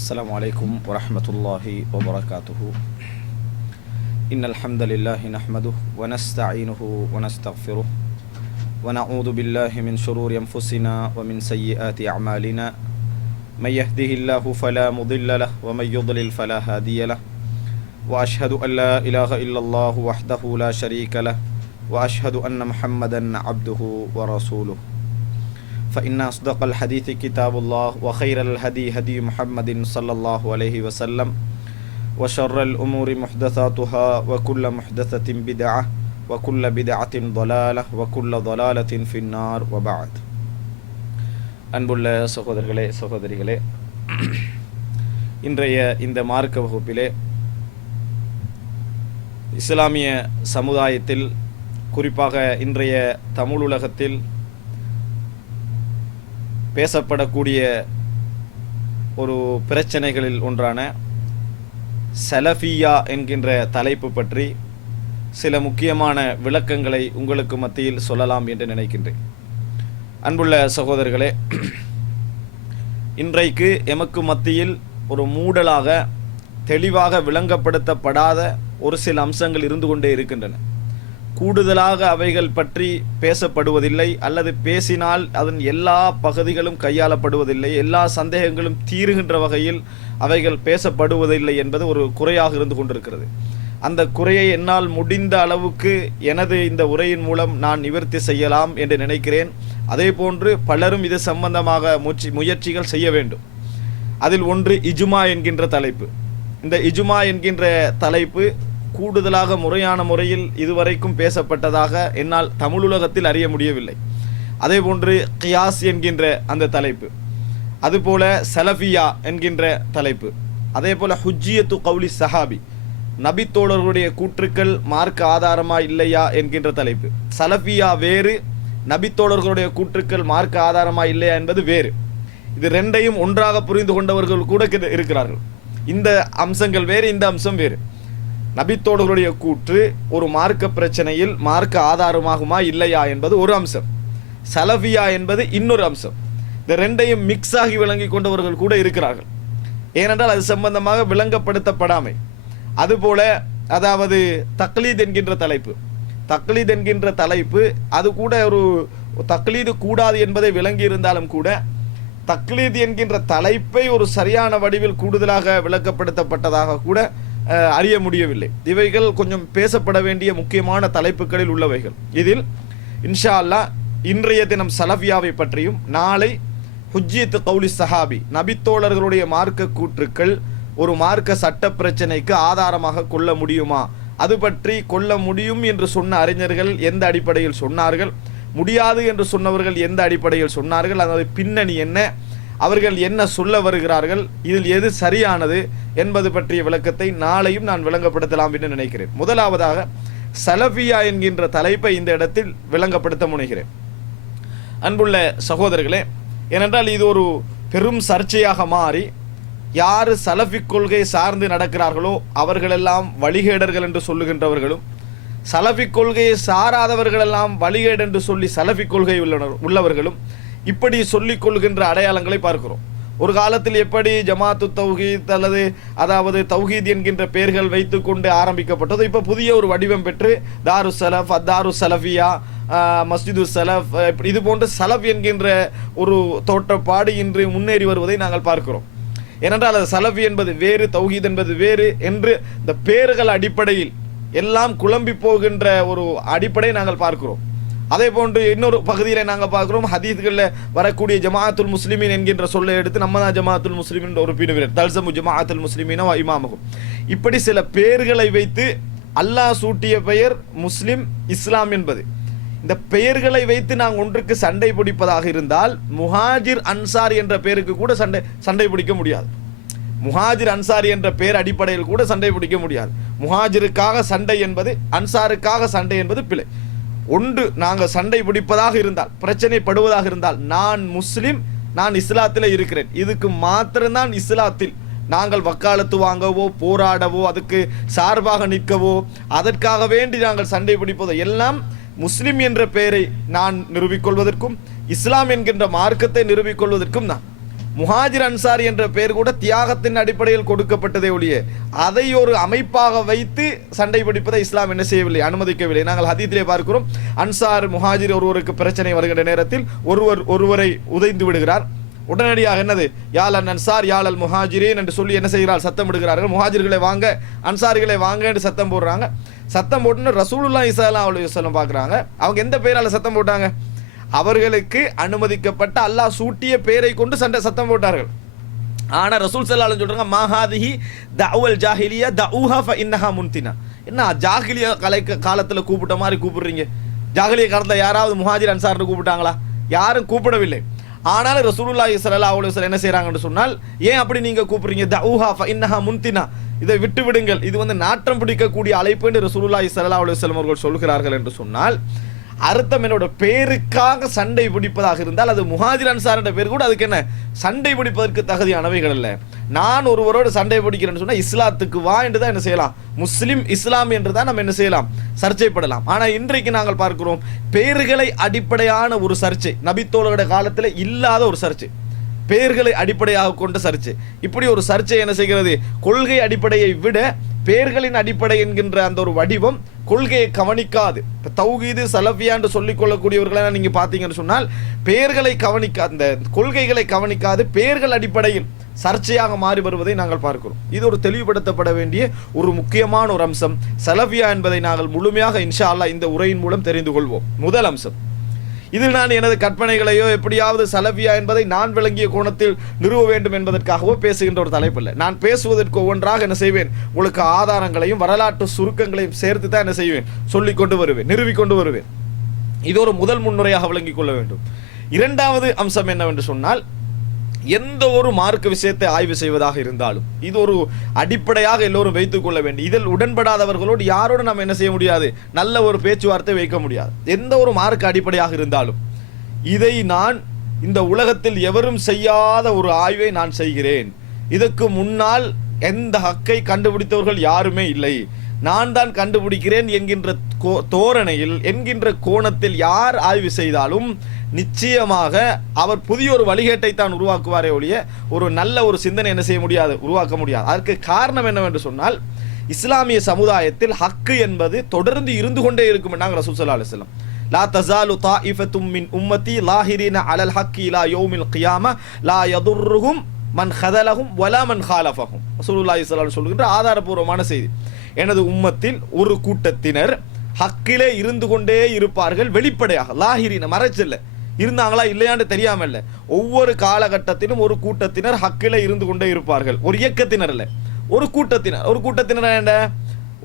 السلام عليكم ورحمة الله وبركاته. إن الحمد لله نحمده ونستعينه ونستغفره ونعوذ بالله من شرور أنفسنا ومن سيئات أعمالنا. من يهده الله فلا مضل له ومن يضلل فلا هادي له. وأشهد أن لا إله إلا الله وحده لا شريك له وأشهد أن محمدا عبده ورسوله. فإن أصدق الحديث كتاب الله وخير الهدي هدي محمد صلى الله عليه وسلم وشر الأمور محدثاتها وكل محدثة بدعة وكل بدعة ضلالة وكل ضلالة في النار وبعد. அன்புள்ள சகோதரர்களே சகோதரிகளே, இன்றைய இந்த மார்க்க வகுப்பிலே இஸ்லாமிய சமுதாயத்தில், குறிப்பாக இன்றைய தமிழுலகத்தில் பேசப்படக்கூடிய ஒரு பிரச்சனைகளில் ஒன்றான சலஃபியா என்கின்ற தலைப்பு பற்றி சில முக்கியமான விளக்கங்களை உங்களுக்கு மத்தியில் சொல்லலாம் என்று நினைக்கின்றேன். அன்புள்ள சகோதரர்களே, இன்றைக்கு எமக்கு மத்தியில் ஒரு மூடலாக தெளிவாக விளங்கப்படுத்தப்படாத ஒரு சில அம்சங்கள் இருந்து கொண்டே இருக்கின்றன. கூடுதலாக அவைகள் பற்றி பேசப்படுவதில்லை, அல்லது பேசினால் அதன் எல்லா பகுதிகளும் கையாளப்படுவதில்லை, எல்லா சந்தேகங்களும் தீருகின்ற வகையில் அவைகள் பேசப்படுவதில்லை என்பது ஒரு குறையாக இருந்து கொண்டிருக்கிறது. அந்த குறையை என்னால் முடிந்த அளவுக்கு எனது இந்த உரையின் மூலம் நான் நிவர்த்தி செய்யலாம் என்று நினைக்கிறேன். அதே போன்று பலரும் இது சம்பந்தமாக முயற்சிகள் செய்ய வேண்டும். அதில் ஒன்று இஜ்மா என்கின்ற தலைப்பு. இந்த இஜ்மா என்கின்ற தலைப்பு கூடுதலாக முறையான முறையில் இதுவரைக்கும் பேசப்பட்டதாக என்னால் தமிழுலகத்தில் அறிய முடியவில்லை. அதே போன்று கியாஸ் என்கின்ற அந்த தலைப்பு, அதுபோல சலஃபியா என்கின்ற தலைப்பு, அதே போல ஹுஜ்ஜியத்து கௌலி சஹாபி, நபித்தோழர்களுடைய கூற்றுக்கள் மார்க்க ஆதாரமா இல்லையா என்கின்ற தலைப்பு. சலஃபியா வேறு, நபித்தோழர்களுடைய கூற்றுக்கள் மார்க்க ஆதாரமா இல்லையா என்பது வேறு. இது ரெண்டையும் ஒன்றாக புரிந்து கொண்டவர்கள் கூட இருக்கிறார்கள். இந்த அம்சங்கள் வேறு, இந்த அம்சம் வேறு. நபித்தோழர்களுடைய கூற்று ஒரு மார்க்க பிரச்சனையில் மார்க்க ஆதாரமாகுமா இல்லையா என்பது ஒரு அம்சம். சலஃபியா என்பது இன்னொரு அம்சம். இந்த ரெண்டையும் மிக்ஸ் ஆகி விளங்கி கொண்டவர்கள் கூட இருக்கிறார்கள். ஏனென்றால் அது சம்பந்தமாக விளங்கப்படுத்தப்படாமை. அதுபோல அதாவது தக்லீத் என்கின்ற தலைப்பு, தக்லீத் என்கின்ற தலைப்பு அது கூட ஒரு தக்லீது கூடாது என்பதை விளங்கி இருந்தாலும் கூட தக்லீத் என்கின்ற தலைப்பை ஒரு சரியான வடிவில் கூடுதலாக விளக்கப்படுத்தப்பட்டதாக கூட அறிய முடியவில்லை. இவைகள் கொஞ்சம் பேசப்பட வேண்டிய முக்கியமான தலைப்புகளில் உள்ளவைகள். இதில் இன்ஷா அல்லாஹ் இன்றைய தினம் சலஃபியாவை பற்றியும், நாளை ஹுஜ்ஜியத்து கௌலி சஹாபி, நபித்தோழர்களுடைய மார்க்க கூற்றுக்கள் ஒரு மார்க்க சட்ட பிரச்சனைக்கு ஆதாரமாக கொள்ள முடியுமா, அது பற்றி கொள்ள முடியும் என்று சொன்ன அறிஞர்கள் எந்த அடிப்படையில் சொன்னார்கள், முடியாது என்று சொன்னவர்கள் எந்த அடிப்படையில் சொன்னார்கள், அதாவது பின்னணி என்ன, அவர்கள் என்ன சொல்ல வருகிறார்கள், இதில் எது சரியானது என்பது பற்றிய விளக்கத்தை நாளையும் நான் விளங்கப்படுத்தலாம் என்று நினைக்கிறேன். முதலாவதாக சலஃபியா என்கின்ற தலைப்பை இந்த இடத்தில் விளங்கப்படுத்த முனைகிறேன். அன்புள்ள சகோதரர்களே, ஏனென்றால் இது ஒரு பெரும் சர்ச்சையாக மாறி யார் சலஃபி கொள்கை சார்ந்து நடக்கிறார்களோ அவர்களெல்லாம் வழிகேடர்கள் என்று சொல்லுகின்றவர்களும், சலஃபி கொள்கையை சாராதவர்களெல்லாம் வழிகேடு என்று சொல்லி சலஃபி கொள்கை உள்ளவர்களும் இப்படி சொல்லிக் கொள்கின்ற அடையாளங்களை பார்க்கிறோம். ஒரு காலத்தில் எப்படி ஜமாத்து தௌஹீத் அல்லது அதாவது தௌஹீத் என்கின்ற பெயர்கள் வைத்துக்கொண்டு ஆரம்பிக்கப்பட்டது, இப்போ புதிய ஒரு வடிவம் பெற்று தாரு சலஃப், அத்தாரு சலஃபியா, மஸ்ஜிது சலஃப், இது போன்ற சலஃப் என்கின்ற ஒரு தோற்றப்பாடு இன்று முன்னேறி வருவதை நாங்கள் பார்க்கிறோம். ஏனென்றால் அது சலஃபி என்பது வேறு, தௌஹீத் என்பது வேறு என்று இந்த பெயர்கள் அடிப்படையில் எல்லாம் குழம்பி போகின்ற ஒரு அடிப்படையை நாங்கள் பார்க்கிறோம். அதே போன்று இன்னொரு பகுதியில் நாங்கள் பார்க்குறோம், ஹதீஸ்களில் வரக்கூடிய ஜமாஅத்துல் முஸ்லிமீன் என்கின்ற சொல்லை எடுத்து நம்ம தான் ஜமாஅத்துல் முஸ்லிமின் ஒரு பிரிவினர், தல்சமு ஜமாஅத்துல் முஸ்லிமீனோ இமாமகும், இப்படி சில பெயர்களை வைத்து அல்லாஹ் சூட்டிய பெயர் முஸ்லிம், இஸ்லாம் என்பது. இந்த பெயர்களை வைத்து நாங்கள் ஒன்றுக்கு சண்டை பிடிப்பதாக இருந்தால் முஹாஜிர் அன்சார் என்ற பெயருக்கு கூட சண்டை பிடிக்க முடியாது. முஹாஜிர் அன்சாரி என்ற பெயர் அடிப்படையில் கூட சண்டை பிடிக்க முடியாது. முஹாஜிருக்காக சண்டை என்பது, அன்சாருக்காக சண்டை என்பது பிழை. ஒன்று நாங்கள் சண்டை பிடிப்பதாக இருந்தால், பிரச்சனைப்படுவதாக இருந்தால், நான் முஸ்லிம், நான் இஸ்லாத்தில் இருக்கிறேன், இதுக்கு மாத்திரம்தான் இஸ்லாத்தில் நாங்கள் வக்காலத்து வாங்கவோ போராடவோ அதுக்கு சார்பாக நிற்கவோ அதற்காக வேண்டி நாங்கள் சண்டை பிடிப்பதோ எல்லாம் முஸ்லிம் என்ற பெயரை நான் நிரூபிக்கொள்வதற்கும் இஸ்லாம் என்கின்ற மார்க்கத்தை நிரூபிக்கொள்வதற்கும் தான். முஹாஜிர் அன்சாரி என்ற பெயர் கூட தியாகத்தின் அடிப்படையில் கொடுக்கப்பட்டதே ஒழிய அதை ஒரு அமைப்பாக வைத்து சண்டை பிடிப்பதை இஸ்லாம் என்ன செய்யவில்லை, அனுமதிக்கவில்லை. நாங்கள் ஹதீத்திலே பார்க்கிறோம், அன்சார் முஹாஜிர் ஒருவருக்கு பிரச்சனை வருகின்ற நேரத்தில் ஒருவரை உதைந்து விடுகிறார். உடனடியாக என்னது, யால் அன் அன்சார் யால் அல் முஹாஜிரீன் என்று சொல்லி என்ன செய்கிறார், சத்தம் விடுகிறார்கள். முஹாஜிர்களை வாங்க, அன்சாரிகளை வாங்க என்று சத்தம் போடுறாங்க. சத்தம் போட்டுன்னு ரசூலுல்லாஹி ஸல்லல்லாஹு அலைஹி வஸல்லம் பார்க்குறாங்க. அவங்க எந்த பெயரால் சத்தம் போட்டாங்க, அவர்களுக்கு அனுமதிக்கப்பட்ட அல்லாஹ் சூட்டிய பெயரை கொண்டு சத்தம் போட்டார்கள். ஆனால் ரசூல் ஸல்லல்லாஹு அலைஹி வஸல்லம் சொல்றாங்க, மாஹாதிஹி தஅவல் ஜாஹிலியா தஊஹா ஃபஇன்னஹா முன்தினா. என்ன ஜாஹிலியா காலத்தில் கூப்பிட்ட மாதிரி கூப்பிடுறீங்க? ஜாஹிலியா காலத்தில் யாராவது முஹாஜிர் அன்சார்னு கூப்பிட்டாங்களா? யாரும் கூப்பிடவில்லை. ஆனாலும் ரசூலுல்லாஹி ஸல்லல்லாஹு அலைஹி வஸல்லம் என்ன செய்றாங்கன்னு சொன்னால், ஏன் அப்படி நீங்க கூப்பிடுறீங்க, தஊஹா ஃபஇன்னஹா முன்தினா, இதை விட்டு விடுங்கள், இது நாற்றம் பிடிக்கக்கூடிய அழைப்பு என்று ரசூலுல்லாஹி ஸல்லல்லாஹு அலைஹி வஸல்லம் அவர்கள் சொல்கிறார்கள் என்று சொன்னால், அர்த்தம் என்னோட பேருக்காக சண்டை பிடிப்பதாக இருந்தால் அது முஹாஜிர் அன்சார் என்ற பேர் கூட அதுக்கு என்ன சண்டை பிடிப்பதற்கு தகுதியானவைகள் அல்ல. நான் ஒருவரோடு சண்டை பிடிக்கிறேன்னு சொன்னால் இஸ்லாத்துக்கு வா என்று தான் என்ன செய்யலாம், முஸ்லிம் இஸ்லாம் என்று தான் நம்ம என்ன செய்யலாம், சர்ச்சைப்படலாம். ஆனால் இன்றைக்கு நாங்கள் பார்க்கிறோம், பெயர்களை அடிப்படையான ஒரு சர்ச்சை நபித்தோழருடைய காலத்தில் இல்லாத ஒரு சர்ச்சை, பெயர்களை அடிப்படையாக கொண்ட சர்ச்சை. இப்படி ஒரு சர்ச்சை என்ன செய்கிறது, கொள்கை அடிப்படையை விட பெயர்களின் அடிப்படை என்கின்ற அந்த ஒரு வடிவம் கொள்கையை கவனிக்காது. தௌஹீது சலஃபியா என்று சொல்லிக் கொள்ளக்கூடியவர்களை நீங்க பார்த்தீங்கன்னு சொன்னால் பெயர்களை கவனிக்காது, அந்த கொள்கைகளை கவனிக்காது பெயர்கள் அடிப்படையில் சர்ச்சையாக மாறி வருவதை நாங்கள் பார்க்கிறோம். இது ஒரு தெளிவுபடுத்தப்பட வேண்டிய ஒரு முக்கியமான ஒரு அம்சம். சலஃபியா என்பதை நாங்கள் முழுமையாக இன்ஷா அல்லாஹ் இந்த உரையின் மூலம் தெரிந்து கொள்வோம். முதல் அம்சம், இதில் நான் எனது கற்பனைகளையோ எப்படியாவது சலஃபியா என்பதை நான் விளங்கிய கோணத்தில் நிறுவ வேண்டும் என்பதற்காகவோ பேசுகின்ற ஒரு தலைப்பு இல்லை. நான் பேசுவதற்கு ஒவ்வொன்றாக என்ன செய்வேன், உங்களுக்கு ஆதாரங்களையும் வரலாற்று சுருக்கங்களையும் சேர்த்து தான் என்ன செய்வேன், சொல்லிக் கொண்டு வருவேன், நிறுவிக்கொண்டு வருவேன். இது ஒரு முதல் முன்னுரையாக விளங்கிக் கொள்ள வேண்டும். இரண்டாவது அம்சம் என்னவென்று சொன்னால், எந்த ஒரு மார்க்க விஷயத்தை ஆய்வு செய்வதாக இருந்தாலும் இது ஒரு அடிப்படையாக எல்லோரும் வைத்துக் கொள்ள வேண்டும். இதில் உடன்படாதவர்களோடு யாரோடு நம்ம என்ன செய்ய முடியாது, நல்ல ஒரு பேச்சுவார்த்தை வைக்க முடியாது. எந்த ஒரு மார்க்க அடிப்படையாக இருந்தாலும் இதை நான் இந்த உலகத்தில் எவரும் செய்யாத ஒரு ஆய்வை நான் செய்கிறேன், இதற்கு முன்னால் எந்த ஹக்கை கண்டுபிடித்தவர்கள் யாருமே இல்லை, நான் தான் கண்டுபிடிக்கிறேன் என்கின்ற தோரணையில் என்கின்ற கோணத்தில் யார் ஆய்வு செய்தாலும் நிச்சயமாக அவர் புதிய ஒரு வழிகேட்டை தான் உருவாக்குவாரே ஒழிய ஒரு நல்ல ஒரு சிந்தனை என்ன செய்ய முடியாது, உருவாக்க முடியாது. அதற்கு காரணம் என்னவென்று சொன்னால், இஸ்லாமிய சமுதாயத்தில் ஹக்கு என்பது தொடர்ந்து இருந்து கொண்டே இருக்கும் என்றாங்க ரசூல் ஸல்லல்லாஹு அலைஹி வஸல்லம். லா தஸாலு தாயிஃபத்தும் மின் உம்மத்தி லாஹிரீன அலல் ஹக்கி இலா யௌமில் கியாம லா யதுர்ருஹும் மன் ஹதலஹும் வலா மன் ஹாலஃபஹும். ரசூலுல்லாஹி ஸல்லல்லாஹு அலைஹி வஸல்லம் சொல்கின்ற ஆதாரபூர்வமான செய்தி. எனது உம்மத்தில் ஒரு கூட்டத்தினர் ஹக்கிலே இருந்து கொண்டே இருப்பார்கள், வெளிப்படையாக, லாஹிரீன மறைச்சல்ல, இருந்தாங்களா இல்லையான்னு தெரியாம இல்ல, ஒவ்வொரு காலகட்டத்திலும் ஒரு கூட்டத்தினர் ஹக்கில இருந்து கொண்டே இருப்பார்கள். ஒரு இயக்கத்தினர் இல்ல, ஒரு கூட்டத்தினர். ஒரு கூட்டத்தினர் என்ன,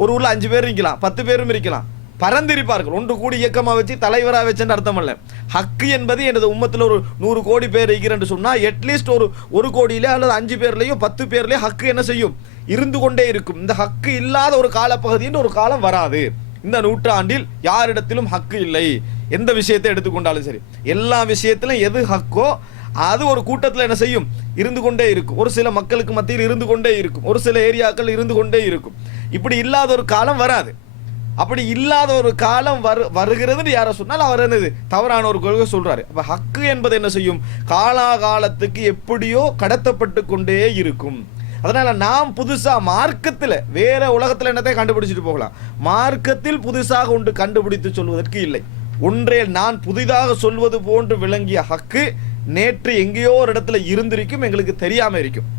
ஒரு ஊர்ல 5 பேர் இருக்கலாம், 10 பேரும் இருக்கலாம், பரந்திருப்பார்கள், ஒன்று கூடி இயக்கமா வச்சு தலைவரா வச்சுன்னு அர்த்தம் அல்ல. ஹக்கு என்பது எனது உம்மத்தில் ஒரு 100 கோடி பேர் இருக்கிறேன்னு சொன்னா அட்லீஸ்ட் ஒரு கோடியிலே அல்லது 5 பேர்லயோ 10 பேர்லயோ ஹக்கு என்ன செய்யும், இருந்து கொண்டே இருக்கும். இந்த ஹக்கு இல்லாத ஒரு காலப்பகுதி என்று ஒரு காலம் வராது. இந்த நூற்றாண்டில் யாரிடத்திலும் ஹக்கு இல்லை. எந்த விஷயத்தை எடுத்துக்கொண்டாலும் சரி, எல்லா விஷயத்திலும் எது ஹக்கோ அது ஒரு கூட்டத்தில் என்ன செய்யும், இருந்து கொண்டே இருக்கும். ஒரு சில மக்களுக்கு மத்தியில் இருந்து கொண்டே இருக்கும், ஒரு சில ஏரியாக்கள் இருந்து கொண்டே இருக்கும். இப்படி இல்லாத ஒரு காலம் வராது. அப்படி இல்லாத ஒரு காலம் வருகிறதுன்னு யாரை சொன்னால் அவர் என்னது தவறான ஒரு கொள்கை சொல்றாரு. அப்ப ஹக்கு என்பது என்ன செய்யும், காலாகாலத்துக்கு எப்படியோ கடத்தப்பட்டு கொண்டே இருக்கும். அதனால நாம் புதுசா மார்க்கத்தில் வேற உலகத்தில் என்னத்தை கண்டுபிடிச்சிட்டு போகலாம், மார்க்கத்தில் புதுசாக ஒன்று கண்டுபிடித்து சொல்வதற்கு இல்லை. ஒன்றே நான் புதிதாக சொல்வது போன்று விளங்கிய ஹக்கு நேற்று எங்கேயோ ஒரு இடத்துல இருந்திருக்கும், எங்களுக்கு தெரியாம இருக்கும்,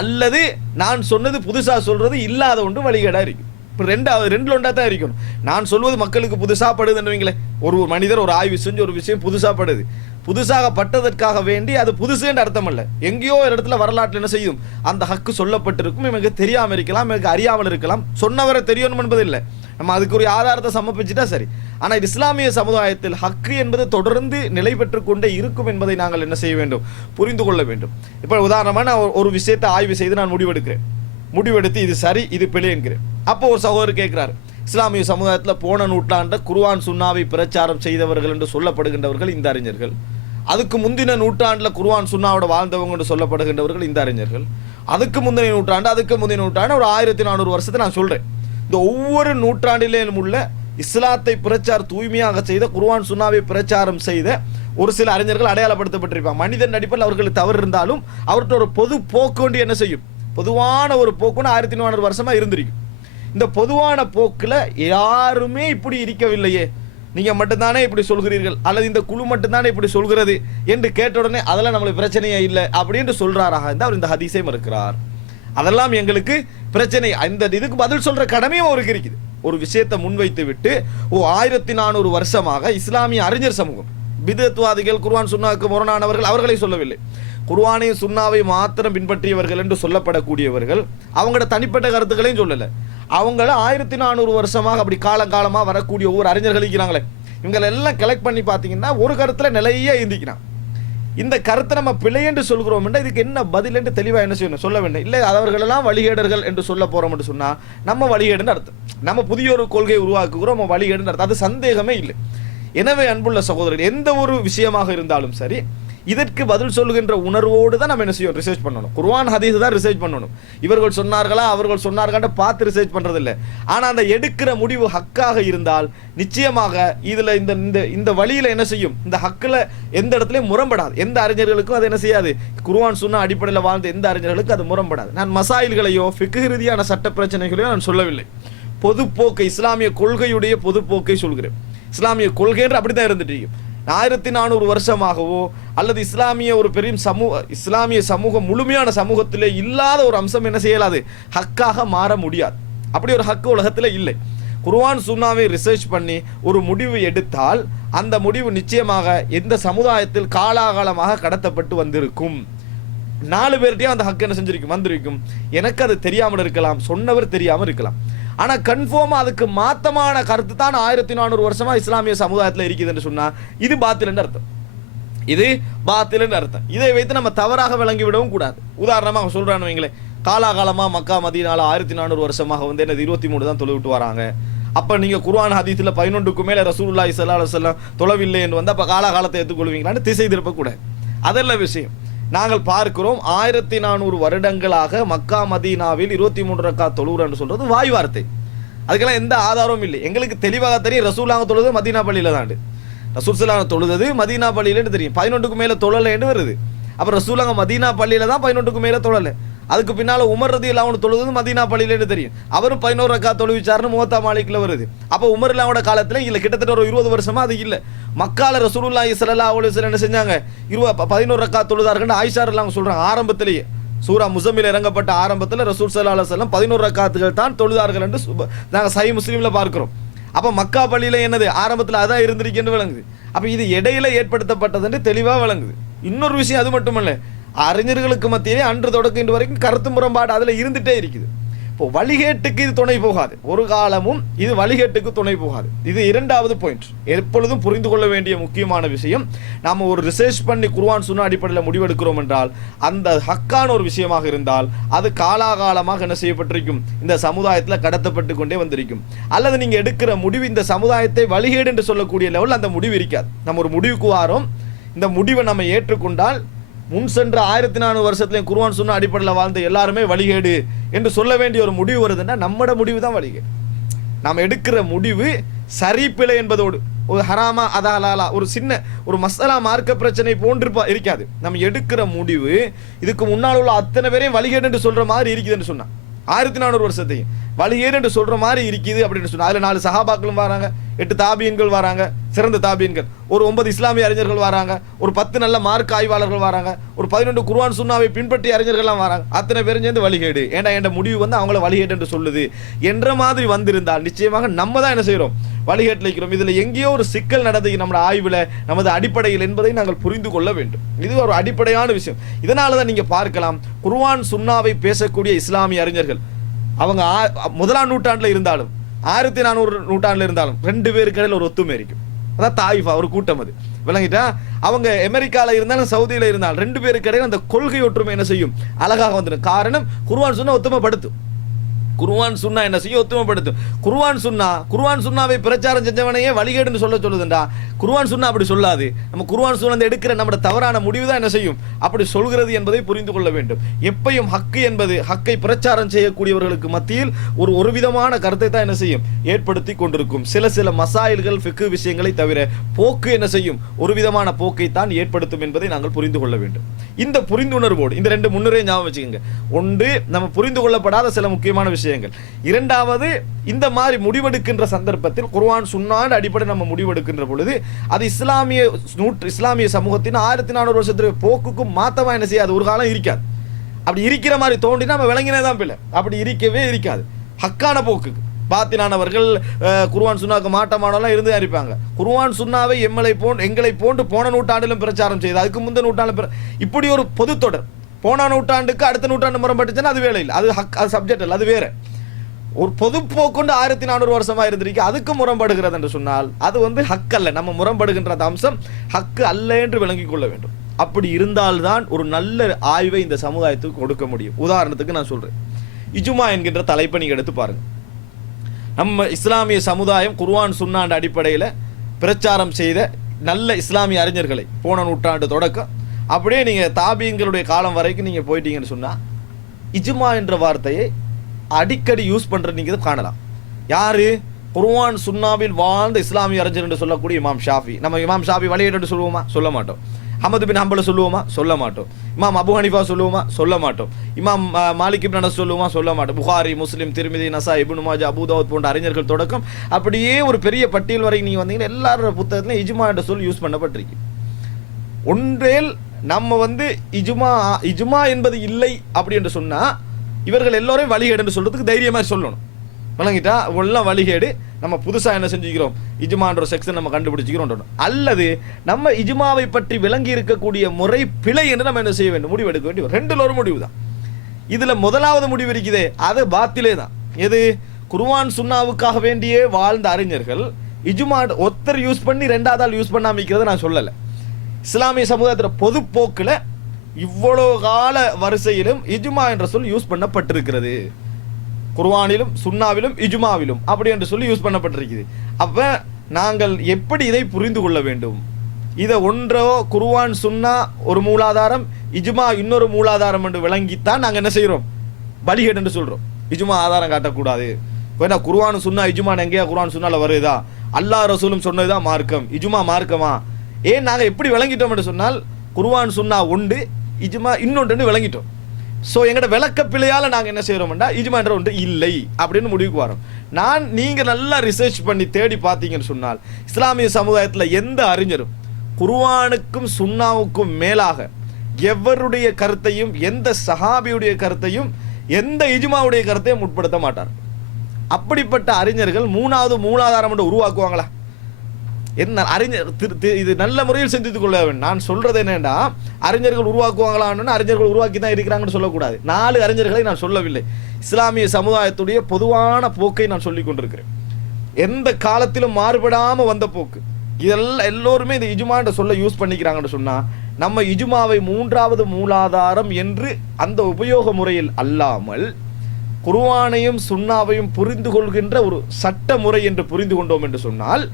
அல்லது நான் சொன்னது புதுசா சொல்றது இல்லாத ஒன்று வழிகேடா இருக்கும். ரெண்டு ஒன்றா தான் இருக்கணும். நான் சொல்வது மக்களுக்கு புதுசா படுதுன்னு ஒரு மனிதர் ஒரு ஆய்வு செஞ்சு ஒரு விஷயம் புதுசா படுது, புதுசாக பட்டதற்காக வேண்டி அது புதுசுன்னு அர்த்தம் அல்ல. எங்கேயோ ஒரு இடத்துல வரலாற்றில் என்ன செய்யும், அந்த ஹக்கு சொல்லப்பட்டிருக்கும், எனக்கு தெரியாமல் இருக்கலாம், எனக்கு அறியாமல் இருக்கலாம், சொன்னவரை தெரியணும் என்பது இல்லை. நம்ம அதுக்கு ஒரு ஆதாரத்தை சமர்ப்பிச்சுட்டா சரி. ஆனால் இஸ்லாமிய சமுதாயத்தில் ஹக்கு என்பது தொடர்ந்து நிலை பெற்று கொண்டே இருக்கும் என்பதை நாங்கள் என்ன செய்ய வேண்டும், புரிந்து கொள்ள வேண்டும். இப்போ உதாரணமாக நான் ஒரு விஷயத்தை ஆய்வு செய்து நான் முடிவெடுக்கிறேன், முடிவெடுத்து இது சரி இது பிழை என்கிறேன். அப்போ ஒரு சகோதரர் கேட்கிறார், இஸ்லாமிய சமுதாயத்தில் போன நூற்றாண்டு குர்ஆன் சுன்னாவை பிரச்சாரம் செய்தவர்கள் என்று சொல்லப்படுகின்றவர்கள் இந்த அறிஞர்கள், அதுக்கு முந்தின நூற்றாண்டில் குர்ஆன் சுன்னாவோட வாழ்ந்தவங்க என்று சொல்லப்படுகின்றவர்கள் இந்த அறிஞர்கள், அதுக்கு முந்தின நூற்றாண்டு ஒரு 1400 வருஷத்தை நான் சொல்றேன். இந்த ஒவ்வொரு நூற்றாண்டிலும் உள்ள இஸ்லாத்தை தூய்மையாக செய்த குர்ஆன் சுன்னாவை பிரச்சாரம் செய்த ஒரு சில அறிஞர்கள் அடையாளப்படுத்தப்பட்டிருப்பாங்க. மனிதன் அடிப்படையில் அவர்களுக்கு தவறு இருந்தாலும் அவர்கிட்ட ஒரு பொது போக்கு ஒன்று என்ன செய்யும், பொதுவான ஒரு போக்குன்னு 1400 வருஷமா இருந்திருக்கும். இந்த பொதுவான போக்குல யாருமே இப்படி இருக்கவில்லையே, நீங்க மட்டும்தானே இப்படி சொல்கிறீர்கள் அல்லது இந்த குழு மட்டும்தானே இப்படி சொல்கிறது என்று கேட்ட உடனே அதெல்லாம் நம்மளுக்கு பிரச்சனையே இல்லை அப்படின்னு சொல்றாராக இருந்தால் அவர் இந்த ஹதீஸை மறுக்கிறார். அதெல்லாம் எங்களுக்கு பிரச்சனை, இந்த இதுக்கு பதில் சொல்ற கடமையும் அவருக்கு இருக்குது. ஒரு விஷயத்தை முன்வைத்து விட்டு 1400 வருஷமாக இஸ்லாமிய அறிஞர் சமூகம், பிதத்வாதிகள், குர்ஆன் சுன்னாவுக்கு முரணானவர்கள், அவர்களை சொல்லவில்லை, குர்ஆனையும் சுன்னாவை மாத்திரம் பின்பற்றியவர்கள் என்று சொல்லப்படக்கூடியவர்கள் அவங்களோட தனிப்பட்ட கருத்துக்களையும் சொல்லலை. அவங்கள 1400 வருஷமாக அப்படி காலங்காலமாக வரக்கூடிய ஒவ்வொரு அறிஞர்கள் இருக்கிறாங்களே, இவங்களை எல்லாம் கலெக்ட் பண்ணி பார்த்தீங்கன்னா ஒரு கருத்தில் நிலையே இருந்திக்கிறான். இந்த கருத்தை நம்ம பிழை என்று சொல்கிறோம் என்றால் இதுக்கு என்ன பதில் என்று தெளிவாக என்ன செய்யணும், சொல்ல வேண்டும். இல்லை அவர்களெல்லாம் வழிகேடர்கள் என்று சொல்ல போகிறோம் என்று சொன்னால் நம்ம வழிகேடுன்னு அர்த்தம், நம்ம புதிய ஒரு கொள்கையை உருவாக்குகிறோம், நம்ம வழிகேடுன்னு அர்த்தம், அது சந்தேகமே இல்லை. எனவே அன்புள்ள சகோதரர்கள், எந்த ஒரு விஷயமாக இருந்தாலும் சரி இதற்கு பதில் சொல்லுகின்ற உணர்வோடு தான் நம்ம என்ன செய்யணும், ரிசர்ச் பண்ணணும். குர்ஆன் ஹதீஸ் தான் ரிசர்ச் பண்ணணும். இவர்கள் சொன்னார்களா அவர்கள் சொன்னார்களா பார்த்து ரிசர்ச் பண்றதில்லை. ஆனால் அந்த எடுக்கிற முடிவு ஹக்காக இருந்தால் நிச்சயமாக இதுல இந்த வழியில என்ன செய்யும், இந்த ஹக்கில் எந்த இடத்துலையும் முரண்படாது. எந்த அறிஞர்களுக்கும் அது என்ன செய்யாது, குர்ஆன் சுன்னா அடிப்படையில் வாழ்ந்த எந்த அறிஞர்களுக்கும் அது முரண்படாது. நான் மசாயில்களையோ ஃபிக்ஹ் ரீதியான சட்ட பிரச்சனைகளையோ நான் சொல்லவில்லை, பொதுப்போக்கை, இஸ்லாமிய கொள்கையுடைய பொதுப்போக்கை சொல்கிறேன். இஸ்லாமிய கொள்கை என்று அப்படித்தான் இருந்துட்டு 1400 வருஷமாகவோ அல்லது இஸ்லாமிய ஒரு பெரிய இஸ்லாமிய சமூகம் முழுமையான சமூகத்திலே இல்லாத ஒரு அம்சம் என்ன செய்யலாது, ஹக்காக மாற முடியாது. அப்படி ஒரு ஹக்கு உலகத்தில் இல்லை. குர்ஆன் சுன்னாவை ரிசர்ச் பண்ணி ஒரு முடிவு எடுத்தால் அந்த முடிவு நிச்சயமாக எந்த சமுதாயத்தில் காலாகாலமாக கடத்தப்பட்டு வந்திருக்கும். 4 பேர்கிட்டையும் அந்த ஹக்கு என்ன செஞ்சிருக்கும், வந்திருக்கும். எனக்கு அது தெரியாமல் இருக்கலாம், சொன்னவர் தெரியாமல் இருக்கலாம். ஆனால் கன்ஃபார்மா அதுக்கு மாத்தமான கருத்து தான் 1400 வருஷமா இஸ்லாமிய சமுதாயத்தில் இருக்குது என்று சொன்னா இது பாத்தில் என்று அர்த்தம், இது பாத்தில் என்று அர்த்தம். இதை வைத்து நம்ம தவறாக விளங்கி விடவும் கூடாது. உதாரணமாக சொல்றான்னு வைங்களேன், காலாகாலமா மக்கா மதீனால 1400 வருஷமாக வந்து என்னது 23 தான் தொலை விட்டு வராங்க. அப்ப நீங்க குர்ஆன் ஹதீஸ்ல 11க்கு மேல ரசூலுல்லாஹி ஸல்லல்லாஹு அலைஹி வஸல்லம் தொலைவில்லை என்று வந்து அப்ப காலாகாலத்தை எடுத்துக்கொள்வீங்களான்னு திசை திருப்ப கூட அதெல்லாம் விஷயம். நாங்கள் பார்க்கிறோம் 1400 வருடங்களாக மக்கா மதீனாவில் 23 ரக்காத் தொழுகிறன்னு சொல்றது வாய் வார்த்தை, அதுக்கெல்லாம் எந்த ஆதாரமும் இல்லை. எங்களுக்கு தெளிவாக தெரியும் ரசூலுல்லாஹ் தொழுது மதீனா பள்ளியில தான், ரசூல் ஸல்லல்லாஹு தொழுது மதீனா பள்ளியிலன்னு தெரியும். 11க்கு மேல தொழலைன்னு வருது. அப்ப ரசூலுல்லாஹ் மதீனா பள்ளியில தான் 11க்கு மேல தொழலை. அதுக்கு பின்னால உமர் ரலியல்லாஹு அன்ஹு தொழுது மதீனா பள்ளியிலன்னு தெரியும். அவரும் 11 ரக்காத் தொழுவிச்சாருன்னு முவத்தா மாலிக்ல வருது. அப்ப உமர் ரலியல்லாஹு காலத்துல இல்ல, கிட்டத்தட்ட ஒரு 20 வருஷமா அது இல்ல. மக்கால ரசூலுல்லாஹி ஸல்லல்லாஹு அலைஹி வஸல்லம் என்ன செஞ்சாங்க, 11 ரக்காத் தொழுதார்கள் ஆயிஷா ரலியல்லாஹு சொல்றாங்க. ஆரம்பத்திலேயே சூரா முஸம்மில் இறங்கப்பட்ட ஆரம்பத்தில் ரசூல் ஸல்லல்லாஹு அலைஹி வஸல்லம் 11 ரக்காத்துகள் தான் தொழுதார்கள் என்று நாங்கள் சஹீஹ் முஸ்லிம்ல பார்க்கிறோம். அப்ப மக்கா பள்ளியில என்னது ஆரம்பத்தில் அதான் இருந்திருக்குன்னு விளங்குது. அப்ப இது இடையில ஏற்படுத்தப்பட்டது என்று தெளிவா விளங்குது. இன்னொரு விஷயம் அது மட்டுமல்ல, அறிஞர்களுக்கு மத்தியிலே அன்று தொடக்கம் இன்று வரைக்கும் கருத்து முரண்பாடு அதுல இருந்துட்டே இருக்குது. இப்போ வழிகேட்டுக்கு இது துணை போகாது, ஒரு காலமும் இது வழிகேட்டுக்கு துணை போகாது. இது இரண்டாவது பாயிண்ட், எப்பொழுதும் புரிந்து கொள்ள வேண்டிய முக்கியமான விஷயம். நாம ஒரு ரிசர்ச் பண்ணி குர்ஆன் சுன்னா அடிப்படையில் முடிவெடுக்கிறோம் என்றால் அந்த ஹக்கான ஒரு விஷயமாக இருந்தால் அது காலாகாலமாக என்ன செய்யப்பட்டிருக்கும், இந்த சமுதாயத்தில் கடத்தப்பட்டு கொண்டே வந்திருக்கும். அல்லது நீங்க எடுக்கிற முடிவு இந்த சமுதாயத்தை வழிகேடு என்று சொல்லக்கூடிய லெவலில் அந்த முடிவு இருக்காது. நம்ம ஒரு முடிவுக்கு வாரோம், இந்த முடிவை நம்ம ஏற்றுக்கொண்டால் முன் சென்ற 1400 வருஷத்துலையும் குர்ஆன் சுன்னா அடிப்படையில் வாழ்ந்த எல்லாருமே வழிகேடு என்று சொல்ல வேண்டிய ஒரு முடிவு வருதுன்னா நம்மட முடிவு தான் வழிகேடு. நாம் எடுக்கிற முடிவு சரி பிழை என்பதோடு ஒரு ஹராமா அதலாலா ஒரு சின்ன ஒரு மசாலா மார்க்க பிரச்சனை போன்று இருக்காது. நம்ம எடுக்கிற முடிவு இதுக்கு முன்னால் உள்ள அத்தனை பேரையும் வழிகேடு என்று சொல்ற மாதிரி இருக்குதுன்னு சொன்னா 1400 வருஷத்தையும் வழிகேடு என்று சொல்ற மாதிரி இருக்குது அப்படின்னு சொன்னா அதுல 4 சஹாபாக்களும் வராங்க, 8 தாபியன்கள் வராங்க, சிறந்த தாபியன்கள், ஒரு 9 இஸ்லாமிய அறிஞர்கள் வராங்க, ஒரு 10 நல்ல மார்க் ஆய்வாளர்கள் வராங்க, ஒரு 11 குர்ஆன் சுன்னாவை பின்பற்றிய அறிஞர்கள்லாம் வராங்க. அத்தனை பேரும் சேர்ந்து வழிகேடு, ஏன்டா என்ற முடிவு வந்து அவங்கள வழிகேடு என்று சொல்லுது என்ற மாதிரி வந்திருந்தால் நிச்சயமாக நம்ம தான் என்ன செய்யறோம், வழிகேட்டில் இருக்கிறோம். இதுல எங்கேயோ ஒரு சிக்கல் நடந்து நம்ம ஆய்வுல நமது அடிப்படையில் என்பதை நாங்கள் புரிந்து கொள்ள வேண்டும். இது ஒரு அடிப்படையான விஷயம். இதனாலதான் நீங்க பார்க்கலாம் குர்ஆன் சுன்னாவை பேசக்கூடிய இஸ்லாமிய அறிஞர்கள் அவங்க 1ஆம் நூற்றாண்டுல இருந்தாலும் 1400 நூற்றாண்டுல இருந்தாலும் 2 பேருக்கு இடையில ஒரு ஒத்துமை இருக்கும். அதான் தாயிஃபா ஒரு கூட்டம், அது விளங்கிட்டா. அவங்க அமெரிக்கால இருந்தாலும் சவுதியில இருந்தாலும் 2 பேருக்கு இடையில அந்த கொள்கை ஒற்றுமை என்ன செய்யும், அழகாக வந்துடும். காரணம் குர்ஆன் சுன்னா ஒத்துமைப்படுத்தும். குர்ஆன் சுன்னா என்ன செய்யும்? ஒத்துமைப்படுத்தும். குர்ஆன் சுன்னாவை பிரச்சாரம் செஞ்சவனையே வழிகேடுன்னு சொல்லுதுண்டா. குர்ஆன் சுன்னா அப்படி சொல்லாது. நம்ம குர்ஆன் சுன்னா எடுக்கிற நம்ம தவறான முடிவு தான் என்ன செய்யும் அப்படி சொல்கிறது என்பதை புரிந்து கொள்ள வேண்டும். எப்பையும் ஹக்கு என்பது ஹக்கை பிரச்சாரம் செய்யக்கூடியவர்களுக்கு மத்தியில் ஒரு விதமான கருத்தை தான் என்ன செய்யும் ஏற்படுத்தி கொண்டிருக்கும். சில மசாயில்கள் ஃபிக்ஹ் விஷயங்களை தவிர போக்கு என்ன செய்யும் ஒரு விதமான போக்கை தான் ஏற்படுத்தும் என்பதை நாங்கள் புரிந்து கொள்ள வேண்டும். இந்த புரிந்துணர்வோடு இந்த ரெண்டு முன்னுரையை ஞாபகம் வச்சுக்கோங்க. ஒன்று, நம்ம புரிந்து கொள்ளப்படாத சில முக்கியமான விஷயங்கள். இரண்டாவது, இந்த மாதிரி முடிவெடுக்கின்ற சந்தர்ப்பத்தில் குர்ஆன் சுன்னான் அடிப்படை நம்ம முடிவெடுக்கின்ற பொழுது அது இஸ்லாமிய சமூகத்தின் 1400 வருஷத்துடைய போக்குக்கும் மாத்தமா என்ன செய்யாது ஒரு காலம் இருக்காது. அப்படி இருக்கிற மாதிரி தோண்டினா நம்ம விளங்கினதான் பிள்ளை. அப்படி இருக்கவே இருக்காது. ஹக்கான போக்குக்கு பாத்தினானவர்கள் குர்ஆன் சுன்னாக்கு மாட்டமானெல்லாம் இருந்து அறிப்பாங்க. குர்ஆன் சுன்னாவை எங்களை போன்று போன நூற்றாண்டிலும் பிரச்சாரம் செய்து அதுக்கு முந்தைய நூற்றாண்டு இப்படி ஒரு பொது தொடர் போன நூற்றாண்டுக்கு அடுத்த நூற்றாண்டு முரம்பட்டுச்சுன்னா அது வேலை இல்லை. அது சப்ஜெக்ட் இல்லை, அது வேற. ஒரு பொதுப்போக்கொண்டு 1400 வருஷமா இருந்திருக்கு, அதுக்கு முரண்படுகிறது என்று சொன்னால் அது ஹக் அல்ல. நம்ம முரண்படுகின்ற அந்த அம்சம் ஹக்கு அல்ல என்று விளங்கிக் கொள்ள வேண்டும். அப்படி இருந்தால்தான் ஒரு நல்ல ஆய்வை இந்த சமுதாயத்துக்கு கொடுக்க முடியும். உதாரணத்துக்கு நான் சொல்றேன், இஜ்மா என்கின்ற தலைப்பை நீங்க எடுத்து பாருங்க. நம்ம இஸ்லாமிய சமுதாயம் குர்ஆன் சுன்னாண்ட அடிப்படையில் பிரச்சாரம் செய்த நல்ல இஸ்லாமிய அறிஞர்களை போன நூற்றாண்டு தொடக்கம் அப்படியே நீங்க தாபீன்களுடைய காலம் வரைக்கும் நீங்க போயிட்டீங்கன்னு சொன்னா இஜ்மா என்ற வார்த்தையை அடிக்கடி யூஸ் பண்ற நீங்க காணலாம். யாரு? குர்ஆன் சுன்னாவில் வாழ்ந்த இஸ்லாமிய அறிஞர் என்று சொல்லக்கூடிய இமாம் ஷாஃபி. நம்ம இமாம் ஷாஃபி வழிகேடு என்று சொல்லுவோமா? சொல்ல மாட்டோம். அஹமது பின் ஹம்பலை சொல்லுவோமா? சொல்ல மாட்டோம். இமாம் அபு ஹனீஃபா சொல்லுவோமா? சொல்ல மாட்டோம். இமாம் மாலிக் இப்னு அனஸ் சொல்லுவோமா? சொல்ல மாட்டோம். புகாரி, முஸ்லிம், திர்மிதி, நசாய், இப்னு மாஜா, அபூ தாவூத் போன்ற அறிஞர்கள் தொடக்கம் அப்படியே ஒரு பெரிய பட்டியல் வரைக்கும் நீங்க வந்தீங்கன்னா எல்லாரோட புத்தகத்திலும் இஜ்மா என்ற சொல் யூஸ் பண்ணப்பட்டிருக்கு. ஒன்றேல் நம்ம இஜ்மா என்பது இல்லை அப்படி என்று சொன்னா இவர்கள் எல்லோரையும் வழிகேடு என்று சொல்றதுக்கு தைரியமா சொல்லணும். விளங்கிட்டா? எல்லாம் வழிகேடு, நம்ம புதுசா என்ன செஞ்சுக்கிறோம் இஜ்மான்ற செக்ஷன் நம்ம கண்டுபிடிச்சிக்கிறோம். அல்லது நம்ம இஜ்மாவை பற்றி விளங்கி இருக்கக்கூடிய முறை பிழை என்று நம்ம என்ன செய்ய வேண்டும்? முடிவு எடுக்க வேண்டிய ரெண்டுல ஒரு முடிவு தான். இதுல முதலாவது முடிவு இருக்குதே அது பாத்திலே தான். எது? குர்ஆன் சுன்னாவுக்காக வேண்டியே வாழ்ந்த அறிஞர்கள் இஜ்மா ஒத்தர் யூஸ் பண்ணி ரெண்டாவது ஆள் யூஸ் பண்ணாம இருக்கிறத நான் சொல்லல. இஸ்லாமிய சமுதாயத்தில் பொதுப்போக்கில் இவ்வளவு கால வரிசையிலும் இஜ்மா என்ற சொல் யூஸ் பண்ணப்பட்டிருக்கிறது. குர்ஆனிலும் சுன்னாவிலும் இஜ்மாவிலும் அப்படி என்று சொல்லி யூஸ் பண்ணப்பட்டிருக்குது. அப்ப நாங்கள் எப்படி இதை புரிந்து கொள்ள வேண்டும்? இதை ஒன்றோ குர்ஆன் சுன்னா ஒரு மூலாதாரம், இஜ்மா இன்னொரு மூலாதாரம் என்று விளங்கித்தான் நாங்கள் என்ன செய்யறோம்? வழிகேடு என்று சொல்றோம். இஜ்மா ஆதாரம் காட்டக்கூடாது. குர்ஆன் சுன்னா இஜ்மா எங்கேயா குர்ஆன் சுன்னால வருதா? அல்லாஹ் ரசூலும் சொன்னதுதான் மார்க்கம், இஜ்மா மார்க்கமா? ஏன் நாங்க எப்படி விளங்கிட்டோம் என்று சொன்னால் குர்ஆன் சுன்னா ஒன்று, இஜ்மா இன்னொன்று விளங்கிட்டோம். ஸோ எங்கட விளக்க பிழையால நாங்க என்ன செய்யறோம்டா இஜ்மா என்ற ஒன்று இல்லை அப்படின்னு முடிவுக்கு வரோம். நீங்க நல்லா ரிசர்ச் பண்ணி தேடி பார்த்தீங்கன்னு சொன்னால் இஸ்லாமிய சமுதாயத்தில் எந்த அறிஞரும் குர்ஆனுக்கும் சுன்னாவுக்கும் மேலாக எவருடைய கருத்தையும், எந்த சஹாபியுடைய கருத்தையும், எந்த இஜ்மாவுடைய கருத்தையும் முற்படுத்த மாட்டார். அப்படிப்பட்ட அறிஞர்கள் மூணாவது மூலாதாரம் என்று உருவாக்குவாங்களா? என்ன அறிஞர் இது நல்ல முறையில் சிந்தித்துக் கொள்ள வேண்டும். நான் சொல்றது என்னன்னா அறிஞர்கள் உருவாக்குவாங்களான்னு அறிஞர்கள் உருவாக்கி தான் இருக்கிறாங்கன்னு சொல்லக்கூடாது. 4 அறிஞர்களை நான் சொல்லவில்லை. இஸ்லாமிய சமுதாயத்துடைய பொதுவான போக்கை நான் சொல்லிக் கொண்டிருக்கிறேன். எந்த காலத்திலும் மாறுபடாம வந்த போக்கு. இதெல்லாம் எல்லோருமே இந்த இஜ்மான்ற சொல்ல யூஸ் பண்ணிக்கிறாங்கன்னு சொன்னா நம்ம இஜ்மாவை 3வது மூலாதாரம் என்று அந்த உபயோக முறையில் அல்லாமல் குர்ஆனையும் சுன்னாவையும் புரிந்து கொள்கின்ற ஒரு சட்ட முறை என்று புரிந்து கொண்டோம் என்று சொன்னால்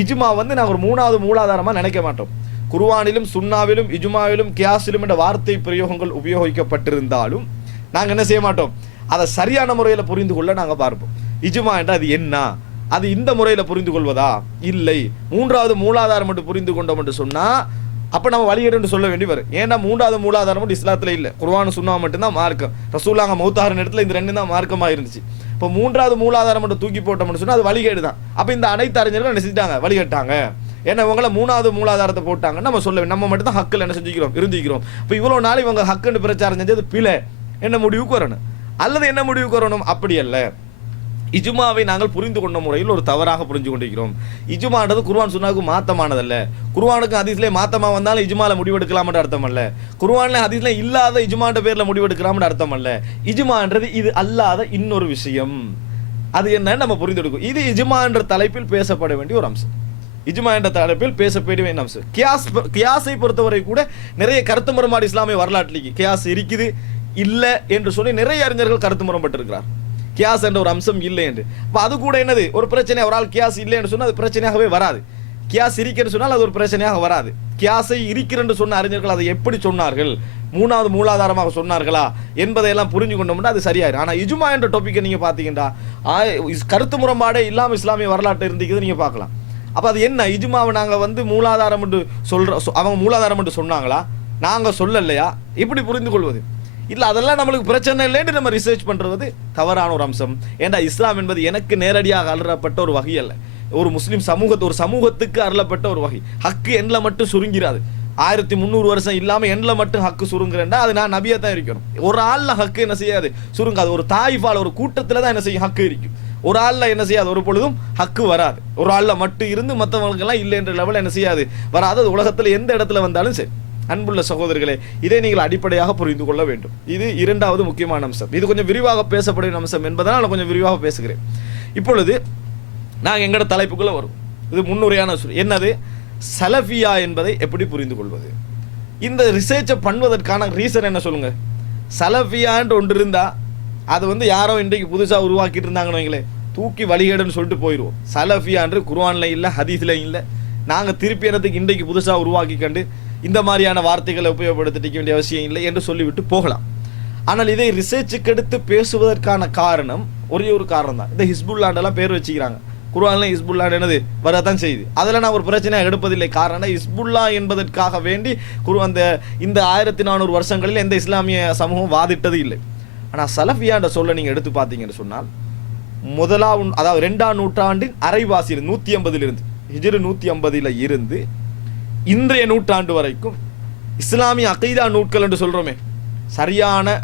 இஜ்மா நாங்கள் ஒரு 3வது மூலாதாரமா நினைக்க மாட்டோம். குர்ஆனிலும் சுன்னாவிலும் இஜ்மாவிலும் கியாஸிலும் என்ற வார்த்தை பிரயோகங்கள் உபயோகிக்கப்பட்டிருந்தாலும் நாங்கள் என்ன செய்ய மாட்டோம்? அதை சரியான முறையில் புரிந்து கொள்ள நாங்கள் பார்ப்போம். இஜ்மா என்றால் அது என்ன? அது இந்த முறையில் புரிந்து கொள்வதா? இல்லை. 3வது மூலாதாரம் என்று புரிந்து கொண்டோம் என்று சொன்னா அப்ப நம்ம வழிகேடு என்று சொல்ல வேண்டி வரும். ஏன்னா 3வது மூலாதாரம் மட்டும் இஸ்லாத்துல இல்லை, குர்ஆன் சுன்னா மட்டும்தான் மார்க்கம். ரசூலுல்லாஹ் மௌத்தாகிற நேரத்தில் இந்த 2 தான் மார்க்கமா இருந்துச்சு. இப்போ 3வது மூலாதாரம் மட்டும் தூக்கி போட்டோம்னு சொன்னா அது வழிகேடு தான். அப்ப இந்த அனைத்து அறிஞர்களும் என்ன செஞ்சிட்டாங்க? வழிகட்டாங்க. ஏன்னா இவங்களை 3வது மூலாதாரத்தை போட்டாங்க. நம்ம சொல்ல நம்ம மட்டும் தான் ஹக்கில் என்ன செஞ்சுக்கிறோம் இருந்துக்கிறோம். இப்போ இவ்வளவு நாள் இவங்க ஹக்குன்னு பிரச்சாரம் செஞ்சது பிழை. என்ன முடிவுக்கு வரணும்? அல்லது என்ன முடிவுக்கு வரணும்? அப்படி அல்ல. இஜ்மாவை நாங்கள் புரிந்து கொண்ட முறையில் ஒரு தவறாக புரிஞ்சு கொண்டிருக்கிறோம். இஜ்மான்றது குர்ஆன் சுன்னாவுக்கு மாத்தமானதல்ல. குர்ஆனுக்கு ஹதீஸ்ல மாத்தமா வந்தாலும் இஜ்மால முடிவெடுக்கலாம்னு அர்த்தம் அல்ல. குர்ஆன்ல ஹதீஸ்ல இல்லாத இஜ்மான்ற பேர்ல முடிவெடுக்கலாம்னு அர்த்தம் அல்ல. இஜ்மான்றது இது அல்லாத இன்னொரு விஷயம். அது என்னன்னு நம்ம புரிந்தெடுக்கும். இது இஜ்மா என்ற தலைப்பில் பேசப்பட வேண்டிய ஒரு அம்சம். இஜ்மா என்ற தலைப்பில் பேசப்பட வேண்டிய அம்சம். கியாஸை பொறுத்தவரை கூட நிறைய கருத்து முரண்பாடு இஸ்லாமிய வரலாற்றிலேயே கியாஸ் இருக்குது இல்ல என்று சொல்லி நிறைய அறிஞர்கள் கருத்து முரண்பட்டிருக்கிறார். கியாஸ் என்ற ஒரு அம்சம் இல்லை என்று. அப்போ அது கூட என்னது ஒரு பிரச்சனை, ஒரு ஆள் கியாஸ் இல்லை என்று சொன்னால் அது பிரச்சனையாகவே வராது. கியாஸ் இருக்கிறன்னு சொன்னால் அது ஒரு பிரச்சனையாக வராது. கியாஸை இருக்கிறென்று சொன்ன அறிஞர்கள் அதை எப்படி சொன்னார்கள், மூணாவது மூலாதாரமாக சொன்னார்களா என்பதையெல்லாம் புரிஞ்சு கொண்டோம்னா அது சரியாயிரும். ஆனால் இஜ்மா என்ற டாப்பிக்கை நீங்கள் பார்த்தீங்கன்னா கருத்து முரண்பாடே இல்லாமல் இஸ்லாமிய வரலாற்று இருந்துக்குது நீங்கள் பார்க்கலாம். அப்போ அது என்ன, இஜ்மாவை நாங்கள் வந்து மூலாதாரம் என்று அவங்க மூலாதாரம் என்று சொன்னாங்களா, நாங்கள் சொல்லலையா, இப்படி புரிந்து கொள்வது இல்லை. அதெல்லாம் நம்மளுக்கு பிரச்சனை இல்லைன்னு நம்ம ரிசர்ச் பண்ணுறது தவறான ஒரு அம்சம். ஏண்டா இஸ்லாம் என்பது எனக்கு நேரடியாக அருளப்பட்ட ஒரு வகை அல்ல, ஒரு முஸ்லீம் ஒரு சமூகத்துக்கு அருளப்பட்ட ஒரு வகை. ஹக்கு எண்ணில் மட்டும் சுருங்கிறாது. 1300 வருஷம் இல்லாமல் எண்ணில் மட்டும் ஹக்கு சுருங்குறேன்டா அது நான் நபியாக தான் இருக்கணும். ஒரு ஆளில் ஹக்கு என்ன செய்யாது, சுருங்காது. ஒரு தாய்ஃபால் ஒரு கூட்டத்தில் தான் என்ன செய்யும், ஹக்கு இருக்கும். ஒரு ஆளில் என்ன செய்யாது, ஒரு பொழுதும் ஹக்கு வராது. ஒரு ஆளில் மட்டும் இருந்து மற்றவங்களுக்கெல்லாம் இல்லை என்ற லெவலில் என்ன செய்யாது, வராது. அது உலகத்தில் எந்த இடத்துல வந்தாலும் சரி. அன்புள்ள சகோதரர்களே, இதை நீங்கள் அடிப்படையாக புரிந்து கொள்ள வேண்டும். இது இரண்டாவது முக்கியமான அம்சம். இது கொஞ்சம் விரிவாக பேசப்படும் அம்சம் என்பதனால் நான் கொஞ்சம் விரிவாக பேசுகிறேன். இப்பொழுது நாங்கள் எங்களோட தலைப்புக்குள்ளே வரும். இது முன்னுரையான சொல். என்னது சலஃபியா என்பதை எப்படி புரிந்து கொள்வது? இந்த ரிசர்ச்சை பண்ணுவதற்கான ரீசன் என்ன சொல்லுங்க. சலஃபியான்னு ஒன்று இருந்தால் அது வந்து யாரோ இன்றைக்கு புதுசாக உருவாக்கிட்டு இருந்தாங்கன்னு வைங்களேன், தூக்கி வழிகேடுன்னு சொல்லிட்டு போயிடுவோம். சலஃபியான்று குர்ஆன்ல இல்லை, ஹதீஸ்ல இல்லை. நாங்கள் திருப்பி என்னத்துக்கு இன்றைக்கு புதுசாக உருவாக்கி கண்டு இந்த மாதிரியான வார்த்தைகளை உபயோகப்படுத்திக்க வேண்டிய அவசியம் இல்லை என்று சொல்லிவிட்டு போகலாம். ஆனால் இதை ரிசர்ச்சுக்கு எடுத்து பேசுவதற்கான காரணம் ஒரே ஒரு காரணம் தான். இந்த ஹிஸ்புல்லாண்டெல்லாம் பேர் வச்சுக்கிறாங்க. குர்ஆன்ல ஹிஸ்புல்லா என்னது வரதான் செய்யுது. அதில் நான் ஒரு பிரச்சனையாக எடுப்பதில்லை. காரணம் ஹிஸ்புல்லா என்பதற்காக வேண்டி இந்த 1400 வருஷங்களில் எந்த இஸ்லாமிய சமூகம் வாதிட்டது இல்லை. ஆனால் சலஃபியான்ற சொல்ல நீங்கள் எடுத்து பார்த்தீங்கன்னு சொன்னால் அதாவது 2ஆம் நூற்றாண்டின் அரைவாசி 150 ஹிஜ்ரி 150 இருந்து இன்றைய நூற்றாண்டு வரைக்கும் இஸ்லாமிய அகீதா நூட்கள் என்று சொல்கிறோமே, சரியான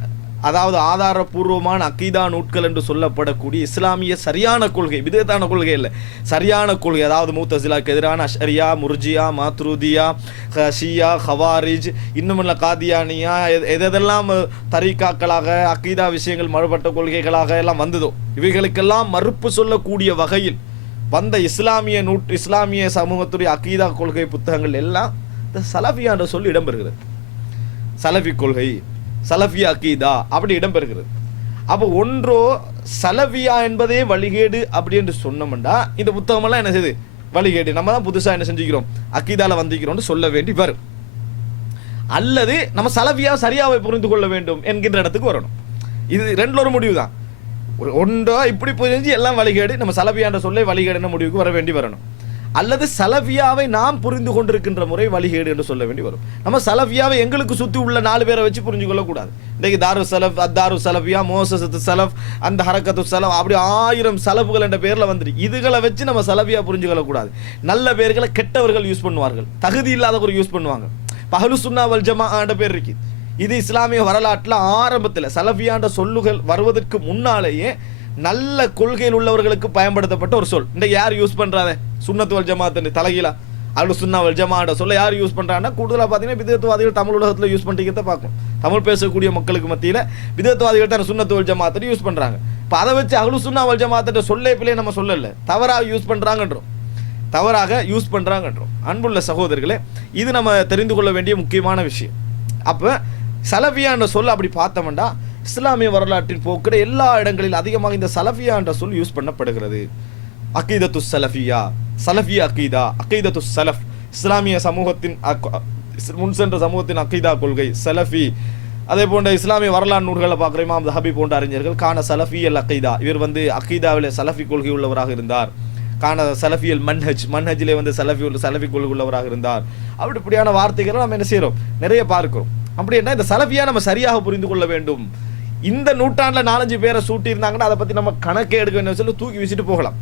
அதாவது ஆதாரபூர்வமான அகீதா நூட்கள் என்று சொல்லப்படக்கூடிய இஸ்லாமிய சரியான கொள்கை, விதத்தான கொள்கை இல்லை, சரியான கொள்கை. அதாவது முத்தஸிலாக்கு எதிரான அஷ்அரியா, முர்ஜியா, மாத்ருதியா, ஷியா, ஹவாரிஜ், இன்னுமுள்ள காதியானியா, எதெல்லாம் தரீக்காக்களாக அகீதா விஷயங்கள் மறுபட்ட கொள்கைகளாக எல்லாம் வந்ததோ இவைகளுக்கெல்லாம் மறுப்பு சொல்லக்கூடிய வகையில் வந்த இஸ்லாமிய சமூகத்துடைய அகீதா கொள்கை புத்தகங்கள் எல்லாம் இந்த சலஃபியா என்ற சொல்லி இடம்பெறுகிறது. சலஃபி கொள்கை, சலஃபியா அகீதா அப்படி இடம்பெறுகிறது. அப்போ ஒன்றோ சலஃபியா என்பதே வழிகேடு அப்படி என்று சொன்னோம்டா இந்த புத்தகமெல்லாம் என்ன செய்யுது, வழிகேடு, நம்ம தான் புதுசாக என்ன செஞ்சுக்கிறோம், அகீதால வந்திக்கிறோம்னு சொல்ல வேண்டி வரும். அல்லது நம்ம சலஃபியா சரியாவை புரிந்து கொள்ள வேண்டும் என்கின்ற இடத்துக்கு வரணும். இது ரெண்டுல ஒரு முடிவு தான். ஒன்றோ இப்படி புரிஞ்சு எல்லாம் வழிகேடு, நம்ம சலஃபியான்ற சொல்ல வழிகேடுன்ற முடிவுக்கு வர வேண்டி வரணும். அல்லது சலஃபியாவை நாம் புரிந்து கொண்டிருக்கின்ற முறை வழிகேடு என்று சொல்ல வேண்டி வரும். நம்ம சலஃபியாவை எங்களுக்கு சுற்றி உள்ள 4 பேரை வச்சு புரிஞ்சு கொள்ளக்கூடாது. இன்றைக்கு தாரு சலஃப், அத்தாரு சலஃபியா, மோசத்து சலஃப், அந்த ஹரக்கத்து சலஃப், அப்படி 1000 சலஃபுகள் என்ற பேரில் வந்துருக்கு. இதுகளை வச்சு நம்ம சலஃபியா புரிஞ்சு கொள்ளக்கூடாது. நல்ல பேர்களை கெட்டவர்கள் யூஸ் பண்ணுவார்கள், தகுதி இல்லாதவர்கள் யூஸ் பண்ணுவாங்க. அஹ்லு சுன்னா வல் ஜமாஅன்ற பேர் இருக்கு. இது இஸ்லாமிய வரலாற்றில் ஆரம்பத்தில் சலஃபியான்ற சொல்லுகள் வருவதற்கு முன்னாலேயே நல்ல கொள்கையில் உள்ளவர்களுக்கு பயன்படுத்தப்பட்ட ஒரு சொல். இன்றைக்கு யார் யூஸ் பண்ணுறாங்க, சுன்னத்து வல் ஜமாஅத் தலைகீழா அஹ்லு சுன்னா வல் ஜமாஅத் சொல்ல யார் யூஸ் பண்ணுறாங்கன்னா கூடுதலாக பார்த்தீங்கன்னா பிதஅத்வாதிகள் தமிழ் உலகத்தில் யூஸ் பண்ணிக்கிறத பார்க்கும். தமிழ் பேசக்கூடிய மக்களுக்கு மத்தியில் பிதஅத்வாதிகள் தான் சுன்னத்து வல் ஜமாஅத் யூஸ் பண்ணுறாங்க. இப்போ அதை வச்சு அஹ்லு சுன்னா வல் ஜமாஅத் சொல்லேப்பிலே நம்ம சொல்லலை, தவறாக யூஸ் பண்ணுறாங்கன்றோம். அன்புள்ள சகோதரர்களே, இது நம்ம தெரிந்து கொள்ள வேண்டிய முக்கியமான விஷயம். அப்போ சலஃபியா என்ற சொல் அப்படி பார்த்தோம்னா இஸ்லாமிய வரலாற்றின் போக்கிட எல்லா இடங்களிலும் அதிகமாக இந்த சலஃபியா என்ற சொல் யூஸ் பண்ணப்படுகிறது. அகீதத்து சலஃபியா, சலஃபியா அகீதா, அகீதத்து சலஃப், இஸ்லாமிய சமூகத்தின் முன் சென்ற சமூகத்தின் அகீதா கொள்கை சலஃபி. அதே போன்ற இஸ்லாமிய வரலாறு நூல்களை பார்க்குற இமாம் தஹபி போன்ற அறிஞர்கள் கான சலஃபி அல் அகீதா, இவர் அகீதாவில் சலஃபி கொள்கை உள்ளவராக இருந்தார். கான சலஃபியல் மன்ஹஜிலே சலஃபி கொள்கை உள்ளவராக இருந்தார். அப்படிப்படியான வார்த்தைகளை நம்ம என்ன செய்கிறோம், நிறைய பார்க்கிறோம். அப்படி என்ன இந்த சலஃபியா நம்ம சரியாக புரிந்து கொள்ள வேண்டும். இந்த நூற்றாண்டில் 4-5 பேரை சூட்டி இருந்தாங்கன்னா அதை பற்றி நம்ம கணக்கே எடுக்க வேண்டிய சொல்லி தூக்கி வீசிட்டு போகலாம்.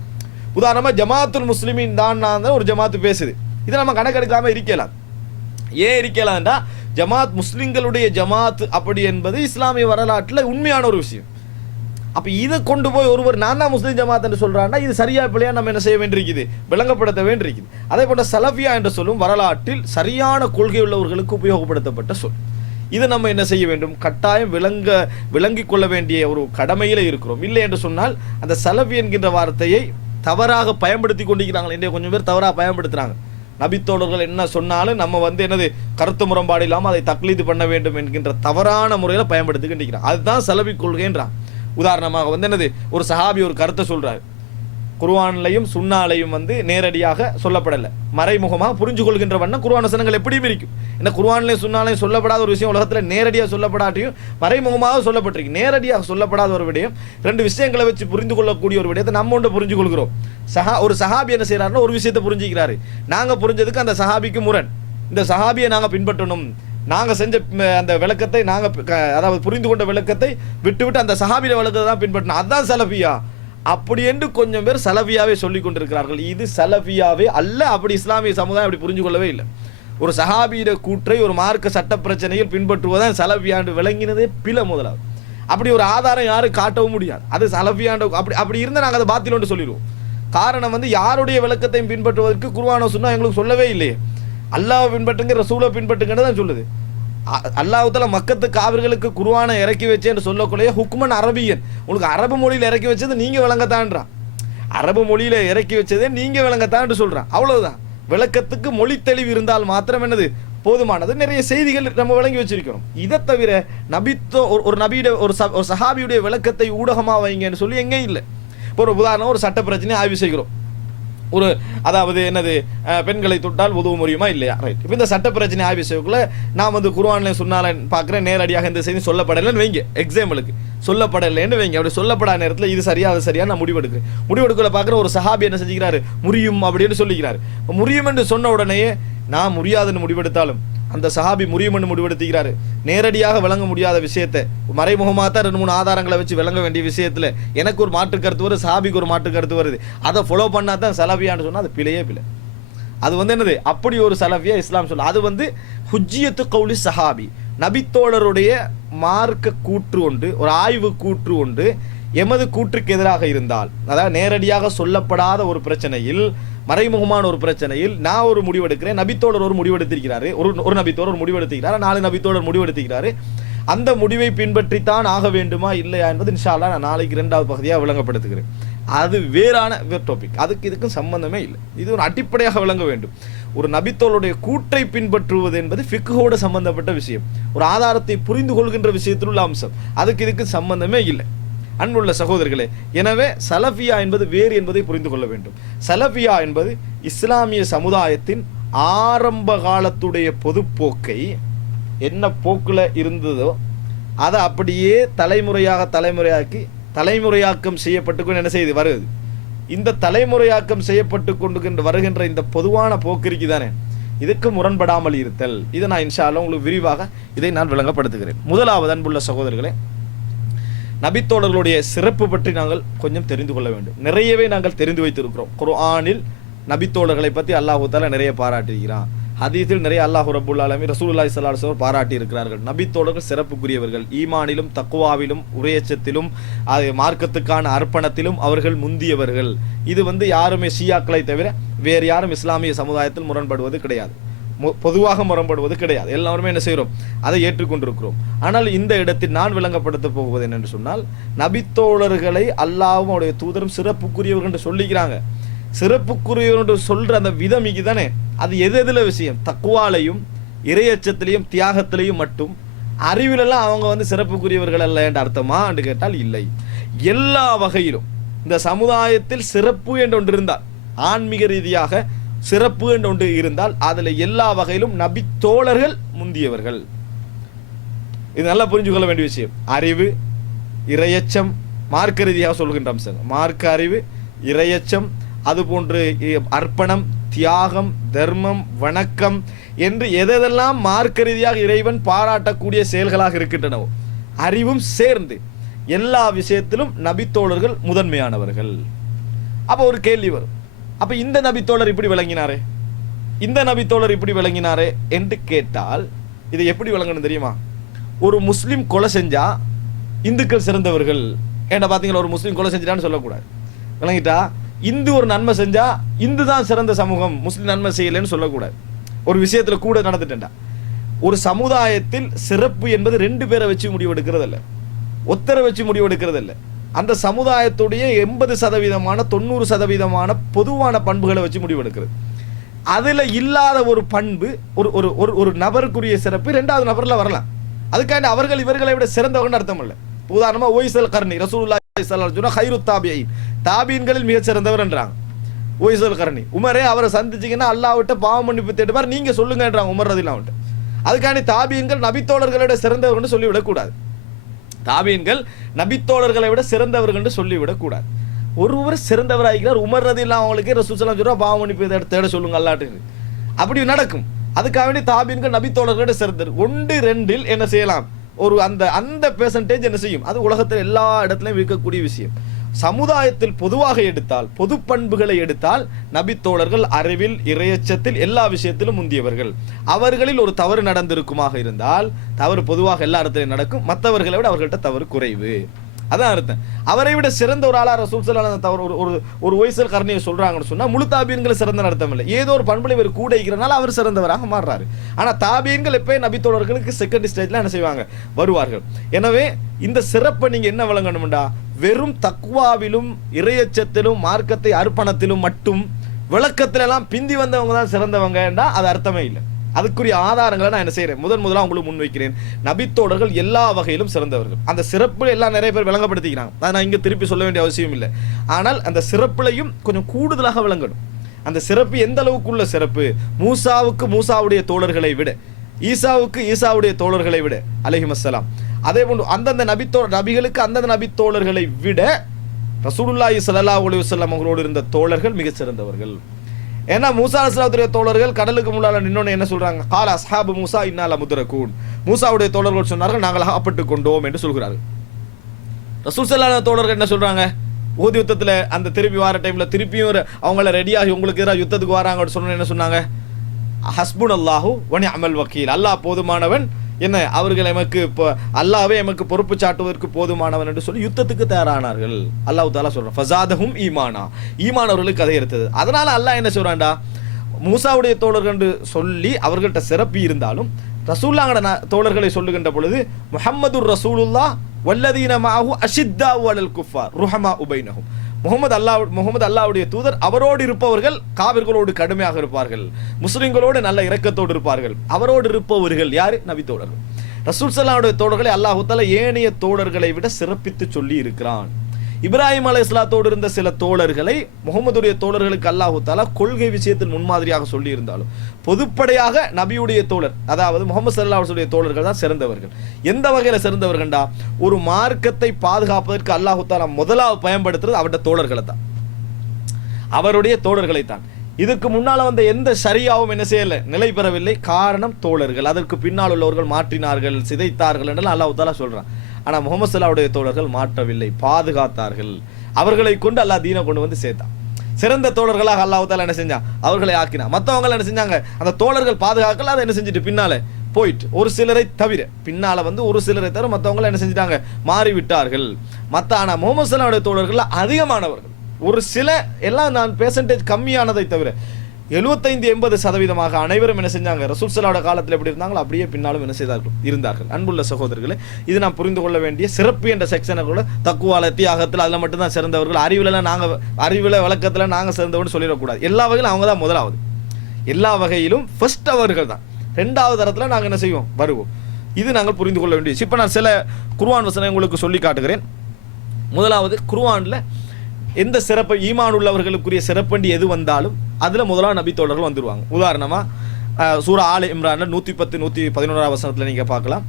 உதாரணமாக ஜமாத்துல் முஸ்லிமின் தான் ஒரு ஜமாத்து பேசுது, இதை நம்ம கணக்கெடுக்காமல் இருக்கலாம். ஏன் இருக்கலாம்டா, ஜமாத் முஸ்லிம்களுடைய ஜமாத் அப்படி என்பது இஸ்லாமிய வரலாற்றில் உண்மையான ஒரு விஷயம். அப்போ இதை கொண்டு போய் ஒருவர் நான் தான் முஸ்லீம் ஜமாத் என்று சொல்கிறான்னா இது சரியா பிள்ளையா நம்ம என்ன செய்ய வேண்டியிருக்குது, விளங்கப்படுத்த வேண்டியிருக்குது. அதே போன்ற சலஃபியா என்று சொல்லும் வரலாற்றில் சரியான கொள்கை உள்ளவர்களுக்கு உபயோகப்படுத்தப்பட்ட சொல். இதை நம்ம என்ன செய்ய வேண்டும், கட்டாயம் விளங்கிக் கொள்ள வேண்டிய ஒரு கடமையில் இருக்கிறோம். இல்லை என்று சொன்னால் அந்த சலஃபி என்கின்ற வார்த்தையை தவறாக பயன்படுத்தி கொண்டிருக்கிறாங்க. இன்றைய கொஞ்சம் பேர் தவறாக பயன்படுத்துகிறாங்க. நபித்தோழர்கள் என்ன சொன்னாலும் நம்ம என்னது கருத்து முரண்பாடு இல்லாமல் அதை தக்லீது பண்ண வேண்டும் என்கின்ற தவறான முறையில் பயன்படுத்தி கொண்டிருக்கிறாங்க. அதுதான் சலஃபி கொள்கைன்றான். உதாரணமாக வந்து என்னது, ஒரு சஹாபி ஒரு கருத்தை சொல்றாரு, குர்ஆன்லையும் சுன்னாலையும் வந்து நேரடியாக சொல்லப்படலை, மறைமுகமாக புரிஞ்சு கொள்கின்ற வண்ணம் குர்ஆன் வசனங்கள் எப்படியும் இருக்கும். ஏன்னா குர்ஆன்லையும் சுன்னாலையும் சொல்லப்படாத ஒரு விஷயம் உலகத்தில் நேரடியாக சொல்லப்படாட்டியும் மறைமுகமாக சொல்லப்பட்டிருக்கு. நேரடியாக சொல்லப்படாத ஒரு விடயம், ரெண்டு விஷயங்களை வச்சு புரிந்து கொள்ளக்கூடிய ஒரு விடயத்தை நம்ம ஒன்று புரிஞ்சு கொள்கிறோம். ஒரு சஹாபி என்ன செய்யறாருன்னா ஒரு விஷயத்தை புரிஞ்சுக்கிறாரு, நாங்கள் புரிஞ்சதுக்கு அந்த சஹாபிக்கு முரண், இந்த சஹாபியை நாங்கள் பின்பற்றணும், நாங்கள் செஞ்ச அந்த விளக்கத்தை நாங்கள் அதாவது புரிந்து கொண்ட விளக்கத்தை விட்டு அந்த சஹாபிய விளக்கத்தை தான் பின்பற்றணும், அதுதான் சலஃபியா அப்படி என்று கொஞ்சம் பேர் சலஃபியாவே சொல்லிக் கொண்டிருக்கிறார்கள். இது சலஃபியாவே அல்ல. அப்படி இஸ்லாமிய சமுதாயம் அப்படி புரிஞ்சு கொள்ளவே இல்லை. ஒரு சஹாபியிட கூற்றை ஒரு மார்க்க சட்ட பிரச்சனையில் பின்பற்றுவதான் சலஃபியாண்டு விளங்கினதே பிழை. முதலாவது அப்படி ஒரு ஆதாரம் யாரும் காட்டவும் முடியாது. அது சலஃபியாண்டு அப்படி இருந்தால் நாங்கள் அதை பாத்திலோன்னு சொல்லிடுவோம். காரணம் வந்து யாருடைய விளக்கத்தையும் பின்பற்றுவதற்கு குர்ஆன் சுன்னா எங்களுக்கு சொல்லவே இல்லையே. அல்லாஹ்வை பின்பற்றுங்க, ரசூலை பின்பற்றுங்கன்னு தான் சொல்லுது. அல்லாஹ் தஆலா மக்கத்து காவிர்களுக்கு குர்ஆனை இறக்கி வச்சேன்னு சொல்லக்கூடிய ஹுக்மன் அரபியன், உங்களுக்கு அரபு மொழியில் இறக்கி வச்சது நீங்க விளங்கத்தான்றான், அரபு மொழியில இறக்கி வச்சதே நீங்க விளங்கத்தான்னு சொல்றான். அவ்வளவுதான். விளக்கத்துக்கு மொழி தெளிவு இருந்தால் மாத்திரம் என்னது போதுமானது. நிறைய செய்திகள் நம்ம விளங்கி வச்சிருக்கிறோம். இதை தவிர ஒரு நபியுடைய ஒரு சஹாபியுடைய விளக்கத்தை ஊடகமா வைங்கன்னு சொல்லி எங்கேயும் இல்லை. இப்போ ஒரு உதாரணம், ஒரு சட்ட பிரச்சனையை ஆய்வு செய்கிறோம். ஒரு அதாவது என்னது, பெண்களை தொட்டால் உதவ முடியுமா இல்லையா, ரைட். இப்போ இந்த சட்ட பிரச்சனை ஆய்வு செய்யக்குள்ள நான் வந்து குர்ஆன்ல சுன்னால பார்க்குறேன், நேரடியாக இந்த செய்தி சொல்லப்படலைன்னு வைங்க, எக்ஸாம்பிளுக்கு சொல்லப்படலைன்னு வைங்க. அப்படி சொல்லப்படாத நேரத்தில் இது சரியா அது சரியா நான் முடிவெடுக்கல பார்க்குற ஒரு சஹாபி என்ன செஞ்சுக்கிறாரு, முறியும் அப்படின்னு சொல்லிக்கிறாரு. முறியும் என்று சொன்ன உடனேயே நான் முடியாதுன்னு முடிவெடுத்தாலும் அந்த சஹாபி முறியுமென்று முடிவெடுத்துக்கிறாரு. நேரடியாக விளங்க முடியாத விஷயத்தை மறைமுகமாக தான் 2-3 ஆதாரங்களை வச்சு விளங்க வேண்டிய விஷயத்தில் எனக்கு ஒரு மாற்று கருத்து வருது, சஹாபிக்கு ஒரு மாற்று கருத்து வருது, அதை ஃபாலோ பண்ணால் தான் சலஃபியான்னு சொன்னால் அது பிழையே பிழை. அது வந்து என்னது, அப்படி ஒரு சலஃபியா இஸ்லாம் சொல்ல. அது வந்து ஹுஜ்ஜியத்து கௌலி சஹாபி, நபித்தோழருடைய மார்க்க கூற்று ஒன்று, ஒரு ஆய்வு கூற்று ஒன்று எமது கூற்றுக்கு எதிராக இருந்தால், அதாவது நேரடியாக சொல்லப்படாத ஒரு பிரச்சனையில், மறைமுகமான ஒரு பிரச்சனையில் நான் ஒரு முடிவெடுக்கிறேன், நபித்தோழர் ஒரு முடிவெடுத்திருக்கிறாரு, ஒரு நபித்தோழர் ஒரு முடிவெடுத்துக்கிறார், 4 நபித்தோழர் முடிவெடுத்துக்கிறாரு, அந்த முடிவை பின்பற்றித்தான் ஆக வேண்டுமா இல்லையா என்பது இன்ஷா அல்லாஹ் நான் நாளைக்கு 2வது பகுதியாக விளங்கப்படுத்துகிறேன். அது வேறான டாபிக், அதுக்கு இதுக்கும் சம்பந்தமே இல்லை. இது ஒரு அடிப்படையாக விளங்க வேண்டும். ஒரு நபித்தோழருடைய கூற்றை பின்பற்றுவது என்பது ஃபிக்ஹோடு சம்பந்தப்பட்ட விஷயம், ஒரு ஆதாரத்தை புரிந்து கொள்கின்ற விஷயத்தில் உள்ள அம்சம், அதுக்கு இதுக்கு சம்பந்தமே இல்லை. அன்புள்ள சகோதரர்களே, எனவே சலஃபியா என்பது வேறு என்பதை புரிந்து கொள்ள வேண்டும். சலஃபியா என்பது இஸ்லாமிய சமுதாயத்தின் ஆரம்ப காலத்துடைய பொதுப்போக்கை என்ன போக்கில் இருந்ததோ அதை அப்படியே தலைமுறையாக்கம் செய்யப்பட்டு என்ன செய்து வருது. இந்த தலைமுறையாக்கம் செய்யப்பட்டு கொண்டு வருகின்ற இந்த பொதுவான போக்கிற்கு தானே இதுக்கு முரண்படாமல் இருத்தல். இதை நான் இன்ஷா அல்லாஹ் உங்களுக்கு விரிவாக இதை நான் விளங்கப்படுத்துகிறேன். முதலாவது அன்புள்ள சகோதரர்களே, நபித்தோழர்களுடைய சிறப்பு பற்றி நாங்கள் கொஞ்சம் தெரிந்து கொள்ள வேண்டும். நிறையவே நாங்கள் தெரிந்து வைத்திருக்கிறோம். குர்ஆனில் நபித்தோழர்களை பற்றி அல்லாஹு தஆலா நிறைய பாராட்டியிருக்கிறான். ஹதீஸில் நிறைய அல்லாஹ் ரப்பல் ஆலமீன் ரசூலுல்லாஹி ஸல்லல்லாஹு அலைஹி வஸல்லம் பாராட்டி இருக்கிறார்கள். நபித்தோழர்கள் சிறப்புக்குரியவர்கள், ஈமானிலும் தக்வாவிலும் உரையச்சத்திலும் மார்க்கத்துக்கான அர்ப்பணத்திலும் அவர்கள் முந்தியவர்கள். இது வந்து யாருமே ஷியாக்களை தவிர வேறு யாரும் இஸ்லாமிய சமுதாயத்தில் முரண்படுவது கிடையாது, பொதுவாக முரண்படுவது கிடையாது. எல்லாருமே என்ன செய்கிறோம், அதை ஏற்றுக்கொண்டிருக்கிறோம். ஆனால் இந்த இடத்தில் நான் விளங்கப்படுத்த போவது என்னென்று சொன்னால், நபித்தோழர்களை அல்லாஹ்வும் அவருடைய தூதரும் சிறப்புக்குரியவர்கள் என்று சொல்லிக்கிறாங்க. சிறப்புக்குரியவர் என்று சொல்ற அந்த விதம் இங்கு தானே, அது எதுல விஷயம், தக்குவாலையும் இறையச்சத்திலையும் தியாகத்திலையும் மட்டும். அறிவிலெல்லாம் அவங்க வந்து சிறப்புக்குரியவர்கள் அல்ல என்ற அர்த்தமா என்று கேட்டால் இல்லை. எல்லா வகையிலும் இந்த சமுதாயத்தில் சிறப்பு என்று ஒன்று இருந்தால், ஆன்மீக ரீதியாக சிறப்பு என்று ஒன்று இருந்தால், அதில் எல்லா வகையிலும் நபி தோழர்கள் முந்தியவர்கள். இது நல்லா புரிஞ்சு கொள்ள வேண்டிய விஷயம். அறிவு, இறையச்சம், மார்க்க ரீதியாக சொல்கின்ற அம்சங்கள், மார்க்க அறிவு, இறையச்சம், அது போன்று அர்ப்பணம், தியாகம், தர்மம், வணக்கம் என்று எதெல்லாம் மார்க்க ரீதியாக இறைவன் பாராட்டக்கூடிய செயல்களாக இருக்கின்றனவோ அறிவும் சேர்ந்து எல்லா விஷயத்திலும் நபித்தோழர்கள் முதன்மையானவர்கள். அப்போ ஒரு கேள்வி வரும், அப்ப இந்த நபித்தோழர் இப்படி விளங்கினாரே, இந்த நபித்தோழர் இப்படி விளங்கினாரே என்று கேட்டால் இதை எப்படி விளங்கணும் தெரியுமா? ஒரு முஸ்லிம் கொலை செஞ்சா இந்துக்கள் சிறந்தவர்கள் ஏன்னா பாத்தீங்களா, ஒரு முஸ்லீம் கொலை செஞ்சிட்டான்னு சொல்லக்கூடாது, விளங்கிட்டா? இந்து ஒரு நன்மை செஞ்சா இந்து தான் சிறந்த சமூகம், முஸ்லீம் நன்மை செய்யலைன்னு சொல்லக்கூடாது. ஒரு விஷயத்துல கூட நடந்துட்டா, ஒரு சமுதாயத்தில் சிறப்பு என்பது 2 பேரை வச்சு முடிவெடுக்கிறது இல்லை, ஒத்தரை வச்சு முடிவெடுக்கிறது இல்லை. அந்த சமுதாயத்துடைய 80% 90% பொதுவான பண்புகளை வச்சு முடிவெடுக்கிறது. அதுல இல்லாத ஒரு பண்பு ஒரு நபருக்குரிய சிறப்பு 2வது நபர்ல வரலாம். அதுக்காண்டி அவர்கள் இவர்களை விட சிறந்தவர்கள் அர்த்தம் இல்லை. உதாரணமா ஒய்சல் கர்னி ரசூலுல்லாஹி ஸல்லல்லாஹு அலைஹி வஸல்லம் ஹைரு தாபியீன், தாபீன்களில் மிகச் சிறந்தவர் என்றாங்க ஒய்சல் கர்னி. உமரே அவரை சந்திச்சீங்கன்னா அல்லாஹ்விட்ட பாவ மன்னிப்பு தேடுவார், நீங்க சொல்லுங்கன்றாங்க உமர் ரலியல்லாஹு அன்ஹு. அதுக்காண்டி தாபீன்கள் நபித்தோழர்களை விட சிறந்தவர்கள் சொல்லிவிடக் கூடாது. தாபீன்கள் நபித்தோழர்களை விட சிறந்தவர்கள் என்று சொல்லிவிடக் கூடாது. ஒருவர் சிறந்தவராகிறார், உமர் ரலியல்லாஹு அவங்களுக்கு ரசூல் ஸல்லல்லாஹு அலைஹி வஸல்லம் பாவ மன்னிப்பு தேட சொல்லுங்க அல்லாஹ்ட்டு. அப்படி நடக்கும். அதுக்காக வேண்டி தாபீன்கள் நபித்தோழர்களோட சிறந்தர். 1-2 என்ன செய்யலாம், ஒரு அந்த பெர்சன்டேஜ் என்ன செய்யும், அது உலகத்தில் எல்லா இடத்துலையும் இருக்கக்கூடிய விஷயம். சமுதாயத்தில் பொதுவாக எடுத்தால், பொது பண்புகளை எடுத்தால் நபித்தோழர்கள் அறிவில், இறையச்சத்தில், எல்லா விஷயத்திலும் முந்தியவர்கள். அவர்களில் ஒரு தவறு நடந்திருக்குமாக இருந்தால், தவறு பொதுவாக எல்லா இடத்திலும் நடக்கும், மற்றவர்களை விட அவர்கள்ட்ட தவறு குறைவு, அதான் அர்த்தம். அவரை விட சிறந்த ஒரு ஆளா ரசூல் ஸல்லல்லாஹு அலைஹி வஸல்லம் ஒரு ஒய்சல் கர்னியை சொல்றாங்கன்னு சொன்னா முழு தாபீன்கள் சிறந்த அர்த்தம் இல்லை. ஏதோ ஒரு பண்புல இவர் கூட இருக்கிறனால அவர் சிறந்தவராக மாறுறாரு. ஆனா தாபீன்கள் எப்பயும் நபித்தோழர்களுக்கு செகண்ட் ஸ்டேஜ்ல என்ன செய்வாங்க, வருவார்கள். எனவே இந்த சிறப்பை நீங்க என்ன வழங்கணும்டா, வெறும் தக்வாவிலும் இறையச்சத்திலும் மார்க்கத்தை அர்ப்பணத்திலும் மட்டும் விளக்கத்திலெல்லாம் பிந்தி வந்தவங்க தான் சிறந்தவங்கடா அது அர்த்தமே இல்லை. அதுக்குரிய ஆதாரங்களை நான் என்ன செய்யறேன், முதலாக உங்களுக்கு முன்வைக்கிறேன். நபித்தோழர்கள் எல்லா வகையிலும் சிறந்தவர்கள். அந்த சிறப்பு எல்லாம் நிறைய பேர் விளங்கப்படுத்திக்கிறாங்க, அதை நான் இங்க திருப்பி சொல்ல வேண்டிய அவசியம் இல்லை. ஆனால் அந்த சிறப்புலையும் கொஞ்சம் கூடுதலாக விளங்கணும். அந்த சிறப்பு எந்த அளவுக்கு உள்ள சிறப்பு, மூசாவுக்கு மூசாவுடைய தோழர்களை விட, ஈசாவுக்கு ஈசாவுடைய தோழர்களை விட அலைஹிமஸ்ஸலாம், அதே போன்று அந்தந்த நபிகளுக்கு அந்தந்த நபித்தோழர்களை விட ரசூலுல்லாஹி ஸல்லல்லாஹு அலைஹி வஸல்லம் அவர்களோடு இருந்த தோழர்கள் மிகச் சிறந்தவர்கள். ஏன்னா மூசா அலைஹிஸ்ஸலாத்துடைய தோழர்கள் கடலுக்கு முன்னால நின்னோன்னு என்ன சொல்றாங்க, கால அஸ்ஹாபு மூசா இன்னா லமுத்ரகூன், மூசாவுடைய தோழர்கள் சொன்னார்கள் நாங்கள் அகப்பட்டு கொண்டோம் என்று சொல்கிறார்கள். ரசூல் ஸல்லல்லாஹு அலைஹி தோழர்கள் என்ன சொல்றாங்க, உஹது யுத்தத்துல அந்த திருப்பி வர டைம்ல திருப்பியும் அவங்கள ரெடியாகி உங்களுக்கு எதிராக யுத்தத்துக்கு வராங்கன்னு சொன்ன என்ன சொன்னாங்க, ஹஸ்புனல்லாஹு வ நிஅமல் வக்கீல், அல்லாஹ் போதுமானவன், என்ன அவர்கள் எமக்கு அல்லாஹ்வே எமக்கு பொறுப்பு சாட்டுவதற்கு போதுமானவன் என்று சொல்லி யுத்தத்துக்கு தயாரானார்கள். அல்லாஹ் தஆலா சொல்றான் ஃபஸாதஹும் ஈமானா, ஈமான் அவர்களுக்கு அதை எடுத்தது. அதனால அல்லாஹ் என்ன சொல்றான்டா, மூசாவுடைய தோழர்கள் என்று சொல்லி அவர்கள்ட்ட சிறப்பு இருந்தாலும் ரசூலுல்லாஹ்ங்கட தோழர்களை சொல்லுகின்ற பொழுது முஹம்மதுர் ரசூலுல்லாஹ் வல்லதீன மஅஹு அஷித்தாஉ அலல் குஃபார் ருஹமாஉ பைனஹும், முகமது அல்லாஹ்வுடைய தூதர், அவரோடு இருப்பவர்கள் காவிர்களோடு கடுமையாக இருப்பார்கள், முஸ்லிம்களோடு நல்ல இரக்கத்தோடு இருப்பார்கள். அவரோடு இருப்பவர்கள் யாரு, நபி தோழர்கள். ரசூல் ஸல்லல்லாஹு அலைஹி தோழர்களை அல்லாஹ் தஆலா ஏனைய தோழர்களை விட சிறப்பித்து சொல்லி இருக்கிறான். இப்ராஹிம் அலைஹிஸ்ஸலாத்தோடு இருந்த சில தோழர்களை முகமதுடைய தோழர்களுக்கு அல்லாஹ் தஆலா கொள்கை விஷயத்தில் முன்மாதிரியாக சொல்லி இருந்தாலும் பொதுப்படையாக நபியுடைய தோழர், அதாவது முகமது ஸல்லல்லாஹு அலைஹி வஸல்லம் தோழர்கள் தான் சிறந்தவர்கள். எந்த வகையில் சிறந்தவர்கள்டா, ஒரு மார்க்கத்தை பாதுகாப்பதற்கு அல்லாஹ் தஆலா முதலாவது பயன்படுத்துறது அவருடைய தோழர்களை தான், அவருடைய தோழர்களை தான். இதுக்கு முன்னால வந்த எந்த ஷரியாவும் என்ன செய்யல, நிலை பெறவில்லை. காரணம் தோழர்கள். அதற்கு பின்னால் உள்ளவர்கள் மாற்றினார்கள், சிதைத்தார்கள் என்றெல்லாம் அல்லாஹ் தஆலா சொல்றான். ஆனா முகமது ஸல்லல்லாஹு தோழர்கள் மாற்றவில்லை, பாதுகாத்தார்கள். அவர்களை கொண்டு அல்லாஹ் தீனை கொண்டு வந்து சேர்த்தான். சிறந்த தோழர்களாக அல்லாஹ் தஆலா என்ன செஞ்சான், அவர்களை ஆக்கினான். மற்றவங்க என்ன செஞ்சாங்க, அந்த தோழர்கள் பாதுகாக்கல, அதை என்ன செஞ்சுட்டு பின்னால போயிட்டு ஒரு சிலரை தவிர பின்னால ஒரு சிலரை தவிர மற்றவங்க என்ன செஞ்சிட்டாங்க, மாறிவிட்டார்கள். ஆனா முகமது ஸல்லல்லாஹு தோழர்கள் அதிகமானவர்கள். ஒரு சில எல்லாம் நான் பெர்சன்டேஜ் கம்மியானதை தவிர 75-80% அனைவரும் என்ன செஞ்சாங்க, ரசூல் ஸல்லல்லாஹு காலத்தில் எப்படி இருந்தாங்களோ அப்படியே பின்னாலும் என்ன செய்தார்கள், இருந்தார்கள். அன்புள்ள சகோதரர்களே, இது நாம் புரிந்து கொள்ள வேண்டிய சிறப்பு என்ற செக்ஷனை கூட தக்குவால தியாகத்தில் அதில் மட்டும்தான் சிறந்தவர்கள், அறிவில் விளக்கத்தில் நாங்கள் சிறந்தவர்கள் சொல்லிடக்கூடாது. எல்லா வகையிலும் அவங்க தான் முதலாவது, எல்லா வகையிலும் ஃபர்ஸ்ட் அவர்கள் தான். 2வது தரத்தில் நாங்கள் என்ன செய்வோம், வருவோம். இது நாங்கள் புரிந்து கொள்ள வேண்டியது. இப்போ நான் சில குர்ஆன் வசனம் உங்களுக்கு சொல்லி காட்டுகிறேன். முதலாவது, குர்ஆனில் எந்த சிறப்பு ஈமான் உள்ளவர்களுக்குரிய சிறப்பண்டி எது வந்தாலும் அதில் முதலாவது நபி தோழர்கள் வந்துடுவாங்க. உதாரணமாக சூரா ஆல இம்ரான்ல 110-111 வசனத்தில் நீங்கள் பார்க்கலாம்,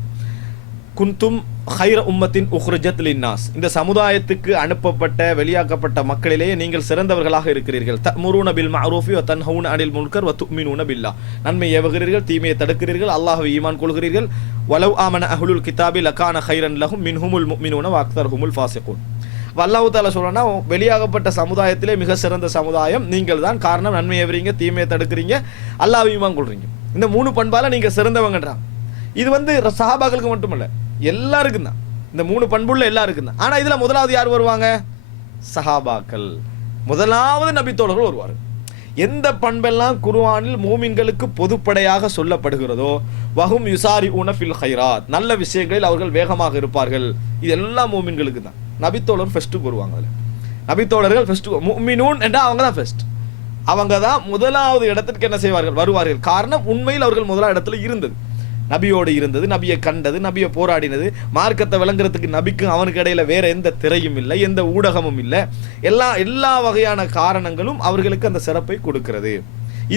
குந்தும் ஹைர உம்மத்தின் உஹ்ரஜத் லின்னாஸ், இந்த சமுதாயத்துக்கு அனுப்பப்பட்ட வெளியாக்கப்பட்ட மக்களிலேயே நீங்கள் சிறந்தவர்களாக இருக்கிறீர்கள். தஅமுரூன பில் மஅரூஃபி வ தன்ஹவுன அனில் முன்கர் வ துமினூன பில்லாஹ், நன்மை ஏவுகிறீர்கள், தீமையை தடுக்கிறீர்கள், அல்லாஹ்வை ஈமான் கொள்கிறீர்கள். வலவ் ஆமன அஹ்லுல் கிதாபி லகான ஹைரன் லஹும் மின்ஹுமுல் முஃமினூன வ அக்ஸருஹுமுல் ஃபாஸிகூன். அல்லாஹ் தஆலா சொல்றானா, வெளியாகப்பட்ட சமுதாயத்திலே மிக சிறந்த சமுதாயம் நீங்கள் தான். காரணம், நன்மை ஏவுறீங்க, தீமையை தடுக்கிறீங்க, அல்லாஹ்வை ஈமான் கொள்றீங்க. இந்த 3 பண்பால நீங்க சிறந்தவங்கன்றான். இது சஹாபாக்களுக்கு மட்டுமல்ல, எல்லாருக்கும் தான். இந்த 3 பண்புள்ள எல்லாருக்கும் தான். ஆனா இதுல முதலாவது யார் வருவாங்க, சஹாபாக்கள். முதலாவது நபி தோழர்கள் வருவார்கள். எந்த பண்பெல்லாம் குர்ஆனில் மூமின்களுக்கு பொதுப்படையாக சொல்லப்படுகிறதோ, வஹும் யுசாரிஊன ஃபில் கைராத், நல்ல விஷயங்களில் அவர்கள் வேகமாக இருப்பார்கள், இது எல்லா மூமின்களுக்கு தான். நபித்தோழர் ஃபர்ஸ்ட்டுக்கு வருவாங்க. அதில் நபித்தோழர்கள் ஃபர்ஸ்ட்டு, முஃமினூன் என்றால் அவங்க தான் ஃபர்ஸ்ட், அவங்க தான் முதலாவது இடத்திற்கு என்ன செய்வார்கள், வருவார்கள். காரணம், உண்மையில் அவர்கள் முதலாவது இடத்துல இருந்தது. நபியோடு இருந்தது, நபியை கண்டது, நபியை போராடினது, மார்க்கத்தை விளங்குறதுக்கு நபிக்கும் அவனுக்கு இடையில வேற எந்த திரையும் இல்லை, எந்த ஊடகமும் இல்லை. எல்லா வகையான காரணங்களும் அவர்களுக்கு அந்த சிறப்பை கொடுக்கிறது.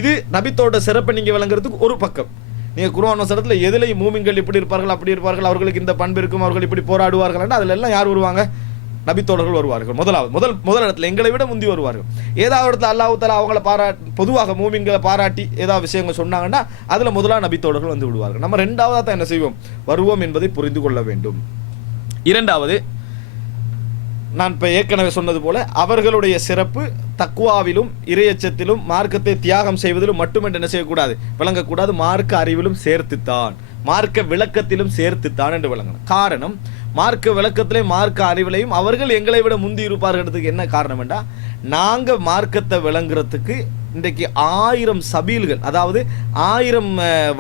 இது நபித்தோட சிறப்பை நீங்க விளங்குறதுக்கு ஒரு பக்கம். நீங்க குர்ஆன் வசனத்துல எதுலையும் மூமின்கள் இப்படி இருப்பார்கள், அப்படி இருப்பார்கள், அவர்களுக்கு இந்த பண்பு இருக்கும், அவர்கள் இப்படி போராடுவார்கள், அதுல எல்லாம் யார் வருவாங்க? நபித்தோழர்கள் வருவார்கள். முதல் இடத்துல எங்களை விட முந்தி வருவார்கள். ஏதாவது இடத்துல அல்லாஹ் தஆலா அவங்கள பொதுவாக மூமின்களை பாராட்டி ஏதாவது விஷயங்கள் சொன்னாங்கன்னா அதுல முதலாக நபித்தோழர்கள் வந்து விடுவார்கள். நம்ம ரெண்டாவதா தான் என்ன செய்வோம்? வருவோம் என்பதை புரிந்து கொள்ள வேண்டும். இரண்டாவது, நான் இப்ப ஏற்கனவே சொன்னது போல அவர்களுடைய சிறப்பு தக்வாவிலும் இறையச்சத்திலும் மார்க்கத்தை தியாகம் செய்வதிலும் மட்டுமென்று என்ன செய்யக்கூடாது? விளங்கக்கூடாது. மார்க்க அறிவிலும் சேர்த்துத்தான், மார்க்க விளக்கத்திலும் சேர்த்துத்தான் என்று விளங்கணும். காரணம், மார்க்க விளக்கத்திலையும் மார்க்க அறிவிலையும் அவர்கள் எங்களை விட முந்தி இருப்பார்கள்ன்றதுக்கு என்ன காரணம் என்றா, நாங்க மார்க்கத்தை விளங்குறதுக்கு இன்றைக்கு 1000 சபீல்கள், அதாவது 1000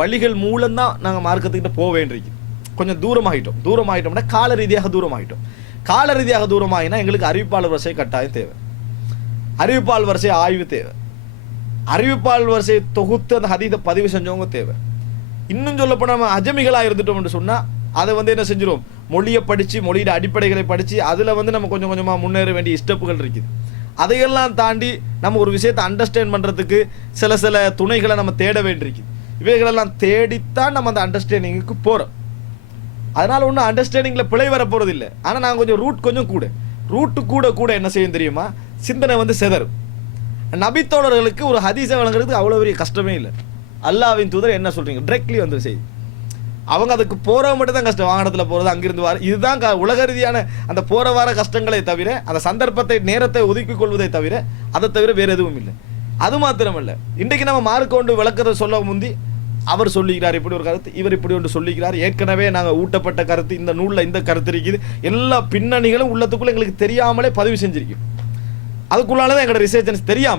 வழிகள் மூலம்தான் நாங்கள் மார்க்கத்துக்கிட்ட போக வேண்டியிருக்கு. கொஞ்சம் தூரமாயிட்டோம்னா கால ரீதியாக தூரமாயிட்டோம். கால ரீதியாக தூரமாகினா எங்களுக்கு அறிவிப்பாளர் வரிசை கட்டாயம் தேவை, அறிவிப்பாளர் வரிசை ஆய்வு தேவை, அறிவிப்பாளர் வரிசை தொகுத்து அந்த ஹதீஸை பதிவு செஞ்சவங்க தேவை. இன்னும் சொல்லப்போனால் நம்ம அஜமிகளாக இருந்துட்டோம்னு சொன்னால் அதை வந்து என்ன செஞ்சிடும்? மொழியை படித்து, மொழியோட அடிப்படைகளை படித்து அதில் வந்து நம்ம கொஞ்சம் கொஞ்சமாக முன்னேற வேண்டிய ஸ்டெப்புகள் இருக்குது. அதையெல்லாம் தாண்டி நம்ம ஒரு விஷயத்தை அண்டர்ஸ்டாண்ட் பண்ணுறதுக்கு சில துணைகளை நம்ம தேட வேண்டியிருக்குது. இவைகளெல்லாம் தேடித்தான் நம்ம அந்த அண்டர்ஸ்டாண்டிங்குக்கு போகிறோம். அதனால ஒன்றும் அண்டர்ஸ்டாண்டிங்கில் பிழை வர போகிறது இல்லை. ஆனால் நாங்கள் கொஞ்சம் ரூட்டு கூட என்ன செய்யும் தெரியுமா? சிந்தனை வந்து செதறும். நபித்தோழர்களுக்கு ஒரு ஹதீஸை வழங்குறதுக்கு அவ்வளோ பெரிய கஷ்டமே இல்லை. அல்லாஹ்வின் தூதர் என்ன சொல்றீங்க டைரக்ட்லி வந்து செய்தி. அவங்க அதுக்கு போற மட்டும் தான் கஷ்டம், வாகனத்தில் போகிறது, அங்கிருந்து வர, இதுதான் உலக ரீதியான அந்த போற வார கஷ்டங்களை தவிர, அந்த சந்தர்ப்பத்தை நேரத்தை ஒதுக்கிக் கொள்வதை தவிர, அதை தவிர வேற எதுவும் இல்லை. அது மாத்திரமல்ல, இன்றைக்கு நம்ம மார்க்க கொண்டு விளக்கத்தை சொல்ல முந்தி அவர் சொல்லிக்கிறார் இப்படி ஒரு கருத்து, இவர் இப்படி ஒன்று சொல்லிக்கிறார், ஏற்கனவே நாங்கள் ஊட்டப்பட்ட கருத்து, இந்த நூலில் இந்த கருத்து இருக்குது, எல்லா பின்னணிகளும் உள்ளத்துக்குள்ள எங்களுக்கு தெரியாமலே பதிவு செஞ்சிருக்கும். அதுக்குள்ளாலதான் எங்களோட ரிசர்ச்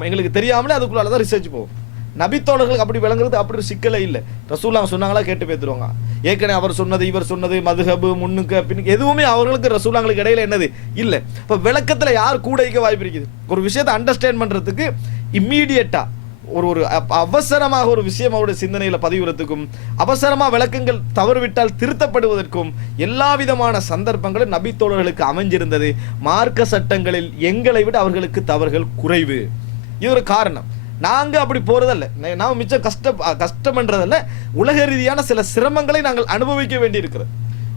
எங்களுக்கு தெரியாமலே அதுக்குள்ளாலதான் ரிசர்ச் போகும். நபித்தோழர்களுக்கு அப்படி விளங்குறது அப்படி ஒரு சிக்கலே இல்லை. ரசூலுல்லாஹ் சொன்னாங்களா கேட்டு பேத்துருவாங்க. ஏற்கனவே அவர் சொன்னது, இவர் சொன்னது, மதுஹபு முன்னுக்கு பின்னுக்கு எதுவுமே அவர்களுக்கு ரசூலுல்லாஹ்களுக்கு இடையில என்னது இல்லை. இப்போ விளக்கத்தில் யார் கூட வைக்க வாய்ப்பு இருக்குது? ஒரு விஷயத்தை அண்டர்ஸ்டாண்ட் பண்ணுறதுக்கு இம்மீடியட்டா ஒரு அவசரமாக ஒரு விஷயம் அவருடைய சிந்தனையில் பதிவுறதுக்கும், அவசரமாக விளக்கங்கள் தவறுவிட்டால் திருத்தப்படுவதற்கும் எல்லா விதமான சந்தர்ப்பங்களும் நபித்தோழர்களுக்கு அமைஞ்சிருந்தது. மார்க்க சட்டங்களில் எங்களை விட அவர்களுக்கு தவறுகள் குறைவு. இது ஒரு காரணம். நாங்க அப்படி போறதல்ல, நாம் மிச்சம் கஷ்டம்ன்றதல்ல, உலக ரீதியான சில சிரமங்களை நாங்கள் அனுபவிக்க வேண்டி இருக்கிறது.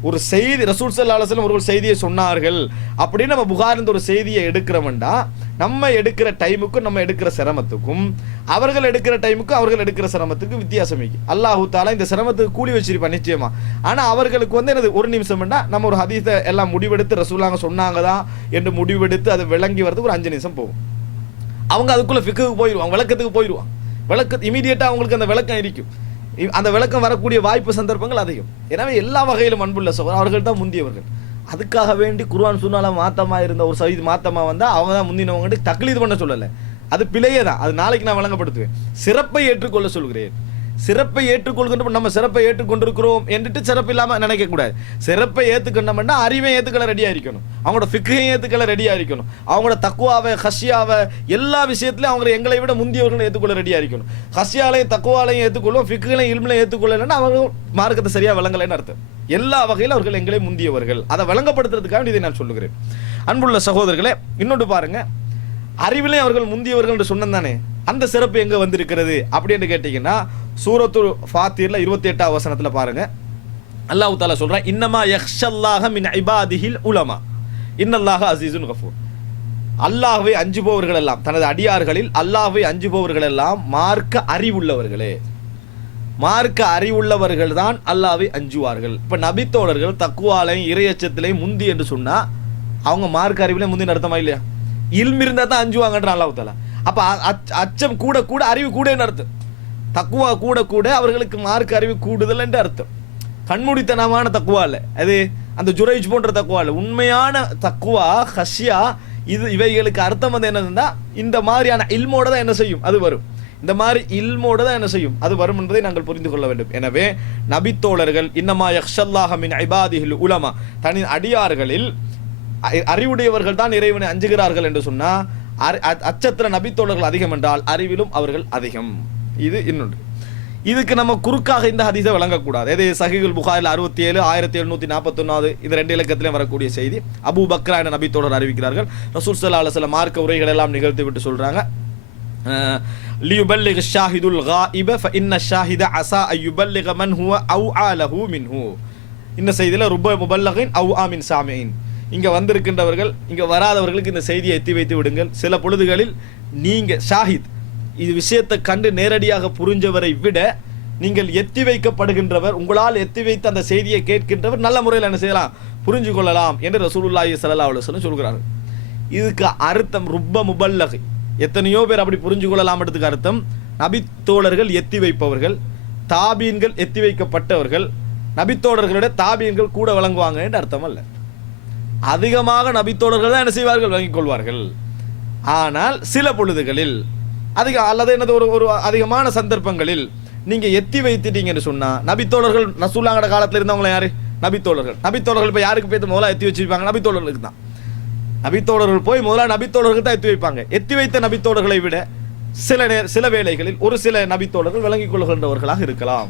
ஒரு செய்தி ரசூல் ஸல்லல்லாஹு அலைஹி வஸல்லம் ஒரு செய்தியை சொன்னார்கள் அப்படின்னு நம்ம புகாரில் ஒரு செய்தியை எடுக்கிறோம்டா, நம்ம எடுக்கிற டைமுக்கும் நம்ம எடுக்கிற சிரமத்துக்கும் அவர்கள் எடுக்கிற டைமுக்கும் அவர்கள் எடுக்கிற சிரமத்துக்கும் வித்தியாசம் இருக்கு. அல்லாஹு தஆலா இந்த சிரமத்துக்கு கூலி வச்சிருப்பான் நிச்சயமா. ஆனா அவர்களுக்கு வந்து என்னது, ஒரு நிமிஷம்டா நம்ம ஒரு ஹதீஸை எல்லாம் முடிவெடுத்து ரசூலுல்லாஹ் சொன்னாங்கதான் என்று முடிவெடுத்து அதை விளங்கி வரதுக்கு ஒரு 5 நிமிஷம் போகும். அவங்க அதுக்குள்ள ஃபிக்குக்கு போயிடுவாங்க, விளக்கத்துக்கு போயிடுவாங்க. இமீடியட்டா அவங்களுக்கு அந்த விளக்கம் இருக்கும். அந்த விளக்கம் வரக்கூடிய வாய்ப்பு சந்தர்ப்பங்கள் அதிகம். எனவே எல்லா வகையிலும் அன்புள்ள சகோதரர் அவர்கள் தான் முந்தியவர்கள். அதுக்காக வேண்டி குர்ஆன் சுன்னால மாத்தமா இருந்த ஒரு சைது மாத்தமா வந்தா அவங்க தான் முந்தினவங்க தக்லீத் பண்ண சொல்லலை. அது பிழையே தான். அது நாளைக்கு நான் வழங்கப்படுத்துவேன். சிறப்பை ஏற்றுக்கொள்ள சொல்கிறேன். சிறப்பை ஏற்றுக்கொள்கின்ற நம்ம சிறப்பை ஏற்றுக்கொண்டிருக்கிறோம் என்றுட்டு சிறப்பு இல்லாமல் நினைக்கக்கூடாது. சிறப்பை ஏற்றுக்கொண்டோம்னா அறிவை ஏற்றுக்களை ரெடியாக இருக்கணும், அவங்களோட ஃபிக்கையும் ஏற்றுக்களை ரெடியாக இருக்கணும், அவங்களோட தக்குவாவை ஹஷியாவை எல்லா விஷயத்துலையும் அவங்க எங்களை விட முந்தியவர்களை ஏற்றுக்கொள்ள ரெடியாக இருக்கணும். ஹஷியாலையும் தக்குவாலையும் ஏற்றுக்கொள்ளும், ஃபிக்கையும் இல்மையும் ஏற்றுக்கொள்ளலைன்னா அவங்க மார்க்கத்தை சரியாக விளங்கலைன்னு அர்த்தம். எல்லா வகையிலும் அவர்கள் எங்களை முந்தியவர்கள். அதை விளங்கப்படுத்துறதுக்காக இதை நான் சொல்லுகிறேன். அன்புள்ள சகோதரர்களே, இன்னொன்று பாருங்க, அறிவிலே அவர்கள் முந்தியவர்கள் என்று சொன்னதானே, அந்த சிறப்பு எங்க வந்திருக்கிறது அப்படின்னு கேட்டீங்கன்னா, சூரத்துல் ஃபாத்திர்ல 28வது வசனத்துல பாருங்க, அல்லாஹ் தஆலா சொல்றான், இன்னமா யக்ஷல்லாஹ மின் இபாதிஹில் உலமா இன்னல்லாஹ அஸீஸுன் கஃபூர். அல்லாஹ்வை அஞ்சுபவர்கள் எல்லாம், தனது அடியார்களில் அல்லாஹ்வை அஞ்சுபவர்கள் எல்லாம் மார்க்க அறிவுள்ளவர்களே. மார்க்க அறிவுள்ளவர்கள் தான் அல்லாஹ்வை அஞ்சுவார்கள். இப்ப நபித்தோழர்கள் தக்குவாலையும் இறையச்சத்திலையும் முந்தி என்று சொன்னா அவங்க மார்க்க அறிவிலே முந்தி அர்த்தமா இல்லையா? இல்ம் இருந்தா தான் அஞ்சுவாங்கன்ற அல்லாஹ் தஆலா. அப்ப அச்சம் கூட கூட அறிவு கூட அர்த்தம். தக்குவா கூட கூட அவர்களுக்கு மார்க்க அறிவு கூடுதல் என்று அர்த்தம். கண்மூடித்தனமான தக்குவா இல்லை, அது அந்த ஜுரைஜ் போன்ற தக்குவா இல்லை. உண்மையான தக்குவா ஹஷியா இவைகளுக்கு அர்த்தம் வந்து என்னதுன்னா, இந்த மாதிரியான இல்மோட தான் என்ன செய்யும் அது வரும். இந்த மாதிரி இல்மோட தான் என்ன செய்யும் அது வரும் என்பதை நாங்கள் புரிந்து கொள்ள வேண்டும். எனவே நபித்தோழர்கள் இன்னமா யக்ஷல்லாஹ மின் இபாதிஹில் உலமா, தனி அடியார்களில் அறிவுடையவர்கள் தான் இறைவனை அஞ்சுகிறார்கள் என்று சொன்னா, அச்சத்திர நபித்தோழர்கள் அதிகம் என்றால் அறிவிலும் அவர்கள் அதிகம். இது இன்னொன்று. இதுக்கு நம்ம குறுக்காக இந்த ஹதீஸை வழங்கக்கூடாது. இது சஹீஹுல் புகாரில் 67 1741 இந்த 2 இலக்கத்திலையும் வரக்கூடிய செய்தி. அபூ பக்ரா என்ற நபி தோழர் அறிவிக்கிறார்கள், ரசூல் ஸல்லல்லாஹு அலைஹி வஸல்லம் மார்க்க உரைகள் எல்லாம் நிகழ்த்தி விட்டு சொல்றாங்க, லியுபல்லிக ஷாஹிதுல் காயிப ஃபஇன்ன ஷாஹித அஸா அய்யுபல்லிக மன் ஹுவ அவ்ஆ லஹு மின்ஹு. இந்த செய்தியில் ருப்ப முபல்லகின் அவ்ஆ மின் சாமியின், இங்கே வந்திருக்கின்றவர்கள் இங்கே வராதவர்களுக்கு இந்த செய்தியை எத்தி வைத்து விடுங்கள். சில பொழுதுகளில் நீங்கள் ஷாஹித், இது விஷயத்தை கண்டு நேரடியாக புரிஞ்சவரை விட நீங்கள் எத்தி வைக்கப்படுகின்றவர், உங்களால் எத்தி வைத்து அந்த செய்தியை கேட்கின்றவர் நல்ல முறையில் என்ன செய்யலாம், புரிஞ்சு கொள்ளலாம் என்று ரசூலுல்லாஹி ஸல்லல்லாஹு அலைஹி வஸல்லம் சொல்கிறார்கள். இதுக்கு அர்த்தம் ருப்ப முபல்லகி, எத்தனையோ பேர் அப்படி புரிஞ்சு கொள்ளலாம்ன்றதுக்கு அர்த்தம் நபித்தோழர்கள் எத்தி வைப்பவர்கள், தாபீன்கள் எத்தி வைக்கப்பட்டவர்கள், நபித்தோழர்களோட தாபீன்கள் கூட வழங்குவாங்க என்று அர்த்தம் அல்ல. அதிகமாக நபித்தோழர்கள் தான் என்ன செய்வார்கள், வழங்கிக் கொள்வார்கள். ஆனால் சில பொழுதுகளில் அல்லது என்னது ஒரு அதிகமான சந்தர்ப்பங்களில் நீங்க எத்தி வைத்துட்டீங்கன்னு சொன்னா, நபித்தோழர்கள் ரசூலுல்லாஹ்வோட காலத்தில் இருந்தவங்க யாரு, நபித்தோழர்கள். நபித்தோழர்கள் இப்ப யாருக்கு போய் முதல்ல எத்தி வச்சிருப்பாங்க, நபித்தோழர்களுக்கு தான். நபித்தோழர்கள் போய் முதல்ல நபித்தோழர்களுக்கு தான் எத்தி வைப்பாங்க. எத்தி வைத்த நபித்தோழர்களை விட சில வேளைகளில் ஒரு சில நபித்தோழர்கள் விளங்கிக் கொள்கின்றவர்களாக இருக்கலாம்.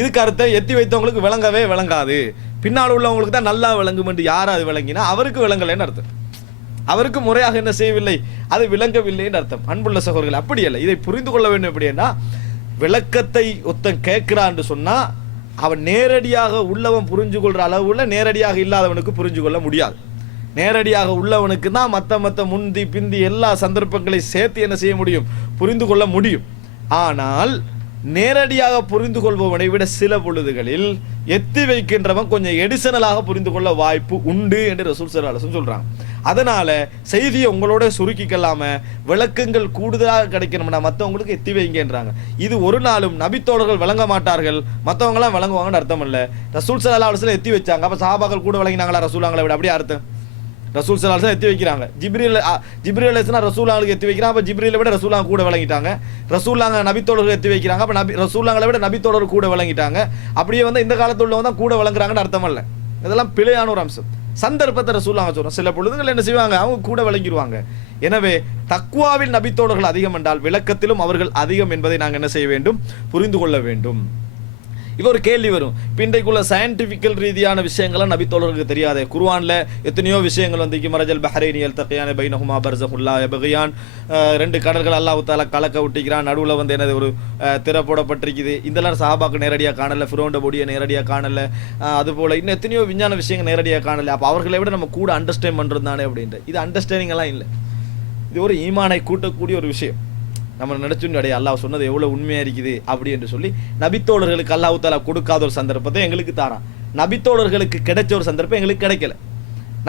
இதுக்கு அர்த்தம் எத்தி வைத்தவங்களுக்கு விளங்கவே விளங்காது, பின்னால் உள்ளவங்களுக்கு தான் நல்லா விளங்கும் என்று யார் அது விளங்கினா அவருக்கு விளங்கலைன்னு அர்த்தம். அவருக்கு முறையாக என்ன செய்யவில்லை, அது விளங்கவில்லை என்று அர்த்தம். அன்புள்ள சகோதரர்கள், அப்படி அல்ல. இதை புரிந்து கொள்ள வேண்டும். எப்படின்னா, விளக்கத்தை ஒருத்தன் கேட்கிறான் சொன்னா அவன் நேரடியாக உள்ளவன் புரிஞ்சு கொள்ற அளவுல நேரடியாக இல்லாதவனுக்கு புரிஞ்சு கொள்ள முடியாது. நேரடியாக உள்ளவனுக்கு தான் மத்த முந்தி பிந்தி எல்லா சந்தர்ப்பங்களை சேர்த்து என்ன செய்ய முடியும், புரிந்து கொள்ள முடியும். ஆனால் நேரடியாக புரிந்து கொள்பவனை விட சில பொழுதுகளில் எத்தி வைக்கின்றவன் கொஞ்சம் எடிஷனலாக புரிந்து கொள்ள வாய்ப்பு உண்டு என்று ரசூல் ஸல்லல்லாஹு அலைஹி வஸல்லம் சொல்றாங்க. அதனால செய்தியை உங்களோட சுருக்கிக்கலாம விளக்கங்கள் கூடுதலாக கிடைக்கணும்னா மற்றவங்களுக்கு எத்தி வைங்கன்றாங்க. இது ஒரு நாளும் நபித்தோழர்கள் வழங்க மாட்டார்கள், மற்றவங்களாம் வழங்குவாங்கன்னு அர்த்தம் இல்லை. ரசூல் ஸல்லல்லாஹு அலைஹி வஸல்லம் எத்தி வச்சாங்க, அப்ப சஹாபாக்கள் கூட வழங்கினாங்களா ரசூலுல்லாஹ்வை விட, அப்படியே அர்த்தம். ரசூல் ஸல்லல்லாஹு அலைஹி வஸல்லம் எத்தி வைக்கிறாங்க, ஜிப்ரீல் அலைஹிஸ்ஸலாம் ரசூலுல்லாஹ்வுக்கு எத்தி வைக்கிறாங்க, அப்ப ஜிப்ரீலை விட ரசூலுல்லாஹ் கூட வழங்கிட்டாங்க. ரசூலுல்லாஹ் நபித்தோழர்கள் எத்தி வைக்கிறாங்க, அப்ப ரசூலுல்லாஹ்வை விட நபித்தோழர் கூட வழங்கிட்டாங்க. அப்படியே வந்து இந்த காலத்துல உள்ளவங்க தான் கூட வழங்குறாங்கன்னு அர்த்தம் அல்ல. இதெல்லாம் பிழையான ஒரு அம்சம். சந்தர்ப்பத்தை ரசூலுல்லாஹ் சொல்றோம், சில பொழுதுகள் என்ன செய்வாங்க, அவங்க கூட வழங்கிடுவாங்க. எனவே தக்வாவில் நபித்தோழர்கள் அதிகம் என்றால் விளக்கத்திலும் அவர்கள் அதிகம் என்பதை நாங்கள் என்ன செய்ய வேண்டும், புரிந்து கொள்ள வேண்டும். இப்போ ஒரு கேள்வி வரும், இன்றைக்குள்ள சயின்டிபிக்கல் ரீதியான விஷயங்கள்லாம் நபித்தோழர்களுக்கு தெரியாதே. குர்ஆன்ல எத்தனையோ விஷயங்கள் வந்து மரஜல் பஹரைனி யல்தகியான் பைனஹுமா பர்ஸகுல் லா யப்கியான், 2 கடல்கள் அல்லாஹ் தஆலா கலக்க விட்டுக்கிறான், நடுவில் வந்து என்னது ஒரு திரை போடப்பட்டிருக்குது. இதெல்லாம் சஹாபாக்கு நேரடியாக காணல, ஃபிரௌனோட பொடியை நேரடியாக காணல, அதுபோல இன்னும் எத்தனையோ விஞ்ஞான விஷயங்கள் நேரடியாக காணல. அப்போ அவர்களை விட நம்ம கூட அண்டர்ஸ்டாண்ட் பண்ணுறது தானே அப்படின்ட்டு. இது அண்டர்ஸ்டாண்டிங் எல்லாம் இல்லை, இது ஒரு ஈமானை கூட்டக்கூடிய ஒரு விஷயம். நம்ம நினைச்சுன்னு அடைய அல்லாஹ் சொன்னது எவ்வளவு உண்மையா இருக்குது அப்படி என்று சொல்லி நபித்தோழர்களுக்கு அல்லாஹ் தஆலா கொடுக்காத ஒரு சந்தர்ப்பத்தை எங்களுக்கு தாரான். நபித்தோழர்களுக்கு கிடைச்ச ஒரு சந்தர்ப்பம் எங்களுக்கு கிடைக்கல.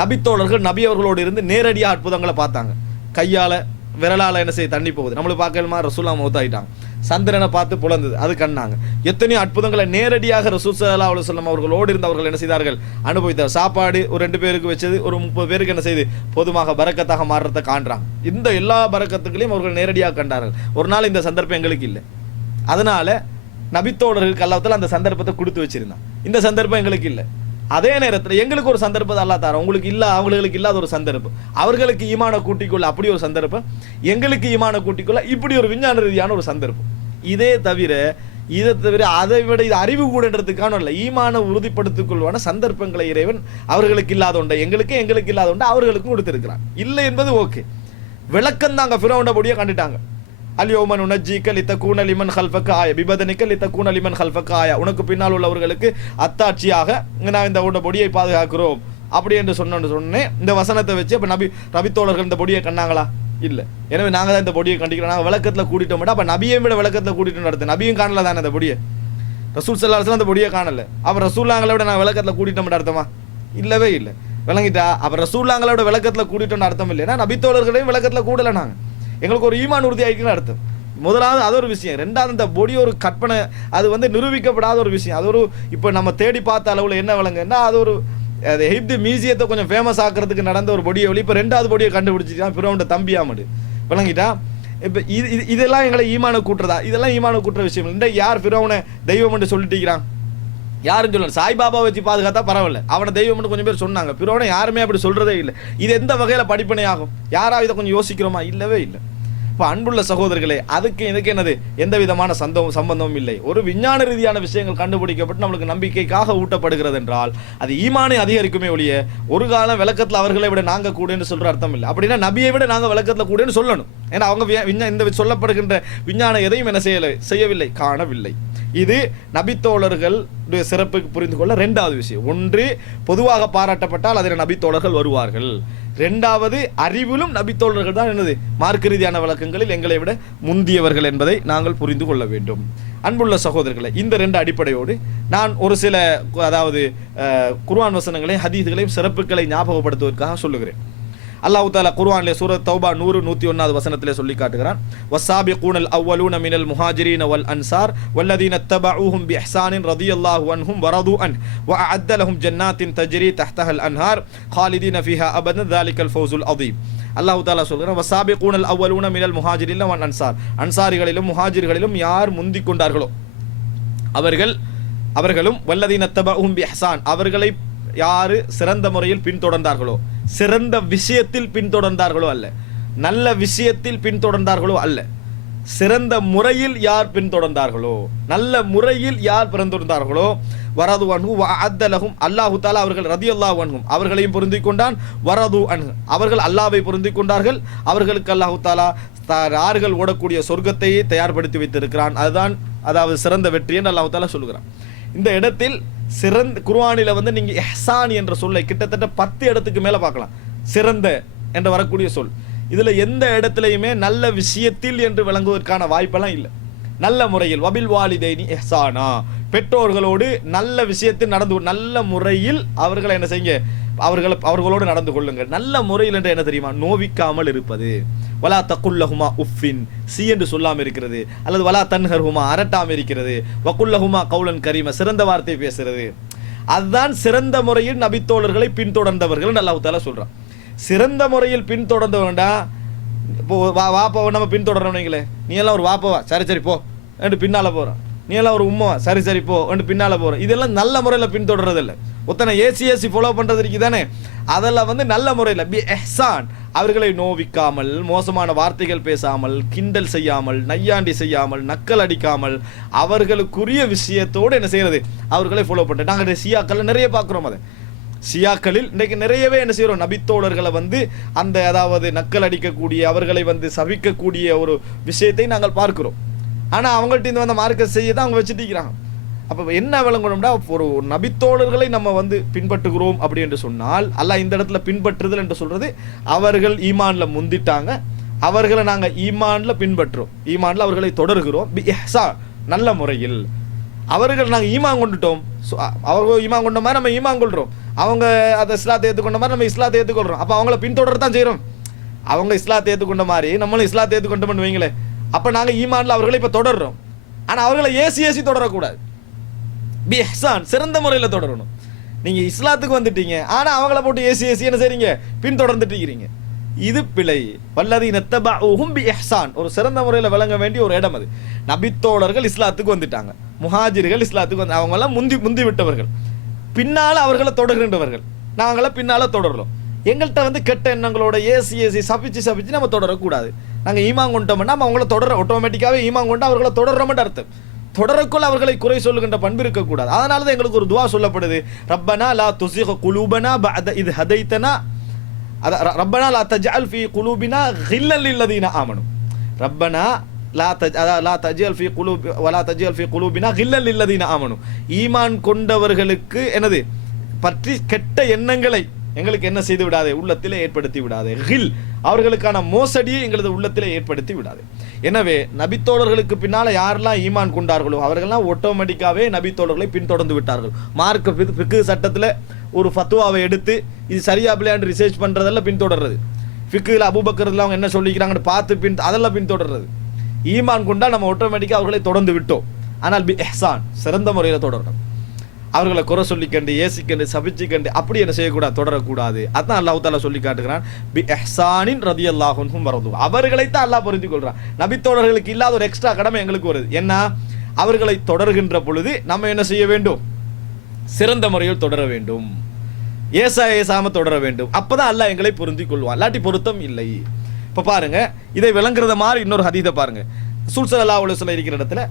நபித்தோழர்கள் நபி அவர்களோடு இருந்து நேரடியாக அற்புதங்களை பார்த்தாங்க. கையால விரலால என்ன செய்ய தண்ணி போகுது, நம்மளுக்கு பார்க்கலுமா, ரசூலுல்லாஹ் மௌத்தாயிட்டாங்க. சந்திரனை பார்த்து புலந்தது, அது கண்ணாங்க. எத்தனையோ அற்புதங்களை நேரடியாக ரசூல் ஸல்லல்லாஹு அலைஹி வஸல்லம் அவர்களோடு இருந்து அவர்கள் என்ன செய்தார்கள், அனுபவித்தார். சாப்பாடு ஒரு 2 பேருக்கு வச்சது ஒரு 30 பேருக்கு என்ன செய்து பொதுவாக பரக்கத்தாக மாறுறதை காண்றாங்க. இந்த எல்லா பரக்கத்துக்களையும் அவர்கள் நேரடியாக கண்டார்கள். ஒரு நாள் இந்த சந்தர்ப்பம் எங்களுக்கு இல்லை. அதனால நபித்தோழர்களுக்கு அல்லாஹ் தஆலா அந்த சந்தர்ப்பத்தை கொடுத்து வச்சிருந்தான். இந்த சந்தர்ப்பம் எங்களுக்கு இல்லை. அதே நேரத்தில் எங்களுக்கு ஒரு சந்தர்ப்பத்தை அல்லாஹ் தஆலா உங்களுக்கு இல்ல, அவங்களுக்கு இல்லாத ஒரு சந்தர்ப்பம், அவர்களுக்கு ஈமான கூட்டிக்கொள்ள அப்படி ஒரு சந்தர்ப்பம், எங்களுக்கு ஈமான கூட்டிக்கொள்ள இப்படி ஒரு விஞ்ஞான ரீதியான ஒரு சந்தர்ப்பம். இதை தவிர அதை விட இது அறிவு கூடன்றதுக்கான இல்லை, ஈமான உறுதிப்படுத்திக் கொள்வான சந்தர்ப்பங்களை இறைவன் அவர்களுக்கு இல்லாத ஒன்றை எங்களுக்கு இல்லாத ஒன்றை அவர்களுக்கும் கொடுத்திருக்கிறான். இல்லை என்பது ஓகே. விளக்கம் தாங்க, ஃபிரௌனோட பொடியை கண்டுட்டாங்க. அல்யௌம நுனஜ்ஜீக லிதகூன லிமன் ஹல்ஃபக ஆயா பிபதனிக லிதகூன லிமன் ஹல்ஃபக ஆயா, உனக்கு பின்னால் உள்ளவர்களுக்கு அத்தாட்சியாக நான் இந்த பொடியை பாதுகாக்கிறோம் அப்படி என்று சொன்னேன். இந்த வசனத்தை வச்சு அப்ப நபித்தோழர்கள் இந்த பொடியை கண்டாங்களா? இல்லை. எனவே நாங்கள் தான் இந்த பொடியை கண்டிக்கிறோம், நாங்கள் விளக்கத்தில் கூட்டிட்டோம். அப்போ நபியை விட விளக்கத்தில் கூட்டிட்டு நடத்து, நபியும் காணல தானே அந்த பொடியை, ரசூல் ஸல்லல்லாஹு அலைஹி வஸல்லம் அந்த பொடியை காணல. அப்போ ரசூலுல்லாஹ்வை விட நான் விளக்கத்தில் கூட்டிட்டோம் அர்த்தமா? இல்லவே இல்லை. விளங்கிட்டா? அப்போ ரசூலுல்லாஹ்வை விட விளக்கத்தில் கூட்டிட்டோம்னு அர்த்தம் இல்லைன்னா நபித்தோழர்களையும் விளக்கத்தில் கூடலை. நாங்கள் எங்களுக்கு ஒரு ஈமான் உறுதி ஆகிக்குன்னு அர்த்தம். முதலாவது அது ஒரு விஷயம். ரெண்டாவது இந்த பொடி ஒரு கற்பனை, அது வந்து நிரூபிக்கப்படாத ஒரு விஷயம். அது ஒரு இப்போ நம்ம தேடி பார்த்த அளவில் என்ன விளங்குன்னா, அது ஒரு எகிப்து மியூசியத்தை கொஞ்சம் ஃபேமஸ் ஆக்கிறதுக்கு நடந்த ஒரு பொடியை வழி இப்போ 2வது பொடியை கண்டுபிடிச்சிட்டான் ஃபிரௌனோட தம்பியாமடு. விளங்கிட்டா? இப்போ இதெல்லாம் எங்களை ஈமான கூட்டுறதா? இதெல்லாம் ஈமான கூட்டுற விஷயம் இல்லை. யார் ஃபிரௌனை தெய்வம் என்று சொல்லிட்டு இருக்கிறான்? யாரும் சொல்லல. சாய்பாபா வச்சு பாதுகாத்தா பரவாயில்ல, அவனை தெய்வம்னு கொஞ்சம் பேர் சொன்னாங்க. ஃபிரௌனை யாருமே அப்படி சொல்றதே இல்லை. இது எந்த வகையில் படிப்பனை ஆகும்? யாராவது இதை கொஞ்சம் யோசிக்கிறோமா? இல்லவே இல்லை. இப்போ அன்புள்ள சகோதரர்களே, அதுக்கு இதுக்கு என்னது எந்த விதமான சம்பந்தமும் இல்லை. ஒரு விஞ்ஞான ரீதியான விஷயங்கள் கண்டுபிடிக்கப்பட்டு நம்மளுக்கு நம்பிக்கைக்காக ஊட்டப்படுகிறது என்றால் அது ஈமானை அதிகரிக்குமே ஒழிய ஒரு காலம் விளக்கத்தில் அவர்களை விட நாங்க கூடன்னு சொல்ற அர்த்தம் இல்லை. அப்படின்னா நபியை விட நாங்க விளக்கத்தில் கூடன்னு சொல்லணும். ஏன்னா அவங்க இந்த சொல்லப்படுகின்ற விஞ்ஞானம் எதையும் என்ன செய்யவில்லை, காணவில்லை. இது நபித்தோழர்கள் சிறப்புக்கு புரிந்து கொள்ள இரண்டாவது விஷயம். ஒன்று, பொதுவாக பாராட்டப்பட்டால் அதில் நபித்தோழர்கள் வருவார்கள். இரண்டாவது, அறிவிலும் நபித்தோழர்கள் தான் என்னது மார்க்க ரீதியான வழக்கங்களில் எங்களை விட முந்தியவர்கள் என்பதை நாங்கள் புரிந்து கொள்ள வேண்டும். அன்புள்ள சகோதரர்களை, இந்த ரெண்டு அடிப்படையோடு நான் ஒரு சில அதாவது குர்ஆன் வசனங்களையும் ஹதீஸ்களையும் சிறப்புகளை ஞாபகப்படுத்துவதற்காக சொல்லுகிறேன். அல்லாஹ் தஆலா குர்ஆனிலே சூரத் தௌபா 100-101 வசனத்திலே சொல்லி காட்டுகிறான். வஸ்ஸாபிகூனல் அவ்வலூன மினல் முஹாஜிரீன வல் அன்சார் வல்லதீன தபஊஹும் பிஇஹ்சானின் ரலியல்லாஹு அன்ஹும் வரது அன் வஅஅத்த லஹும் ஜன்னாத்தின் தஜ்ரி தஹ்தஹல் அன்ஹார் காலிதீன ஃபீஹா அபதன் ذلكல் ஃபௌசுல் அதீம். அல்லாஹ் தஆலா சொல்கிறான், வஸ்ஸாபிகூனல் அவ்வலூன மினல் முஹாஜிரீன வல் அன்சார், அன்சாரிகளிலும் முஹாஜிர்களிலும் யார் முந்திக் கொண்டார்களோ அவர்களும் வல்லதீன தபஊஹும் பிஇஹ்சான், அவர்களை யாரு சிறந்த முறையில் பின்தொடர்ந்தார்களோ, சிறந்த விஷயத்தில் பின்தொடர்ந்தார்களோ அல்ல, நல்ல விஷயத்தில் பின்தொடர்ந்தார்களோ அல்ல, சிறந்த முறையில் யார் பின்தொடர்ந்தார்களோ, நல்ல முறையில் யார் பின்தொடர்ந்தார்களோ, வரது அன்ஹு வஅஅத்த லஹும், அல்லாஹ் தஆலா அவர்கள் ரலியல்லாஹு அன்ஹும் அவர்களையும் பொருந்திக் கொண்டான், வரது அன்ஹு அவர்கள் அல்லாஹ்வை பொருந்திக் கொண்டார்கள், அவர்களுக்கு அல்லாஹ் தஆலா யார்கள் ஓடக்கூடிய சொர்க்கத்தையே தயார்படுத்தி வைத்திருக்கிறான். அதுதான் அதாவது சிறந்த வெற்றி என்று அல்லாஹ் தஆலா சொல்கிறான். இந்த இடத்தில் சிறந்த குர்ஆனில நீங்க இஹ்சான் என்ற சொல்லை கிட்டத்தட்ட 10 இடத்துக்கு மேல பார்க்கலாம். சிறந்த என்று வரக்கூடிய சொல் இதுல எந்த இடத்திலையுமே நல்ல விஷயத்தில் என்று விளங்குவதற்கான வாய்ப்பெல்லாம் இல்லை. நல்ல முறையில் வபில் வாலிதைனி இஹ்சானா, பெற்றோர்களோடு நல்ல விஷயத்தில் நடந்து நல்ல முறையில் அவர்களை என்ன செய்யுங்க, அவர்களோடு நடந்து கொள்ளுங்கள். நல்ல முறையில் என்று என்ன தெரியுமா, நோவிக்காமல் இருப்பது. வலா தக்குல்லஹுமா உஃபின், சி என்று சொல்லாமல் இருக்கிறது, அல்லது வலா தன்ஹர்ஹுமா அரட்டாமல் இருக்கிறது, வக்குல்லஹுமா கவுலன் கரீம சிறந்த வார்த்தை பேசுறது. அதுதான் சிறந்த முறையில் நபித்தோழர்களை பின்தொடர்ந்தவர்கள் அல்லாஹ் தஆலா சொல்றான். சிறந்த முறையில் பின்தொடர்ந்தவன்டா, இப்போ வாப்பாவை நம்ம பின்தொடர்றோம் வைங்களே, நீ எல்லாம் ஒரு வாப்பாவா, சரி போ என்று பின்னால போறான், நீ எல்லாம் ஒரு உம்மாவா, சரி போ என்று பின்னால போறோம். இதெல்லாம் நல்ல முறையில் பின்தொடர்றது இல்லை. ஒத்தனை ஏசி ஃபாலோ பண்றது இருக்குதானே, அதெல்லாம் நல்ல முறையில் பி இஹ்சான், அவர்களை நோவிக்காமல், மோசமான வார்த்தைகள் பேசாமல், கிண்டல் செய்யாமல், நையாண்டி செய்யாமல், நக்கல் அடிக்காமல், அவர்களுக்குரிய விஷயத்தோடு என்ன செய்யறது, அவர்களை ஃபாலோ பண்ணுறது. நாங்கள் சியாக்கள் நிறைய பார்க்குறோம். அதை சியாக்களில் இன்றைக்கு நிறையவே என்ன செய்கிறோம், நபித்தோழர்களை அந்த அதாவது நக்கல் அடிக்கக்கூடிய, அவர்களை சபிக்கக்கூடிய ஒரு விஷயத்தை நாங்கள் பார்க்கிறோம். ஆனால் அவங்கள்ட்ட இந்த மார்க்க செய்ய தான் அவங்க வச்சுட்டு இருக்கிறாங்க. அப்போ என்ன விளங்கணும்னா, ஒரு நபித்தோழர்களை நம்ம பின்பற்றுகிறோம் அப்படி என்று சொன்னால், அல்லாஹ் இந்த இடத்துல பின்பற்றுதல் என்று சொல்றது, அவர்கள் ஈமான்ல முந்திட்டாங்க, அவர்களை நாங்கள் ஈமான்ல பின்பற்றுறோம், ஈமான்ல அவர்களை தொடர்கிறோம். பி இஹ்சான், நல்ல முறையில். அவர்கள் நாங்கள் ஈமான் கொண்டுட்டோம், அவர்கள் ஈமான் கொண்ட மாதிரி நம்ம ஈமான் கொள்றோம், அவங்க அதை இஸ்லாத்தை ஏற்றுக்கொண்ட மாதிரி நம்ம இஸ்லாத்தை ஏற்றுக்கொள்றோம். அப்போ அவங்கள பின்தொடரத்தான் செய்கிறோம். அவங்க இஸ்லாத்தை ஏற்றுக்கொண்ட மாதிரி நம்மளும் இஸ்லாத்தை ஏற்றுக்கொண்டோம்னு வைங்களேன், அப்போ நாங்கள் ஈமான்ல அவர்களை இப்போ தொடர்றோம். ஆனால் அவர்களை ஏசி தொடரக்கூடாது. பி இஹ்சான், சிறந்த முறையில் தொடரணும். நீங்க இஸ்லாத்துக்கு வந்துட்டீங்க, ஆனா அவங்கள போட்டு ஏசி என்ன செய்றீங்க, பின்தொடர்ந்துட்டு இருக்கிறீங்க. இது பிழை. வல்லதீன தபஊஹும் பி இஹ்சான், ஒரு சிறந்த முறையில் விளங்க வேண்டிய ஒரு இடம் அது. நபித்தோழர்கள் இஸ்லாத்துக்கு வந்துட்டாங்க, முஹாஜிர்கள் இஸ்லாத்துக்கு வந்து அவங்க எல்லாம் முந்தி விட்டவர்கள், பின்னால அவர்களை தொடர்கின்றவர்கள், நாங்கள பின்னால தொடரலாம். எங்கள்கிட்ட கெட்ட எண்ணங்களோட ஏசி சபிச்சு நம்ம தொடரக்கூடாது. நாங்க ஈமான் கொண்டோம்னா நம்ம அவங்கள தொடர, ஆட்டோமேட்டிக்காவே ஈமான் கொண்டு அவர்களை தொடர்றோம்னு அர்த்தம். தொடரக்குள்ள அவர்களை குறை சொல்லுகின்ற பண்பு இருக்கக்கூடாது. அதனால தான் எங்களுக்கு ஒரு துவா சொல்லப்படுது, ரப்பனா லா துஸிக் குலூபனா பஅத இத் ஹதைதனா, ரப்பனா லா தஜ்அல் ஃபீ குலூபினா கில்லல் லில்லதீன ஆமனு, ரப்பனா லா தஜ்அல் ஃபீ குலூபி வலா தஜ்அல் ஃபீ குலூபினா கில்லல் லில்லதீன ஆமனு, ஈமான் கொண்டவர்களுக்கு என்னது பற்றி கெட்ட எண்ணங்களை எங்களுக்கு என்ன செய்து விடாதே, உள்ளத்திலே ஏற்படுத்தி விடாதே. கில், அவர்களுக்கான மோசடியை எங்களது உள்ளத்திலே ஏற்படுத்தி விடாது. எனவே நபித்தோழர்களுக்கு பின்னால யாரெல்லாம் ஈமான் கொண்டார்களோ அவர்கள்லாம் ஆட்டோமேட்டிக்காவே நபித்தோழர்களை பின்தொடர்ந்து விட்டார்கள். மார்க்க ஃபிக்ஹ் சட்டத்தில் ஒரு ஃபத்வாவை எடுத்து இது சரியா பிள்ளையாண்டு ரிசர்ச் பண்றதெல்லாம் பின்தொடர்றது. ஃபிக்ஹ்ல அபூபக்கர் அவங்க என்ன சொல்லிக்கிறாங்கன்னு பார்த்து அதெல்லாம் பின்தொடர்றது. ஈமான் கொண்டா நம்ம ஆட்டோமேட்டிக்காக அவர்களை தொடர்ந்து விட்டோம். ஆனால் பி இஹ்சான், சிறந்த முறையில் தொடரணும். அவர்களை குறை சொல்லிக்கண்டு, ஏசிக்கண்டு, சபிச்சுக்கண்டு அப்படி என்ன செய்யக்கூடாது, தொடரக்கூடாது. அதான் அல்லாஹ் தஆலா சொல்லி காட்டுகிறான், பி இஹ்சானின் ரலியல்லாஹு அன்ஹும் வரது, அவர்களைத்தான் அல்லாஹ் புரிந்து கொள்றான். நபித்தோழர்களுக்கு இல்லாத ஒரு எக்ஸ்ட்ரா கடமை எங்களுக்கு வருது. என்ன, அவர்களை தொடர்கின்ற பொழுது நம்ம என்ன செய்ய வேண்டும், சிறந்த முறையில் தொடர வேண்டும், ஏசாம தொடர வேண்டும். அப்பதான் அல்லாஹ் எங்களை பொருந்திக் கொள்வான், இல்லாட்டி பொருத்தம் இல்லை. இப்போ பாருங்க, இதை விளங்குறத மாதிரி இன்னொரு ஹதீஸை பாருங்க. ரசூல் ஸல்லல்லாஹு அலைஹி வஸல்லம் இருக்கிற இடத்துல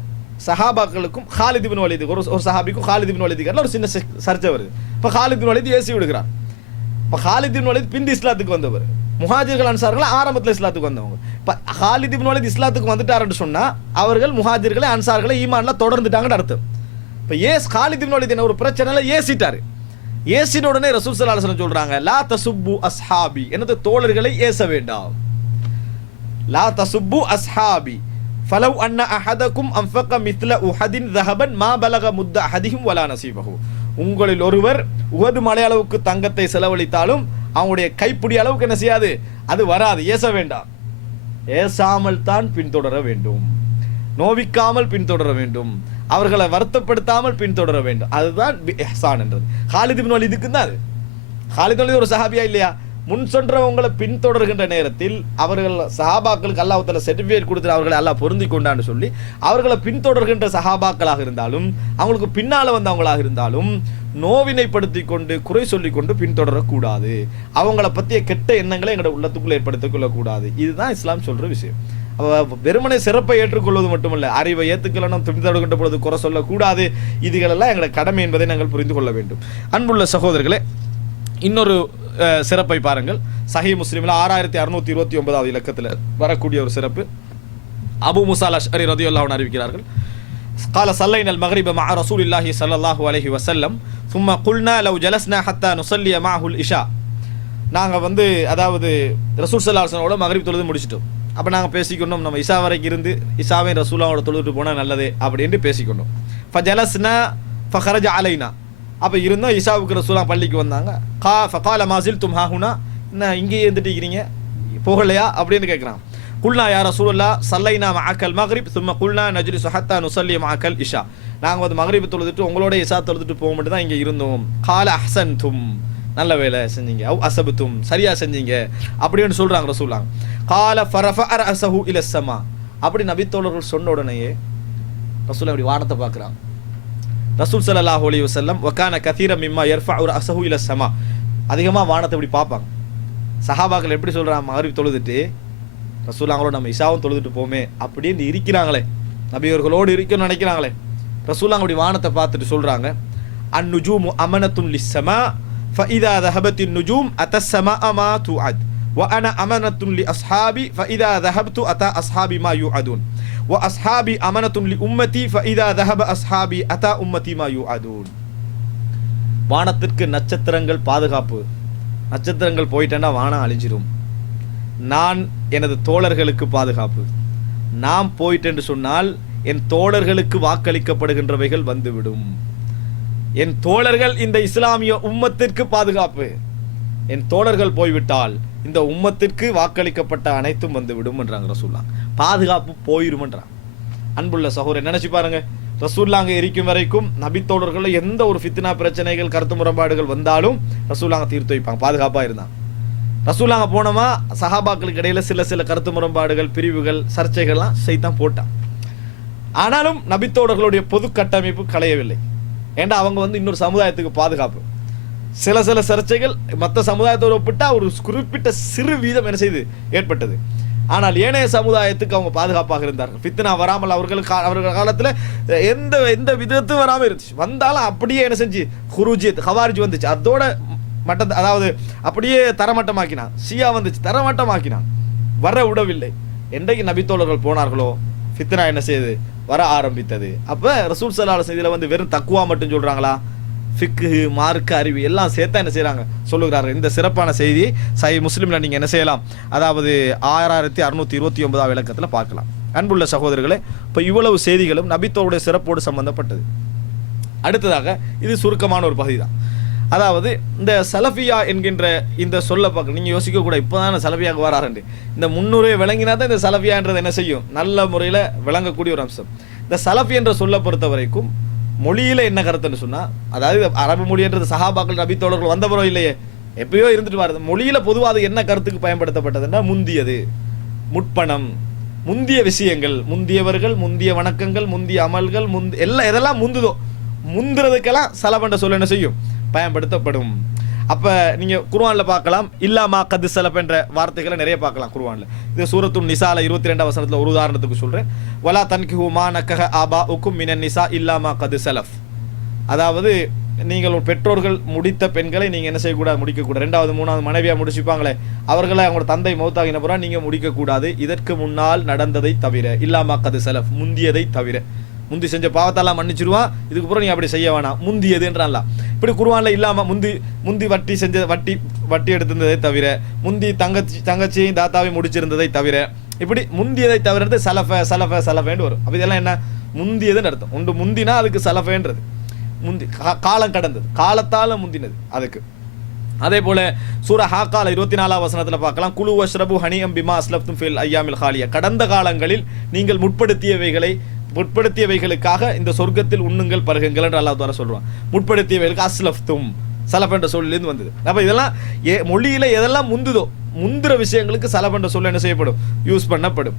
சஹாபாக்களுக்கும் ஹாலித் இப்னு வலீதுக்கு ஒரு சஹாபிக்கும் ஹாலித் இப்னு வலீதுக்கு ஒரு சின்ன சர்ச்சை வருது. இப்போ ஹாலித் இப்னு வலீத் ஏசி விடுகிறார். இப்போ ஹாலித் இப்னு வலீத் பிந்தி இஸ்லாத்துக்கு வந்தவர், முஹாஜிர்கள் அன்சார்கள் ஆரம்பத்தில் இஸ்லாத்துக்கு வந்தவங்க. இப்போ ஹாலித் இப்னு வலீத் இஸ்லாத்துக்கு வந்துட்டாருன்னு சொன்னா அவர்கள் முஹாஜிர்களை அன்சார்களை ஈமான்ல தொடர்ந்துட்டாங்கன்னு அர்த்தம். இப்போ ஹாலித் இப்னு வலீத் என்ன ஒரு பிரச்சனைல ஏசிட்டாரு. ஏசின உடனே ரசூல் ஸல்லல்லாஹு அலைஹி வஸல்லம் சொல்றாங்க, லா தசுப்பு அஸ்ஹாபி, எனது தோழர்களை ஏச வேண்டாம். லா தசுப்பு அஸ்ஹாபி ஃபலவ் அன்ன அஹதகும் அன்ஃபக மித்ல உஹதின் ذهبا மா பலக முத்த அஹதிஹிம் வலா நஸீபஹு. உங்களில் ஒருவர் உஹது மலை அளவுக்கு தங்கத்தை செலவழித்தாலும் அவங்களுடைய கைப்பிடி அளவுக்கு என்ன செய்யாது, அது வராது. ஏச வேண்டாம். ஏசாமல் தான் பின்தொடர வேண்டும், நோவிக்காமல் பின்தொடர வேண்டும், அவர்களை வருத்தப்படுத்தாமல் பின்தொடர வேண்டும். அதுதான் இஹ்சான் என்றது. ஹாலித் இப்னு வலீதுக்கு தான் அது. ஹாலித் இப்னு வலீத் ஒரு சஹாபியா இல்லையா? முன் சென்றவங்களை பின்தொடர்கின்ற நேரத்தில் அவர்கள் சஹாபாக்களுக்கு அல்லாஹ் தஆலா சர்டிஃபிகேட் கொடுத்து அவர்களை அல்லாஹ் பொருந்தி கொண்டான்னு சொல்லி அவர்களை பின்தொடர்கின்ற சஹாபாக்களாக இருந்தாலும் அவங்களுக்கு பின்னால வந்தவங்களாக இருந்தாலும் நோவினைப்படுத்தி கொண்டு குறை சொல்லி கொண்டு பின்தொடரக்கூடாது. அவங்கள பற்றிய கெட்ட எண்ணங்களை எங்களோட உள்ளத்துக்குள்ள ஏற்படுத்திக் கொள்ளக்கூடாது. இதுதான் இஸ்லாம் சொல்ற விஷயம். வெறுமனை சிறப்பை ஏற்றுக்கொள்வது மட்டுமல்ல, அறிவை ஏற்றுக்கொள்ளணும், பின்தொடர்கின்ற பொழுது குறை சொல்லக்கூடாது. இதுகளெல்லாம் எங்களோட கடமை என்பதை நாங்கள் புரிந்து கொள்ள வேண்டும். அன்புள்ள சகோதரர்களே, இன்னொரு சிறப்பை பாருங்கள். சஹீஹ் முஸ்லிமில் 6629வது இலக்கத்தில் வரக்கூடிய ஒரு சிறப்பு. அபூ மூஸா அல்-அஷ்அரி ரலியல்லாஹு அன்ஹு அறிவிக்கிறார்கள், قال صلينا المغرب مع رسول الله صلى الله عليه وسلم ثم قلنا لو جلسنا حتى نصلي معه العشاء. நாங்கள் அதாவது ரசூல் ஸல்லல்லாஹு அலைஹி வஸல்லம் மக்ரிப் தொழுது முடிச்சிட்டோம். அப்போ நாங்கள் பேசிக்கொண்டோம், நம்ம இஷா வரைக்கும் இருந்து இஷாவை ரசூலாவோட தொழுதுட்டு போனால் நல்லதே அப்படின்ட்டு பேசிக்கொண்டோம். ஃபஜலஸ்னா ஃபஹரஜ அலைனா, அப்போ இருந்தோம். இஷாவுக்கு ரசூலா பள்ளிக்கு வந்தாங்க. ஃபகால மாசில் தும் ஹாஹுனா, என்ன இங்கேயே இருந்துட்டு இருக்கிறீங்க, போகலையா அப்படின்னு கேட்குறான். குல்னா யா ரசூலுல்லாஹ் சல்லைனா மஅக்கல் மக்ரிப் சும்ம குல்னா நஜ்லிஸு ஹத்தா நுஸல்லி மஅக்கல் இஷா. நாங்கள் மக்ரிப் தொழுதுட்டு உங்களோட இஷா தொழுதுட்டு போக மட்டும் தான் இங்கே இருந்தோம். கால அஹ்சன்தும், நல்ல வேலை செஞ்சீங்க, அவ் அசபத்தும், சரியா செஞ்சீங்க அப்படின்னு சொல்றாங்க ரசூலா. கால ஃபரஃபஅ ரஅஸஹு இல ஸமா, அப்படி நபித்தோழர்கள் சொன்ன உடனேயே ரசூல் அப்படி வானத்தை பார்க்குறாங்க. ரசூல் ஸல்லல்லாஹு அலைஹி வஸல்லம் வகான கதீரன் மிம்மா யர்ஃபஉ ரஅஸஹு இல ஸமா, அதிகமாக வானத்தை இப்படி பார்ப்பாங்க. சஹாபாக்கள் எப்படி சொல்றாங்க, மக்ரிப் தொழுதுட்டு ரசூலாங்களோட நம்ம இஷாவும் தொழுதுட்டு போமே அப்படின்னு இருக்கிறாங்களே, நபியவர்களோடு இருக்கணும்னு நினைக்கிறாங்களே. ரசூலாங்க அப்படி வானத்தை பார்த்துட்டு சொல்றாங்க, அந்நுஜூமு அமனத்துன் லிஸ்ஸமா ஃபஇதா ذهبت النجوم أتى السماء ما توعد وأنا أمنة لأصحابي فإذا ذهبت أتى أصحابي ما يوعدون وأصحابي أمنة لأمتي فإذا ذهب أصحابي أتى أمتي ما يوعدون. வானத்திற்கு நட்சத்திரங்கள் பாதுகாப்பு. நட்சத்திரங்கள் போயிட்டேன்னா வானம் அழிஞ்சிரும். நான் எனது தோழர்களுக்கு பாதுகாப்பு. நாம் போயிட்டென்று சொன்னால் என் தோழர்களுக்கு வாக்களிக்கப்படுகின்றவைகள் வந்துவிடும். என் தோழர்கள் இந்த இஸ்லாமிய உம்மத்திற்கு பாதுகாப்பு. என் தோழர்கள் போய்விட்டால் இந்த உம்மத்திற்கு வாக்களிக்கப்பட்ட அனைத்தும் வந்துவிடும் என்றாங்க ரசூலுல்லாஹ். பாதுகாப்பு போயிரும் என்றாங்க. அன்புள்ள சகோதரர், நினைச்சு பாருங்க, ரசூலுல்லாஹ் இருக்கும் வரைக்கும் நபி தோழர்கள் எந்த ஒரு ஃபித்னா பிரச்சனைகள் கருத்து முரண்பாடுகள் வந்தாலும் ரசூலுல்லாஹ் தீர்த்து வைப்பாங்க, பாதுகாப்பா இருந்தாங்க. ரசூலுல்லாஹ் போனோமா சஹாபாக்களுக்கு இடையில சில கருத்து முரண்பாடுகள், பிரிவுகள், சர்ச்சைகள்லாம் செய்தான் போட்டான். ஆனாலும் நபித்தோழர்களுடைய பொது கட்டமைப்பு களையவில்லை. ஏண்டா அவங்க இன்னொரு சமுதாயத்துக்கு பாதுகாப்பு. சில சர்ச்சைகள் மற்ற சமுதாயத்தோடு ஒப்பிட்டா ஒரு குறிப்பிட்ட சிறு வீதம் என்ன செய்து ஏற்பட்டது. ஆனால் ஏனைய சமுதாயத்துக்கு அவங்க பாதுகாப்பாக இருந்தார்கள். ஃபித்னா வராமல் அவர்கள் காலத்தில் எந்த விதத்தும் வராமல் இருந்துச்சு. வந்தாலும் அப்படியே என்ன செஞ்சு ஹுரூஜியத் ஹவாரிஜ் வந்துச்சு, அதோட மட்டத்தை அதாவது அப்படியே தரமட்டமாக்கினான். ஷியா வந்துச்சு, தரமட்டமாக்கினான், வர விடவில்லை. என்றைக்கு நபித்தோழர்கள் போனார்களோ ஃபித்னா என்ன செய்யுது, வர ஆரம்பித்தது. அப்போ ரசூல் ஸல்லல்லாஹு அலைஹி வஸல்லம் இதில் வெறும் தக்குவா மட்டும் சொல்கிறாங்களா, ஃபிக்கு, மார்க்க அறிவு எல்லாம் சேர்த்தா என்ன செய்கிறாங்க சொல்லுகிறார்கள். இந்த சிறப்பான செய்தி சஹீஹ் முஸ்லிமில் நீங்கள் என்ன செய்யலாம், அதாவது 6629வது விளக்கத்தில் பார்க்கலாம். அன்புள்ள சகோதரர்களே, இப்போ இவ்வளவு செய்திகளும் நபித்தோருடைய சிறப்போடு சம்பந்தப்பட்டது. அடுத்ததாக இது சுருக்கமான ஒரு பகுதி தான். அதாவது இந்த சலஃபியா என்கின்ற இந்த சொல்ல பார்க்க நீங்கள் யோசிக்கக்கூடாது, இப்போ தான் சலஃபியாவுக்கு வராருண்டு. இந்த முன்னுரை விளங்கினா தான் இந்த சலஃபியான்றது என்ன செய்யும், நல்ல முறையில் விளங்கக்கூடிய ஒரு அம்சம். இந்த சலஃபி என்ற சொல்ல பொறுத்த வரைக்கும் மொழியில் என்ன கருத்துன்னு சொன்னால், அதாவது அரபு மொழின்றது சஹாபாக்கள் நபித்தோழர்கள் வந்தவரோ இல்லையே, எப்பயோ இருந்துட்டு வருது. மொழியில் பொதுவாக என்ன கருத்துக்கு பயன்படுத்தப்பட்டதுன்னா முந்தியது, முற்பணம், முந்திய விஷயங்கள், முந்தியவர்கள், முந்திய வணக்கங்கள், முந்திய அமல்கள், எல்லாம் எதெல்லாம் முந்துதோ முந்துறதுக்கெல்லாம் சலபண்ட சொல்ல என்ன செய்யும் பயன்படுத்தப்படும். அப்போ நீங்கள் குர்ஆனில் பார்க்கலாம் இல்லாமா கது சலஃப் என்ற வார்த்தைகளை நிறைய பார்க்கலாம் குர்ஆனில். இது சூரத்துன் நிசால 22 வசனத்தில் ஒரு உதாரணத்துக்கு சொல்கிறேன். வலா தன்கிஹு மா நக்கஹ ஆபா உக்கும் மினன் நிசா இல்லாமா கது சலஃப். அதாவது நீங்கள் பெற்றோர்கள் முடித்த பெண்களை நீங்கள் என்ன செய்யக்கூடாது, முடிக்கக்கூடாது. 2வது 3வது மனைவியாக முடிச்சுப்பாங்களே அவர்களை அவங்களோட தந்தை மௌத்தாகின பிறகு நீங்கள் முடிக்கக்கூடாது, இதற்கு முன்னால் நடந்ததை தவிர. இல்லாமா கது சலஃப், முந்தியதை தவிர. முந்தி செஞ்ச பாவத்தெல்லாம் மன்னிச்சிருவான், இதுக்கு பிறகு நீ அப்படி செய்ய வேணாம், முந்தியதுன்றான்ல. இப்படி குர்ஆனில் இல்லாமல் முந்தி வட்டி செஞ்ச வட்டி எடுத்திருந்ததை தவிர, முந்தி தங்கச்சியும் தாத்தாவையும் முடிச்சிருந்ததை தவிர, இப்படி முந்தியதை தவிர சலஃபேன்னு வரும். அப்போ இதெல்லாம் என்ன, முந்தியதுன்னு அர்த்தம். ஒன்று முந்தினா அதுக்கு சலஃபேன்றது முந்தி காலம் கடந்தது, காலத்தால் முந்தினது அதுக்கு. அதே போல சூரா ஹாக்கால 24 வசனத்தில் பார்க்கலாம், குலு வஷ்ரபு ஹனியம் பிமா அஸ்லப்தும் ஃபில் ஐயாமில் ஹாலியா. கடந்த காலங்களில் நீங்கள் முற்படுத்தியவைகளுக்காக இந்த சொர்க்கத்தில் உண்ணுங்கள் பருகுங்கள் என்று அல்லாஹ் தஆலா சொல்றான். முற்படுத்தியவைகளுக்கு அஸ்லஃப்தும் சலஃப் என்ற சொல்லிலிருந்து வந்தது. அப்போ இதெல்லாம் மொழியில் எதெல்லாம் முந்துற விஷயங்களுக்கு சலஃப் என்ற சொல்ல என்ன செய்யப்படும், யூஸ் பண்ணப்படும்.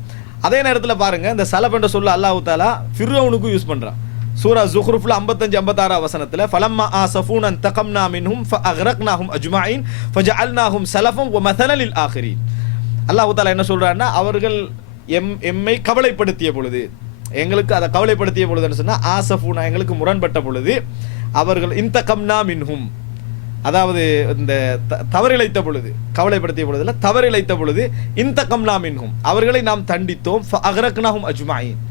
அதே நேரத்தில் பாருங்க, இந்த சலஃப் என்ற சொல்ல அல்லாஹ் தஆலா ஃபிர்அவுனுக்கு யூஸ் பண்றான். சூரா ஜுஹ்ருஃப்ல 55-56 வசனத்தில் ஃபலம்மா ஆஸஃபூன தகம்னா மின்ஹும் ஃபஅக்ரக்னாஹும் அஜ்மஈன் ஃபஜஅல்னாஹும் ஸலஃபன் வ மஸலன் லில் ஆகிரீன். அல்லாஹ் தஆலா என்ன சொல்றாருன்னா, அவர்கள் எம்மை கவலைப்படுத்திய பொழுது, எங்களுக்கு அதை கவலைப்படுத்திய பொழுதுன்னு சொன்னா ஆஸஃபூனா எங்களுக்கு முரண்பட்ட பொழுது, அவர்கள் இன்தகம்னா மின்ஹும், அதாவது இந்த தவறிழைத்த பொழுது, கவலைப்படுத்திய பொழுதுல தவறிழைத்த பொழுது, இன்தகம்னா மின்ஹும் அவர்களை நாம் தண்டித்தோம், ஃபஅக்ரக்னாஹும் அஜ்மஈன்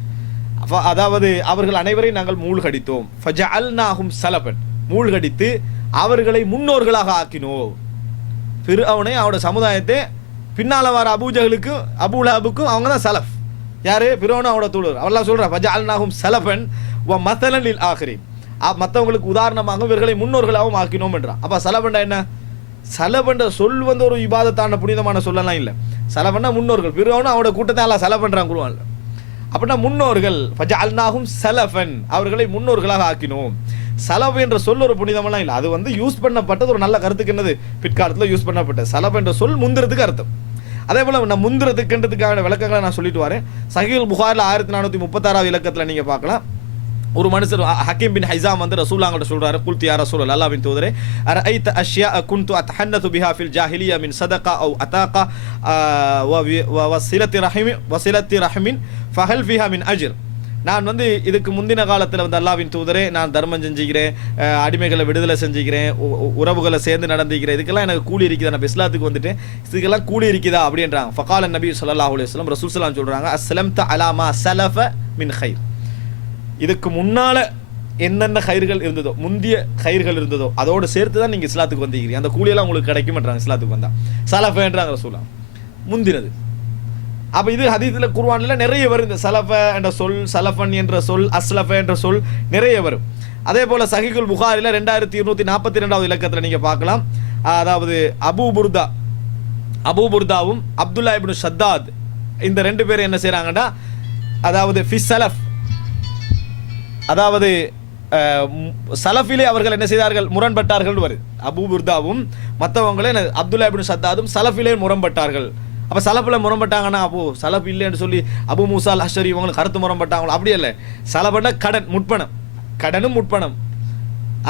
அதாவது அவர்கள் அனைவரையும் நாங்கள் மூழ்கடித்தோம், ஃபஜஅல்னாஹும் ஸலஃபன் மூழ்கடித்து அவர்களை முன்னோர்களாக ஆக்கினோம். ஃபிர்அவுனை அவனோட சமுதாயத்தை பின்னால வர அபூஜஹலுக்கும் அபூலஹபுக்கும் அவங்க தான் சலஃப். யாரு? ஃபிர்அவுன் அவனோட தூதர். அல்லாஹ் சொல்றா ஃபஜஅல்னாஹும் ஸலஃபன் வ மஸலன் லில் ஆகிரீன், மற்றவங்களுக்கு உதாரணமாக இவர்களை முன்னோர்களாகவும் ஆக்கினோம் என்றான். அப்ப சலஃபண்டா என்ன? சலஃபண்ட சொல் வந்து ஒரு இபாதத்தான புனிதமான சொல்லலாம் இல்லை. சலஃபண்டா முன்னோர்கள். ஃபிர்அவுன் அவனோட கூட்டத்தை அல்லாஹ் சலஃப் பண்றான் குர்ஆன்ல. அப்படின்னா முன்னோர்கள், ஃபஜஅல்னாஹும் ஸலஃபன் அவர்களை முன்னோர்களாக ஆக்கினோம். சலஃப் என்ற சொல் ஒரு புனிதமெல்லாம் இல்லை, அது வந்து யூஸ் பண்ணப்பட்டது ஒரு நல்ல கருத்துக்கு. என்னது? பிற்காலத்தில் யூஸ் பண்ணப்பட்ட சலஃப் என்ற சொல் முந்திரத்துக்கு அர்த்தம். அதே போல நான் முந்திரத்துக்குன்றதுக்கான விளக்கங்களை நான் சொல்லிட்டு வரேன். சஹீஹுல் புகாரில் 1436 இலக்கத்தில் நீங்க பார்க்கலாம். ஒரு மனுஷர் ஹக்கீம் பின் ஹைஸாம் வந்து ரசூலுல்லாஹ்கிட்ட சொல்றாரு, குல்தி யா ரசூல் அல்லாஹ்வின் தூதரே, அரஐத அஷ்யா குன்து அத்தஹன்னது பிஹா ஃபில் ஜாஹிலியா மின் சதகா அவ் அதாகா வசிலத்தி ரஹமின் ஃபஹல் ஃபிஹா மின் அஜ்ர். நான் வந்து இதுக்கு முந்தின காலத்தில் வந்து அல்லாஹ்வின் தூதரே, நான் தர்மம் செஞ்சுக்கிறேன், அடிமைகளை விடுதலை செஞ்சுக்கிறேன், உறவுகளை சேர்ந்து நடந்துக்கிறேன், இதுக்கெல்லாம் எனக்கு கூலி இருக்குதா? நான் இஸ்லாத்துக்கு வந்துட்டேன், இதுக்கெல்லாம் கூலி இருக்குதா அப்படின்றாங்க. ஃபகால நபி ஸல்லல்லாஹு அலைஹி வஸல்லம் ரசூல் ஸல்லல்லாஹு சொல்றாங்க, அஸ்லம்த அலாமா ஸலஃப மின் கைர். இதுக்கு முன்னால என்னென்ன கயிர்கள் இருந்ததோ, முந்திய கயிர்கள் இருந்ததோ அதோடு சேர்த்து தான் நீங்கள் இஸ்லாத்துக்கு வந்திருக்கிறீங்க, அந்த கூலியெல்லாம் உங்களுக்கு கிடைக்கும்ன்றாங்க. இஸ்லாத்துக்கு வந்தா சலஃபேன்றாங்க ரசூலுல்லாஹ், முந்தினது. அப்போ இது ஹதீஸில் குர்ஆனில் நிறைய வரும். இந்த சலஃப என்ற சொல், சலஃபன் என்ற சொல், அஸ்லஃப என்ற சொல் நிறைய வரும். அதே போல் சஹீஹுல் புகாரில் 2242 இலக்கத்தில் நீங்கள் பார்க்கலாம். அதாவது அபூ புர்தாவும் அப்துல்லா இப்னு ஷத்தாத் இந்த 2 பேரும் என்ன செய்கிறாங்கன்னா, அதாவது ஃபிஸ் சலஃப், அதாவது சலஃபிலே அவர்கள் என்ன செய்தார்கள், முரண்பட்டார்கள் வருது. அபூ புர்தாவும் மற்றவங்களே அப்துல்லா இப்னு ஷத்தாதும் சலஃபிலே முரண்பட்டார்கள். அப்போ சலஃபில் முரண்பட்டாங்கன்னா, அப்போ சலஃப் இல்லைன்னு சொல்லி அபு மூசா அல் அஷ்அரி இவங்களுக்கு கருத்து முரண்பட்டாங்களோ? அப்படியே இல்லை. சலஃபன்னா கடன், முற்பணம், கடனும் முற்பணம்.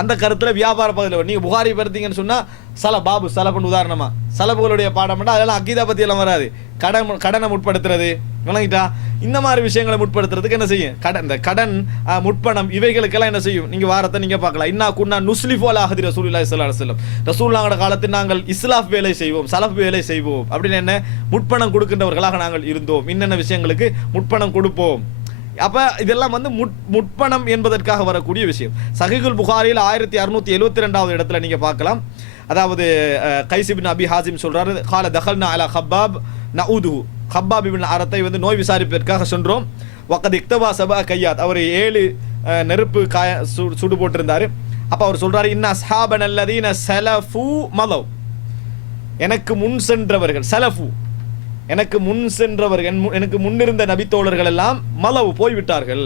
அந்த கருத்தில் வியாபார பகுதியில் நீங்கள் புகாரி பார்த்தீங்கன்னு சொன்னால் பாபு சலஃபன் உதாரணமாக சலஃபுகளுடைய பாடம்னா அதெல்லாம் அக்கீதா பற்றியெல்லாம் வராது. கடனை முற்படுத்துறது, விளங்கிட்டா? இந்த மாதிரி விஷயங்களை முற்படுத்துறதுக்கு என்ன செய்யும், இந்த கடன், முற்பணம், இவைகளுக்கெல்லாம் என்ன செய்யும், நீங்கள் வாரத்தை நீங்கள் பார்க்கலாம். இன்னா குன்னா நுஸ்லிஃபு அலா அஹதி ரசூலுல்லாஹி ஸல்லல்லாஹு அலைஹி வஸல்லம், ரசூலுல்லாஹ்வோட காலத்தில் நாங்கள் இஸ்லாஃப் வேலை செய்வோம், சலஃப் வேலை செய்வோம். அப்படின்னு என்ன, முற்பணம் கொடுக்கின்றவர்களாக நாங்கள் இருந்தோம், இன்னென்ன விஷயங்களுக்கு முற்பணம் கொடுப்போம். அப்போ இதெல்லாம் வந்து முற்பணம் என்பதற்காக வரக்கூடிய விஷயம். சஹீஹுல் புகாரியில் 1672 இடத்துல நீங்கள் பார்க்கலாம். அதாவது கைஸ் இப்னு அபி ஹாசிம் சொல்றாரு, கால தஹல்னா அலா ஹப்பாப் நஊதுஹு, ஹப்பாப் இப்னு அரத்தை வந்து நோய் விசாரிப்பதற்காக சென்றோம். வக்கத் இக்தவா சபா கையாத், அவர் 7 நெருப்பு சுடு போட்டிருந்தாரு. அப்போ அவர் சொல்றாரு, இன்ன அஸ்ஹாபன் அல்லதீன ஸலஃபு மலவ், எனக்கு முன் சென்றவர்கள், ஸலஃபு எனக்கு முன் சென்றவர்கள், எனக்கு முன்னிருந்த நபித்தோழர்கள் எல்லாம் மலவு போய்விட்டார்கள்.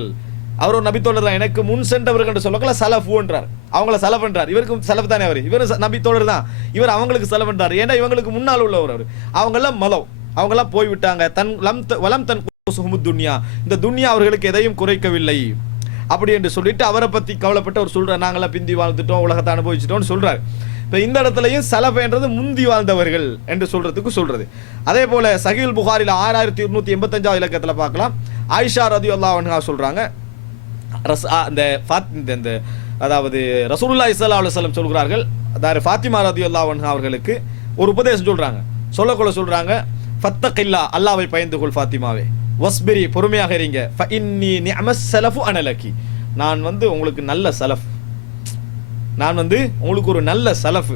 அவர் ஒரு நபித்தோழர் தான், எனக்கு முன் சென்றவர்கள் என்று சொல்லக்கல சலஃபு என்றார், அவங்கள சலஃப் என்றார். இவருக்கும் சலஃப் தானே, அவர் இவர் நபித்தோழர் தான், இவர் அவங்களுக்கு சலஃப் என்றார். ஏன்னா இவங்களுக்கு முன்னால் உள்ளவர் அவர், அவங்கெல்லாம் மலவ், அவங்கெல்லாம் போய்விட்டாங்க. வலம் தன் துன்யா, இந்த துன்யா அவர்களுக்கு எதையும் குறைக்கவில்லை அப்படி என்று சொல்லிட்டு அவரை பற்றி கவலைப்பட்டு அவர் சொல்றார், நாங்களாம் பிந்தி வாழ்ந்துட்டோம், உலகத்தை அனுபவிச்சிட்டோம்னு சொல்றாரு. இப்போ இந்த இடத்துலையும் சலஃப்ன்றது முந்தி வாழ்ந்தவர்கள் என்று சொல்றதுக்கு சொல்றது. அதே போல சஹீஹுல் புகாரில 6285 இலக்கத்தில் பார்க்கலாம். ஆயிஷா ரதியல்லாஹு அன்ஹா சொல்றாங்க, இந்த அதாவது ரசூலுல்லாஹி ஸல்லல்லாஹு அலைஹி வஸல்லம் சொல்கிறார்கள், அதாவது ஃபாத்திமா ரதியல்லாஹு அன்ஹா அவர்களுக்கு ஒரு உபதேசம் சொல்றாங்க. சொல்லக்குள்ள சொல்றாங்க, ஃபத்தகில்லா, அல்லாஹ்வை பயந்து கொள் ஃபாத்திமாவே, வஸ்பிரி, பொறுமையாக இருங்க, ஃபஇன்னி நிஅமஸ் ஸலஃபு அனலகி, நான் உங்களுக்கு நல்ல சலஃப், நான் உங்களுக்கு ஒரு நல்ல சலஃப்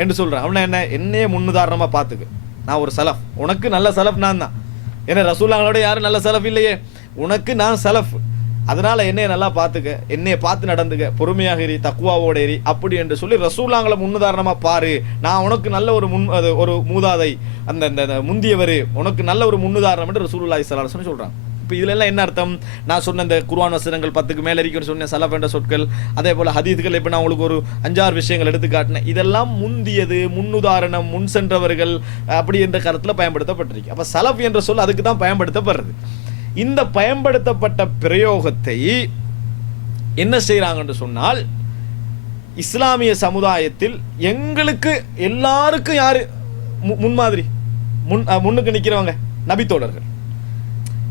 என்று சொல்றேன். அவன என்னையே முன்னுதாரணமா பார்த்துக்க, நான் ஒரு சலஃப், உனக்கு நல்ல சலஃப் நான் தான். ஏன்னா ரசூலுல்லாஹோட யாரும் நல்ல சலஃப் இல்லையே, உனக்கு நான் சலஃப், அதனால என்னைய நல்லா பார்த்துக்க, என்னைய பார்த்து நடந்துக்க, பொறுமையாக ஏறி, தக்குவாவோட ஏறி, அப்படி என்று சொல்லி ரசூலுல்லாஹ்களை முன்னுதாரணமா பாரு, நான் உனக்கு நல்ல ஒரு மூதாதை, அந்த முந்தியவர், உனக்கு நல்ல ஒரு முன்னுதாரணம் என்று ரசூலுல்லாஹி ஸல்லல்லாஹு அலைஹி வஸல்லம் சொல்றாங்க. இப்போ இதுல எல்லாம் என்ன அர்த்தம்? நான் சொன்ன இந்த குர்ஆன் வசனங்கள் 10க்கு மேல இருக்குன்னு சொன்ன சலஃப் என்ற சொற்கள், அதே போல ஹதீஸ்கள், இப்போ நான் உங்களுக்கு ஒரு 5-6 விஷயங்கள் எடுத்து காட்டினேன், இதெல்லாம் முந்தியது, முன்னுதாரணம், முன் சென்றவர்கள் அப்படி என்ற கருத்தில் பயன்படுத்தப்பட்டிருக்கு. அப்ப சலஃப் என்ற சொல் அதுக்கு தான் பயன்படுத்தப்படுறது. இந்த பயன்படுத்தப்பட்ட பிரயோகத்தை என்ன செய்யறாங்கன்னு சொன்னால், இஸ்லாமிய சமுதாயத்தில் எங்களுக்கு எல்லாருக்கும் யாரு முன்மாதிரி, முன்னுக்கு நிக்கிறவங்க நபித்தோழர்கள்,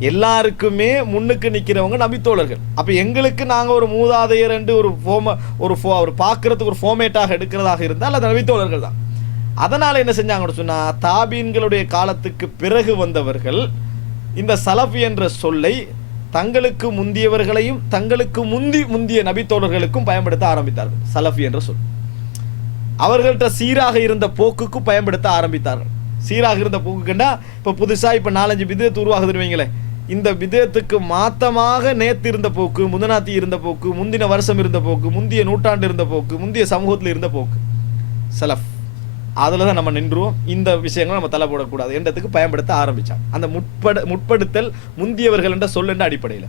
எல்லாருக்குமே முன்னுக்கு நிக்கிறவங்க நபித்தோழர்கள். அப்ப எங்களுக்கு நாங்க ஒரு மூதாதையர் என்று ஒரு பார்க்கறதுக்கு ஒரு ஃபார்மேட்டாக எடுக்கிறதாக இருந்தால் அது நபித்தோழர்கள் தான். அதனால என்ன செஞ்சாங்கன்னு சொன்னா, தாபீன்களுடைய காலத்துக்கு பிறகு வந்தவர்கள் இந்த சலஃப் என்ற சொல்லை தங்களுக்கு முந்தியவர்களையும் தங்களுக்கு முந்திய நபித்தோழர்களுக்கும் பயன்படுத்த ஆரம்பித்தார்கள். சலஃப் என்ற சொல் அவர்கள்ட்ட சீராக இருந்த போக்குக்கும் பயன்படுத்த ஆரம்பித்தார்கள். சீராக இருந்த போக்குன்னா, இப்போ புதுசா இப்போ 4-5 பிதஅத் உருவாகுதுன்னு வைங்களேன், இந்த பிதஅத்துக்கு மாத்தமாக நேத்து இருந்த போக்கு, முந்தநாத்தி இருந்த போக்கு, முந்தின வருஷம் இருந்த போக்கு, முந்திய நூற்றாண்டு இருந்த போக்கு, முந்திய சமூகத்தில் இருந்த போக்கு, சலஃப், அதில் தான் நம்ம நின்றுவோம். இந்த விஷயங்களை நம்ம தலை போடக்கூடாது என்றதுக்கு பயன்படுத்த ஆரம்பிச்சாங்க. அந்த முற்படுத்தல் முந்தியவர்கள் என்ற சொல் என்ற அடிப்படையில்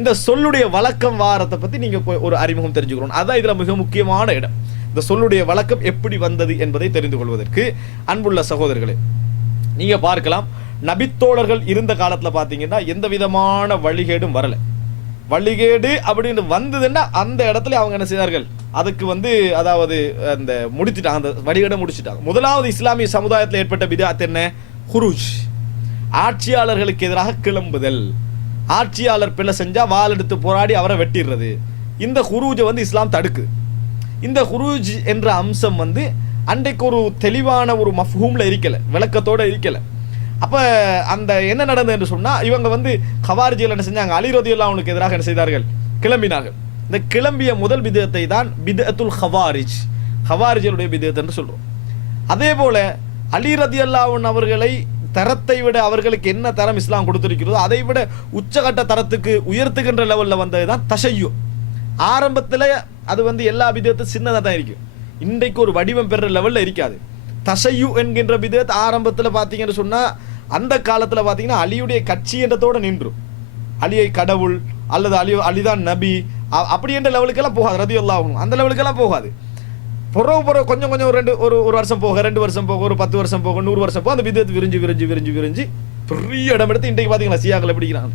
இந்த சொல்லுடைய வழக்கம் வாரத்தை பற்றி நீங்கள் ஒரு அறிமுகம் தெரிஞ்சுக்கணும். அதான் இதில் மிக முக்கியமான இடம். இந்த சொல்லுடைய வழக்கம் எப்படி வந்தது என்பதை தெரிந்து கொள்வதற்கு அன்புள்ள சகோதரர்களே, நீங்கள் பார்க்கலாம், நபித்தோழர்கள் இருந்த காலத்தில் பார்த்தீங்கன்னா எந்த விதமான வழிகேடும் வரல. வழிகேடு அப்படின்னு வந்ததுன்னா அந்த இடத்துல அவங்க என்ன செய்தார்கள், அதுக்கு அதாவது அந்த முடித்துட்டாங்க, அந்த வழிகேடை முடிச்சுட்டாங்க. முதலாவது இஸ்லாமிய சமுதாயத்தில் ஏற்பட்ட பிதஅத் என்ன? ஹுரூஜ், ஆட்சியாளர்களுக்கு எதிராக கிளம்புதல். ஆட்சியாளர் பிள்ளை செஞ்சா வாள் எடுத்து போராடி அவரை வெட்டிடுறது. இந்த ஹுரூஜை இஸ்லாம் தடுக்குது. இந்த ஹுரூஜ் என்ற அம்சம் அன்றைக்கு ஒரு தெளிவான ஒரு மஃஹூம்ல இருக்கல, விளக்கத்தோட இருக்கல. அப்ப அந்த என்ன நடந்தது என்று சொன்னா, இவங்க கவாரிஜிகள் என்ன செஞ்சாங்க, அலி ரலியல்லாஹு அன்ஹுவுக்கு எதிராக என்ன செய்தார்கள், கிளம்பினார்கள். இந்த கிளம்பிய முதல் பிதஅத்தை தான் பிதஅத்துல் ஹவாரிஜ், ஹவாரிஜிகளுடைய பிதஅத் என்று சொல்றோம். அதே போல அலி ரலியல்லாஹு அன்ஹு அவர்களை தரத்தை விட அவர்களுக்கு என்ன தரம் இஸ்லாம் கொடுத்திருக்கிறதோ அதை விட உச்சகட்ட தரத்துக்கு உயர்த்துகின்ற லெவல்ல வந்ததுதான் தஷய்யு. ஆரம்பத்தில் அது எல்லா பிதஅத்தும் சின்னதாக தான் இருக்கும், இன்றைக்கு ஒரு வடிவம் பெற லெவல்ல இருக்காது. தஷய்யு என்கின்ற பிதஅத் ஆரம்பத்தில் பார்த்தீங்கன்னு சொன்னா, அந்த காலத்தில் பார்த்தீங்கன்னா அலியுடைய கட்சி என்றதோட நின்றும், அலியை கடவுள் அல்லது அலிதான் நபி அப்படி என்ற லெவலுக்கெல்லாம் போகாது, ரலியல்லாஹு அன்ஹு அந்த லெவலுக்கெல்லாம் போகாது. புறவு கொஞ்சம் ஒரு வருஷம் போக, 2 வருஷம் போக, ஒரு 10 வருஷம் போக, 100 வருஷம் போக, அந்த பிதஅத் விரிஞ்சு பெரிய இடம் எடுத்து இன்றைக்கு பார்த்தீங்களா சியாக்கள் பிடிக்கிறாங்க,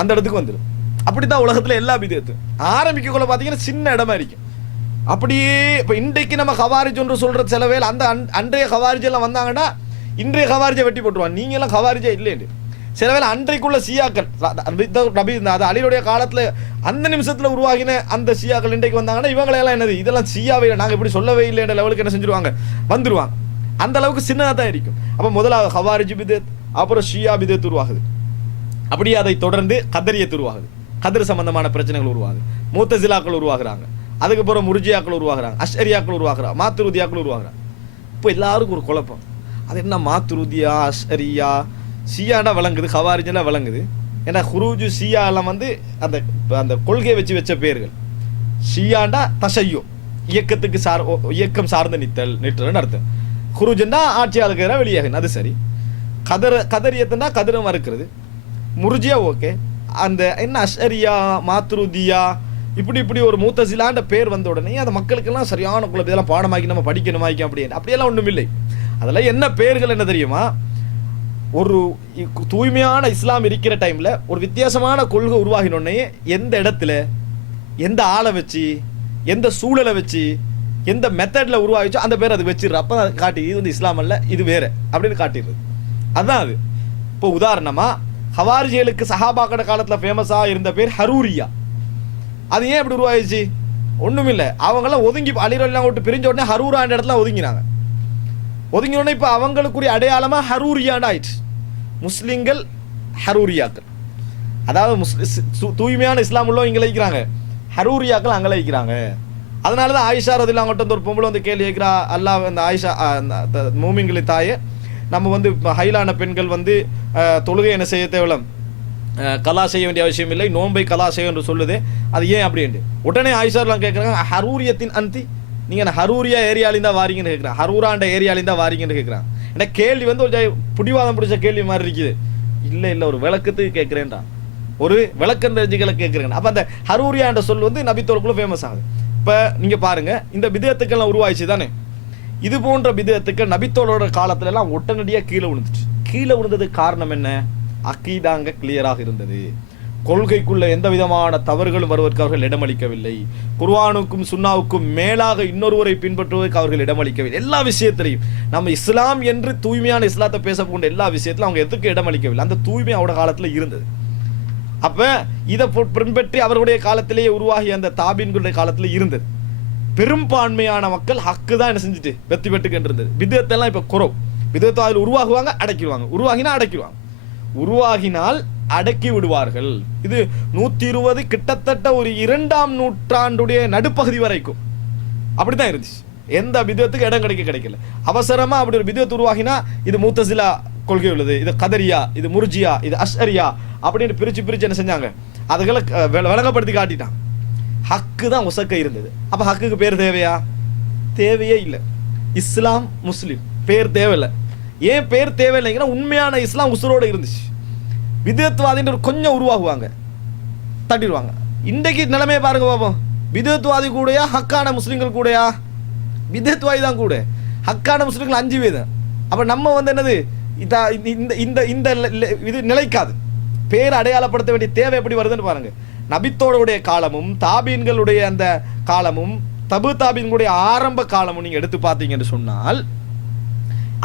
அந்த இடத்துக்கு வந்துடும். அப்படித்தான் உலகத்தில் எல்லா பிதஅத்தும் ஆரம்பிக்கக்குள்ள பார்த்தீங்கன்னா சின்ன இடமா இருக்கும். அப்படியே இப்போ இன்றைக்கு நம்ம ஹவாரிஜ் ஒன்று சொல்ற சில வேலை அந்த அன்றைய ஹவாரிஜ் எல்லாம் வந்தாங்கன்னா இன்றைய ஹவாரிஜை வெட்டி போட்டுருவாங்க, நீங்க எல்லாம் ஹவாரிஜே இல்லைன்னு. சில வேலை அன்றைக்குள்ள சியாக்கள் நபி அது அலியுடைய காலத்தில் அந்த நிமிஷத்தில் உருவாகின அந்த சியாக்கள் இன்றைக்கு வந்தாங்கன்னா இவங்களெல்லாம் என்னது, இதெல்லாம் சியாவே இல்லை, நாங்கள் இப்படி சொல்லவே இல்லை என்ற லெவலுக்கு என்ன செஞ்சிருவாங்க, வந்துருவாங்க. அந்த அளவுக்கு சின்னதாக தான் இருக்கும். அப்போ முதலாவது ஹவாரிஜ் பிதஅத், அப்புறம் ஷியா பிதஅத் உருவாகுது. அப்படியே அதை தொடர்ந்து கதரியத் உருவாகுது, கதிர் சம்பந்தமான பிரச்சனைகள் உருவாகுது. முத்தஸிலாக்கள் உருவாகுறாங்க, அதுக்கப்புறம் முர்ஜியாக்கள் உருவாகுறாங்க, அஷ்அரியாக்கள் உருவாகுறாங்க, மாத்துருதியாக்கள் உருவாகுறாங்க. இப்போ எல்லாருக்கும் ஒரு குழப்பம், அது என்ன மாத்துருதியா, அஷ்அரியா, ஷியாண்டா விளங்குது, ஹவாரிஜெல்லாம் விளங்குது. ஏன்னா ஹுரூஜு ஷியா எல்லாம் அந்த அந்த கொள்கையை வச்ச பேர்கள். ஷியாண்டா தஷய்யு, இயக்கத்துக்கு இயக்கம் சார்ந்த நிற்றல்னு அர்த்தம். ஹுரூஜுன்னா ஆட்சியாளருக்கு எதிராக வெளியாகுது, அது சரி. கதரியத்துனா கதிரம் மறுக்கிறது. முர்ஜியா ஓகே, அந்த என்ன அஷ்அரியா, மாத்துருதியா, இப்படி ஒரு முத்தஸிலான்ற பேர் வந்த உடனே அந்த மக்களுக்கெல்லாம் சரியான குழப்பம், இதெல்லாம் பாடமாக்கி நம்ம படிக்கணுமாக்கி அப்படியெல்லாம் ஒன்றும் இல்லை. அதெல்லாம் என்ன பேர்கள் என்ன தெரியுமா, ஒரு தூய்மையான இஸ்லாம் இருக்கிற டைம்ல ஒரு வித்தியாசமான கொள்கை உருவாகினோடனே எந்த இடத்துல எந்த ஆளை வச்சு எந்த சூழலை வச்சு எந்த மெத்தடில் உருவாகிச்சோ அந்த பேர் அது வச்சிடுற. அப்போ அதை காட்டி இது வந்து இஸ்லாம் அல்ல, இது வேறு அப்படின்னு காட்டிடுறது. அதுதான் அது. இப்போ உதாரணமாக ஹவாரிஜிகளுக்கு சஹாபாக்கட காலத்தில் ஃபேமஸாக இருந்த பேர் ஹரூரியா. அது ஏன் இப்படி உருவாயிடுச்சு? ஒன்றுமில்லை, அவங்களாம் ஒதுங்கி அலிரெல்லாம் விட்டு பிரிஞ்ச உடனே ஹரூரான்ற இடத்துல ஒதுங்கினாங்க. ஒதுங்கினோடனே இப்போ அவங்களுக்குரிய அடையாளமாக ஹரூரியான்னு ஆயிடுச்சு. முஸ்லிம்கள் ஹரூரியாக்கள், அதாவது தூய்மையான இஸ்லாம் உள்ளவங்க இங்கே வைக்கிறாங்க, ஹரூரியாக்கள் அங்கே வைக்கிறாங்க. அதனால தான் ஆயிஷா ரதியல்லாஹு அன்ஹா வந்து ஒரு பொம்பளை வந்து கேள்வி கேட்கிறா, அல்லாஹ் அந்த ஆயிஷா மூமின்களின் தாயே, நம்ம வந்து ஹைலான பெண்கள் வந்து தொழுகை என்ன செய்ய தேவையில்ல, கலா செய்ய வேண்டிய அவசியம் இல்லை, நோன்பை கலா செய்ய என்று சொல்லுது, அது ஏன் அப்படின்ட்டு உடனே ஆயிஷாலாம் கேட்குறாங்க, ஹரூரியத்தின் அந்தி, நீங்கள் நான் ஹரூரியா ஏரியாலின் தான் வாரீங்கன்னு கேட்குறேன், ஹரூராண்ட ஏரியாலின் தான் வாரீங்கன்னு கேட்குறான். ஏன்னா கேள்வி வந்து ஒரு புடிவாதம் பிடிச்ச கேள்வி மாதிரி இருக்குது. இல்லை ஒரு விளக்கத்துக்கு கேட்குறேன்டா, ஒரு விளக்கம் தெரிஞ்சுகளை கேட்குறேன். அப்போ அந்த ஹரூரியான்ற சொல் வந்து நபித்தோளுக்குள்ள ஃபேமஸ் ஆகுது. இப்போ நீங்கள் பாருங்கள், இந்த பிதத்துக்கள்லாம் உருவாயிச்சு தானே, இது போன்ற பிதத்துக்கள் நபித்தோளோட காலத்துலலாம் உடனடியாக கீழே விழுந்துச்சு. கீழே விழுந்ததுக்கு காரணம் என்ன? அக்கீதாங்க கிளியராக இருந்தது, கொள்கைக்குள்ள எந்த விதமான தவறுகளும் வருவதற்கு அவர்கள் இடமளிக்கவில்லை, குர்ஆனுக்கும் சுன்னாவுக்கும் மேலாக இன்னொருவரை பின்பற்றுவதற்கு அவர்கள் இடமளிக்கவில்லை. எல்லா விஷயத்திலையும் நம்ம இஸ்லாம் என்று தூய்மையான இஸ்லாத்தை பேச போன்ற எல்லா விஷயத்திலும் அவங்க எதுக்கு இடமளிக்கவில்லை. அந்த தூய்மை அவரோட காலத்தில் இருந்தது. அப்போ இதை பின்பற்றி அவருடைய காலத்திலேயே உருவாகிய அந்த தாபீன்களுடைய காலத்தில் இருந்தது. பெரும்பான்மையான மக்கள் ஹக்கு தான் என்ன செஞ்சுட்டு வெற்றி பெற்றுக்கிட்டு இருந்தது. பிதத்தெல்லாம் இப்போ குறவு. பிதத்தை அதில் உருவாகுவாங்க, அடக்கிடுவாங்க, உருவாகினா அடக்கிடுவாங்க, உருவாகினால் அடக்கி விடுவார்கள். இது 120 கிட்டத்தட்ட ஒரு 2ஆம் நூற்றாண்டுடைய நடுப்பகுதி வரைக்கும் அப்படித்தான் இருந்துச்சு. எந்த பிதத்துக்கு இடம் கிடைக்கல. அவசரமா அப்படி ஒரு பிதத்து உருவாகினா இது முத்தசிலா கொள்கை உள்ளது, இது கதரியா, இது முர்ஜியா, இது அஷ்அரியா அப்படின்னு பிரிச்சு என்ன செஞ்சாங்க, அதுகளை விளங்கப்படுத்தி காட்டிட்டான். ஹக்கு தான் உசக்க இருந்தது. அப்போ ஹக்குக்கு பேர் தேவையா? தேவையே இல்லை. இஸ்லாம் முஸ்லீம் பேர் தேவையில்லை. ஏன் பேர் தேவையில்லைங்கன்னா உண்மையான இஸ்லாம் உசுரோடு இருந்துச்சு. விதத்துவாதின்னு கொஞ்சம் உருவாகுவாங்க, தட்டிடுவாங்க. இன்றைக்கு நிலைமையை பாருங்க பாப்போம். விதத்துவாதி கூடயா ஹக்கான முஸ்லீம்கள் கூடயா? விதத்துவாதி தான் கூட. ஹக்கான முஸ்லீம்கள் 5 வீதம். அப்போ நம்ம வந்து என்னது, இந்த இது நிலைக்காது. பேர் அடையாளப்படுத்த வேண்டிய தேவை எப்படி வருதுன்னு பாருங்க. நபித்தோடைய காலமும் தாபீன்களுடைய அந்த காலமும் தபு தாபீன்களுடைய ஆரம்ப காலமும் நீங்க எடுத்து பார்த்தீங்கன்னு சொன்னால்,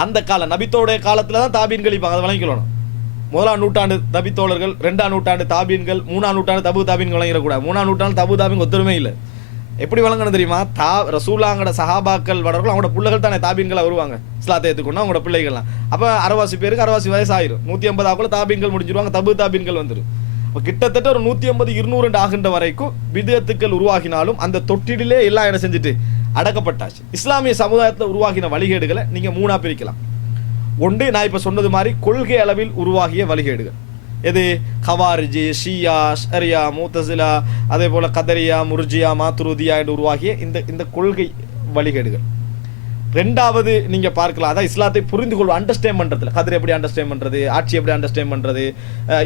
அந்த காலம் நபித்தோடைய காலத்துல தான் தாபீன்கள் இப்போ அதை வழங்கிக்கணும். 1ஆம் நூற்றாண்டு நபித்தோழர்கள், 2ஆம் நூற்றாண்டு தாபீன்கள், 3ஆம் நூற்றாண்டு தபு தாபீன்கள் வழங்கிடக்கூடாது. 3ஆம் நூற்றாண்டு தபு தாபீன் ஒத்துருமே இல்லை. எப்படி வழங்கணும் தெரியுமா? ரசூலாங்கட சஹாபாக்கள் வடர்கள் அவங்களோட பிள்ளைகள் தானே தாபீன்களை வருவாங்க, இஸ்லாத்தை ஏற்றுக்கொண்டு அவங்களோட பிள்ளைகள்லாம். அப்போ 60 பேருக்கு 60 வயசு ஆயிரும். 150 தாபீன்கள் முடிஞ்சிருவாங்க, தபு தாபீன்கள் வந்துடும். கிட்டத்தட்ட ஒரு 150-200 ஆகின்ற வரைக்கும் பிதத்துக்கள் உருவாகினாலும் அந்த தொட்டிலே எல்லாம் என்ன செஞ்சுட்டு அடக்கப்பட்டாச்சு. இஸ்லாமிய சமுதாயத்தில் உருவாகின வழிகேடுகளை நீங்க 3ஆ பிரிக்கலாம். ஒன்று, நான் இப்ப சொன்னது மாதிரி கொள்கை அளவில் உருவாகிய வழிகேடுகள். எது? ஹவாரிஜி, ஷியா, அஷ்அரியா, முத்தசிலா, அதே போல கதரியா, முர்ஜியா, மாத்துருதியா என்று உருவாகிய இந்த கொள்கை வழிகேடுகள். 2வது நீங்க பார்க்கலாம், அதான் இஸ்லாத்தை புரிந்து கொள்வது, அண்டர்ஸ்டாண்ட் பண்றதுல, கதிர் எப்படி அண்டர்ஸ்டாண்ட் பண்றது, ஆட்சி எப்படி அண்டர்ஸ்டாண்ட் பண்றது,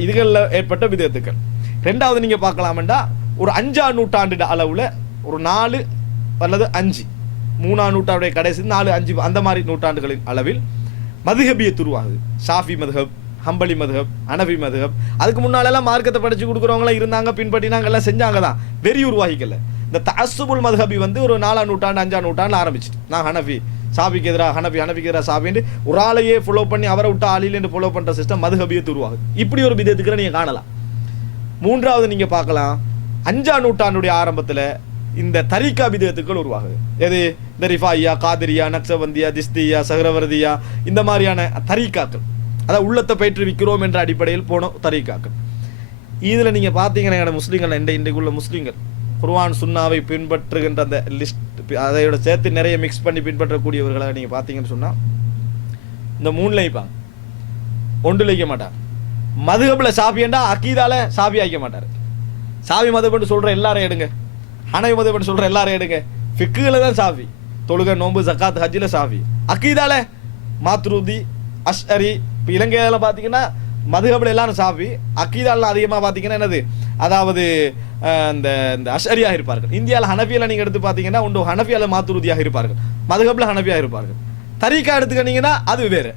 இதுகளில் ஏற்பட்ட விதத்துக்கள். 2வது நீங்க பார்க்கலாம்டா, ஒரு 5ஆம் நூற்றாண்டு அளவுல ஒரு 4 அல்லது 5, 3ஆம் நூற்றாண்டுடைய கடைசி 4, 5 அந்த மாதிரி நூற்றாண்டுகளின் அளவில் மதுஹபியத் உருவாகுது. ஷாஃபி மதுஹப், ஹம்பலி மதுஹப், ஹனஃபி மதுஹப். அதுக்கு முன்னாலெல்லாம் மார்க்கத்தை படிச்சு கொடுக்குறவங்களாம் இருந்தாங்க, பின்பற்றினாங்க, எல்லாம் செஞ்சாங்க தான், வெறி உருவாகிக்கல. இந்த தஅஸ்ஸுபுல் மதுஹபி வந்து ஒரு 4ஆம் நூற்றாண்டு 5ஆம் நூற்றாண்டு ஆரம்பிச்சுட்டு, நான் ஹனஃபி, ஷாஃபிக்கு எதிராக ஹனஃபி, ஹனஃபிக்கு எதிராக ஷாஃபின்னு ஒரு ஆளையே ஃபாலோ பண்ணி அவரை விட்டு ஆளிலேருந்து ஃபாலோ பண்ணுற சிஸ்டம் மதுஹபியத் உருவாகுது. இப்படி ஒரு பிதத்துக்கு நீங்கள் காணலாம். 3வது நீங்கள் பார்க்கலாம், 5ஆம் நூற்றாண்டுடைய ஆரம்பத்தில் இந்த தரீக்கா பிதத்துக்கள் உருவாகுது. எது? இந்த ரிஃபாயியா, காதிரியா, நக்ஸபந்தியா, திஸ்தியா, சஹ்ரவர்தியா, இந்த மாதிரியான தரீக்காக்கள், அதாவது உள்ளத்தை பயிற்றுவிக்கிறோம் என்ற அடிப்படையில் போன தரீக்காக்கள். இதில் நீங்கள் பார்த்தீங்கன்னா முஸ்லீம்கள், இன்றைக்குள்ள முஸ்லீம்கள் குர்ஆன் சுன்னாவை பின்பற்றுகின்ற அந்த லிஸ்ட், அதையோட சேர்த்து நிறைய மிக்ஸ் பண்ணி பின்பற்றக்கூடியவர்களை நீங்கள் பார்த்தீங்கன்னு சொன்னால் இந்த 3 வைப்பாங்க, 1 வைக்க மாட்டார். மதுஹபில் ஷாஃபியண்டா அக்கீதால ஷாஃபி ஆகிக்க மாட்டார். ஷாஃபி மதுஹப்னு சொல்கிற எல்லாரும் எடுங்க, ஹனஃபி மதுஹப்னு சொல்கிற எல்லாரும் எடுங்க, ஃபிக்குல தான் ஷாஃபி, தொழுகை, நோன்பு, ஜக்காத், ஹஜ்ஜில் ஷாஃபி. அக்கீதால மாத்ருதி, அஷ்அரி. இப்போ இலங்கையில் பார்த்தீங்கன்னா மதுஹபில் எல்லாரும் ஷாஃபி, அக்கீதாலாம் அதிகமாக பார்த்தீங்கன்னா என்னது, அதாவது இந்த அஷ்அரியாக இருப்பார்கள். இந்தியாவில் ஹனஃபியில் நீங்கள் எடுத்து பார்த்தீங்கன்னா ஒன்று ஹனஃபியாவில் மாத்துருதியாக இருப்பார்கள், மதுஹபில் ஹனஃபியாக இருப்பார்கள். தரீக்கா எடுத்துக்கிட்டீங்கன்னா அது வேறு,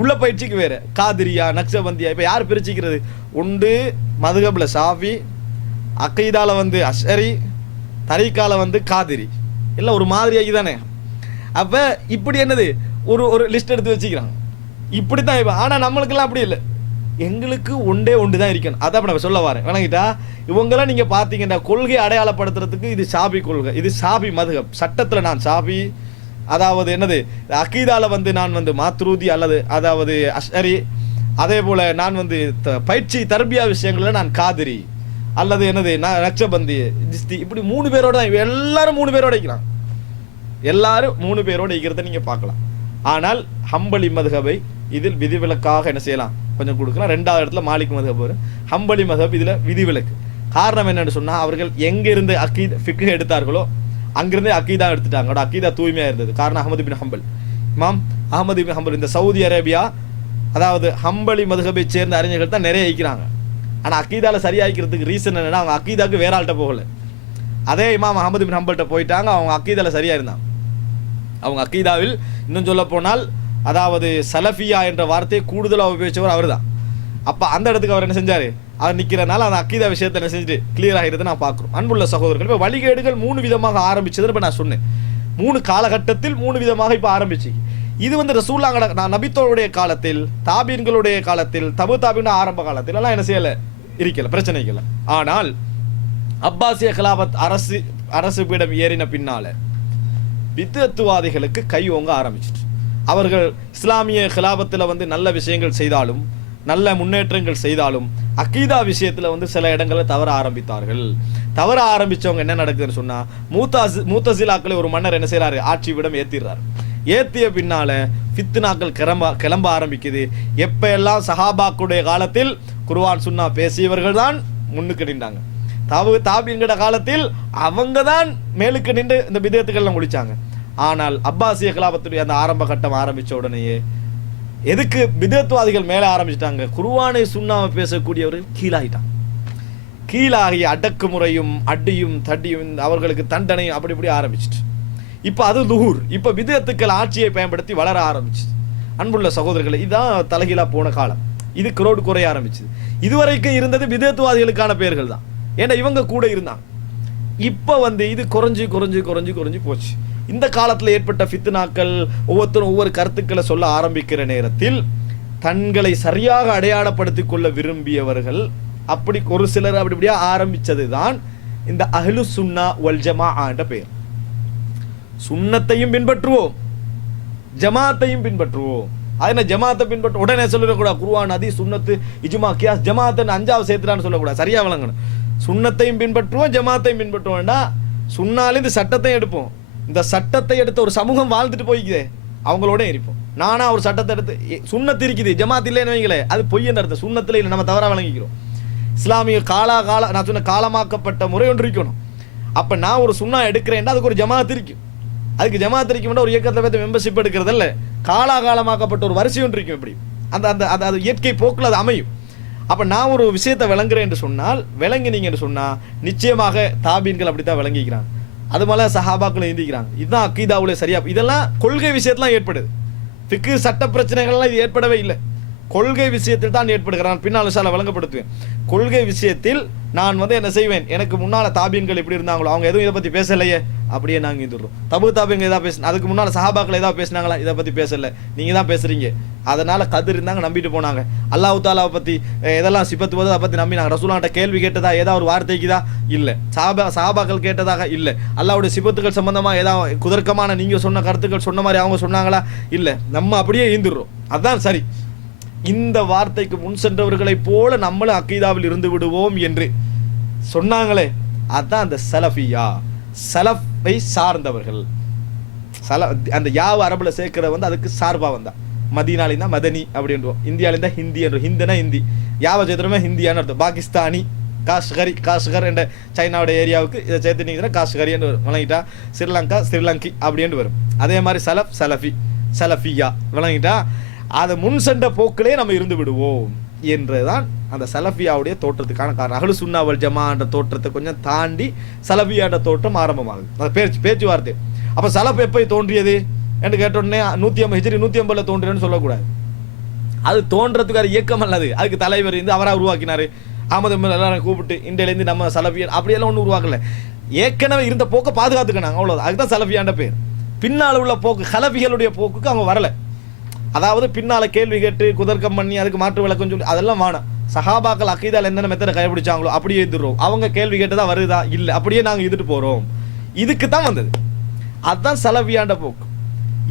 உள்ள பயிற்சிக்கு வேறு, காதிரியா, நக்ஸபந்தியா. இப்போ யார் பிரிச்சுக்கிறது? ஒன்று மதுஹபில் ஷாஃபி, அக்கீதால வந்து அஷ்அரி, தரீக்கால வந்து காதிரி. எல்லாம் ஒரு மாதிரியாகி தானே. அப்போ இப்படி என்னது ஒரு ஒரு லிஸ்ட் எடுத்து வச்சுக்கிறாங்க. இப்படி தான் இப்போ. ஆனால் நம்மளுக்கெல்லாம் அப்படி இல்லை. எங்களுக்கு ஒன்றே ஒன்று தான் இருக்கணும். அதான் இப்போ நம்ம சொல்ல வரேன். வணங்கிட்டா இவங்கெல்லாம் நீங்கள் பார்த்தீங்கன்னா கொள்கை அடையாளப்படுத்துறதுக்கு இது ஷாபி கொள்கை, இது ஷாபி மதுஹப். சட்டத்தில் நான் ஷாபி, அதாவது என்னது அகீதால வந்து நான் வந்து மாத்ரூதி அல்லது அதாவது அஷ்அரி, அதே போல் நான் வந்து பயிற்சி தர்பியா விஷயங்களில் நான் காதிரி அல்லது என்னது நான் நக்ஷபந்தி ஜிஸ்தி, இப்படி 3 பேரோட தான். எல்லாரும் 3 பேரோட இருக்கிறாங்க. எல்லாரும் 3 பேரோட இருக்கிறத நீங்கள் பார்க்கலாம். ஆனால் ஹம்பலி மதுஹபை இதில் விதிவிலக்காக என்ன செய்யலாம், கொஞ்சம் கொடுக்கலாம். 2வது இடத்துல மாலிக் மதுஹப் வரும். ஹம்பலி மதுஹப் இதில் விதிவிலக்கு. காரணம் என்னன்னு சொன்னால் அவர்கள் எங்கிருந்து அக்கீத் ஃபிக்ஹ் எடுத்தார்களோ அங்கிருந்தே அக்கீதா எடுத்துட்டாங்க. அவரோட அக்கீதா தூய்மையாக இருந்தது. காரணம் அஹமது பின் ஹம்பல், இமாம் அஹமது பின் ஹம்பல். இந்த சவுதி அரேபியா அதாவது ஹம்பலி மதுஹபை சேர்ந்த அறிஞர்கள் தான் நிறைய இருக்கிறாங்க. ஆனால் அக்கீதால சரியாக்கிறதுக்கு ரீசன் என்னன்னா அவங்க அக்கீதாவுக்கு வேற ஆள்கிட்ட போகலை. அதே இமாம் அஹமது பின் ஹம்பல்கிட்ட போயிட்டாங்க. அவங்க அக்கீதால சரியாக இருந்தாங்க. அவங்க அக்கீதாவில் இன்னும் சொல்ல போனால் அதாவது சலஃபியா என்ற வார்த்தையை கூடுதலாக உபயோகிச்சவர் அவர் தான். அப்போ அந்த இடத்துக்கு அவர் என்ன செஞ்சார், அவர் நிற்கிறனால அந்த அக்கீதா விஷயத்தை என்ன செஞ்சுட்டு கிளியர் ஆகிறது நான் பார்க்குறோம். அன்புள்ள சகோதரர்கள், இப்போ வழிகேடுகள் 3 விதமாக ஆரம்பிச்சது. இப்போ நான் சொன்னேன் 3 காலகட்டத்தில் 3 விதமாக இப்போ ஆரம்பிச்சு. இது வந்து ரசூலுல்லாஹ் நான் நபித்தோருடைய காலத்தில், தாபீன்களுடைய காலத்தில், தபு தாபீன் ஆரம்ப காலத்தில் எல்லாம் என்ன செய்யலை, இருக்கல, பிரச்சனைகள். ஆனால் அப்பாசிய கிலாபத் அரசு பீடம் ஏறின பின்னால பித்அத்துவாதிகளுக்கு கை ஓங்க ஆரம்பிச்சிட்டு அவர்கள் இஸ்லாமிய கிலாபத்தில் வந்து நல்ல விஷயங்கள் செய்தாலும் நல்ல முன்னேற்றங்கள் செய்தாலும் அக்கீதா விஷயத்தில் வந்து சில இடங்களில் தவற ஆரம்பித்தார்கள். தவற ஆரம்பித்தவங்க என்ன நடக்குதுன்னு சொன்னால் மூத்தசிலாக்களை ஒரு மன்னர் என்ன செய்கிறாரு, ஆட்சி விடம் ஏற்றிடுறாரு. ஏற்றிய பின்னால் ஃபித்னாக்கள் கிளம்ப ஆரம்பிக்குது. எப்போ எல்லாம் சஹாபாக்குடைய காலத்தில் குர்ஆன் சுன்னா பேசியவர்கள் தான் முன்னுக்கு நின்றாங்க. தாபீன்கிற காலத்தில் அவங்க தான் மேலுக்கு நின்று இந்த பிதத்துக்கள்லாம் முடிச்சாங்க. ஆனால் அப்பாசிய கிலாபத்துடைய அந்த ஆரம்ப கட்டம் ஆரம்பித்த உடனேயே எதுக்கு பிதத்துவாதிகள் மேலே ஆரம்பிச்சிட்டாங்க, குர்ஆனை சுன்னாவை பேசக்கூடியவர்கள் கீழாகிட்டாங்க. கீழாகி அடக்குமுறையும் அடியும் தடியும் அவர்களுக்கு தண்டனை அப்படி இப்படி ஆரம்பிச்சிட்டு இப்போ அது லுஹூர். இப்போ பிதத்துக்கள் ஆட்சியை பயன்படுத்தி வளர ஆரம்பிச்சு. அன்புள்ள சகோதரர்களை, இதுதான் தலைகீழா போன காலம். இது குரோடு குறைய ஆரம்பிச்சது. இதுவரைக்கும் இருந்தது பிதத்துவாதிகளுக்கான பெயர்கள் தான். ஏன்னா இவங்க கூட இருந்தாங்க. இப்போ வந்து இது குறைஞ்சி குறைஞ்சி குறைஞ்சி குறைஞ்சி போச்சு. இந்த காலத்தில் ஏற்பட்ட ஃபித்னாக்கள் ஒவ்வொருத்தரும் ஒவ்வொரு கருத்துக்களை சொல்ல ஆரம்பிக்கிற நேரத்தில் தங்களை சரியாக அடையாளப்படுத்திக் கொள்ள விரும்பியவர்கள் அப்படி ஒரு சிலர் அப்படி இப்படியா ஆரம்பிச்சது தான் இந்த அஹ்லு சுன்னா வல் ஜமாஅ என்ற பெயர். சுன்னத்தையும் பின்பற்றுவோம், ஜமாத்தையும் பின்பற்றுவோம். அதனால ஜமாத்தை பின்பற்ற உடனே சொல்லக்கூடாது குர்ஆன் ஹதீஸ் சுன்னத்து இஜ்மா கியாஸ் ஜமாத்தை 5வது சேர்த்துறான்னு சொல்லக்கூடாது. சரியா விளங்கணும். சுன்னத்தையும் பின்பற்றுவோம், ஜமாத்தையும் பின்பற்றுவோம்னா சுன்னாலேருந்து சட்டத்தையும் எடுப்போம். இந்த சட்டத்தை எடுத்த ஒரு சமூகம் வாழ்ந்துட்டு போய்க்குதே அவங்களோட இருப்போம். நானா ஒரு சட்டத்தை எடுத்து சுன்னத்து இருக்குது ஜமாத் இல்லைன்னு வைங்களே, அது பொய்யன்னு அர்த்தம். சுன்னத்தில் இல்லை, நம்ம தவறாக விளங்கிக்கிறோம். இஸ்லாமிய நான் சொன்ன காலமாக்கப்பட்ட முறை ஒன்று இருக்கணும். அப்போ நான் ஒரு சுன்னா எடுக்கிறேன்னா அதுக்கு ஒரு ஜமாத் இருக்கும். அதுக்கு ஜமாத் இருக்கும்னா ஒரு இயக்கத்தை பற்றி மெம்பர்ஷிப் எடுக்கிறதில்ல, காலமாக்கப்பட்ட ஒரு வரிசை ஒன்று இருக்கும். இப்படி அந்த அந்த அது இயற்கை போக்கில் அது அமையும். அப்போ நான் ஒரு விஷயத்தை விளங்குறேன் என்று சொன்னால், விளங்கினீங்க என்று சொன்னால் நிச்சயமாக தாபீன்கள் அப்படி தான் விளங்கிக்கிறாங்க. அது மேலே சஹாபாக்களை எழுந்திக்கிறாங்க. இதுதான் அக்கீதாவுல சரியா. இதெல்லாம் கொள்கை விஷயத்தெல்லாம் ஏற்படுது. ஃபிக்ஹ் சட்ட பிரச்சனைகள்லாம் இது ஏற்படவே இல்லை. கொள்கை விஷயத்தில் தான் ஏற்படுகிறான். பின்னால் இன்ஷா அல்லாஹ் விளங்கப்படுத்துவேன். கொள்கை விஷயத்தில் நான் வந்து என்ன செய்வேன், எனக்கு முன்னால் தாபீன்கள் எப்படி இருந்தாங்களோ அவங்க எதுவும் இதை பற்றி பேசலையே, அப்படியே நாங்கள் இருந்துடுறோம். தாபீன்கள் எதாவது பேச, அதுக்கு முன்னால் சஹாபாக்கள் ஏதாவது பேசினாங்களா, இதை பற்றி பேசலை, நீங்கள் தான் பேசுகிறீங்க. அதனால் கதிர் இருந்தாங்க, நம்பிட்டு போனாங்க. அல்லாஹ் தாலாவை பற்றி எதெல்லாம் சிபத்து போது அதை பற்றி நம்பினாங்க. ரசூலுல்லாஹ்ட்ட கேள்வி கேட்டதா ஏதாவது ஒரு வார்த்தைக்குதா இல்லை. சஹாபாக்கள் கேட்டதாக இல்லை. அல்லாஹ்வுடைய சிபத்துகள் சம்பந்தமாக ஏதாவது குதர்க்கமான நீங்கள் சொன்ன கருத்துக்கள் சொன்ன மாதிரி அவங்க சொன்னாங்களா, இல்லை. நம்ம அப்படியே இருந்துடுறோம். அதுதான் சரி. இந்த வார்த்தைக்கு முன் சென்றவர்களைப் போல நம்மளும் அக்கீதாவில் இருந்து விடுவோம் என்று சொன்னாங்களே, அதுதான் அந்த சலஃபியா, சலஃபை சார்ந்தவர்கள். அந்த யாவ அரபுல சேர்க்கிற வந்து அதுக்கு சார்பா வந்தா. மதீனாலிந்தா மதனி அப்படின்றோம், இந்தியாவிலிருந்தா ஹிந்தி என்றோம். ஹிந்தினா ஹிந்தி, யாவ சேர்த்துமே ஹிந்தியான்னு அர்த்தம். பாகிஸ்தானி, காஷ்கர் என்ற சைனாவோட ஏரியாவுக்கு இதை சேர்த்துட்டீங்கன்னா காஷ்கரி என்று வரும். விளங்கிட்டா ஸ்ரீலங்கா ஸ்ரீலங்கி அப்படின்னு வரும். அதே மாதிரி சலஃப் சலஃபி சலஃபியா விளங்கிட்டா அதை முன் சென்ற போக்கிலே நம்ம இருந்து விடுவோம் என்றுதான் அந்த சலஃபியாவுடைய தோற்றத்துக்கான காரணம். அஹ்லு சுன்னா வல் ஜமா என்ற தோற்றத்தை கொஞ்சம் தாண்டி சலஃபியான்ற தோற்றம் ஆரம்பமாகுது. அந்த பேச்சுவார்த்தை. அப்போ சலஃப் எப்போ தோன்றியது என்று கேட்டோடனே 150 ஹிஜ்ரி 150 தோன்றியன்னு சொல்லக்கூடாது. அது தோன்றதுக்கு அது இயக்கம் அல்லது, அதுக்கு தலைவர் இருந்து அவராக உருவாக்கினார். அஹமது எல்லாரும் கூப்பிட்டு இந்தியிலேருந்து நம்ம சலஃபியன் அப்படியெல்லாம் ஒன்றும் உருவாக்கல. ஏற்கனவே இருந்த போக்கை பாதுகாத்துக்கினாங்க, அவ்வளோதான். அதுதான் சலஃபியாண்ட பேர். பின்னால் உள்ள போக்கு ஹலஃபிகளுடைய போக்குக்கு அவங்க வரல. அதாவது பின்னால கேள்வி கேட்டு குதர்க்கம் பண்ணி அதுக்கு மாற்று விளக்கம் சொல்லி அதெல்லாம் வேணாம். சஹாபாக்கள் அக்கீதால என்னென்ன மெத்தடை கடைபிடிச்சாங்களோ அப்படியே இருந்துரும். அவங்க கேள்வி கேட்டதா வருதா இல்லை அப்படியே நாங்கள் இருந்துட்டு போறோம், இதுக்கு தான் வந்தது. அதுதான் சலஃபியாண்ட போக்கு.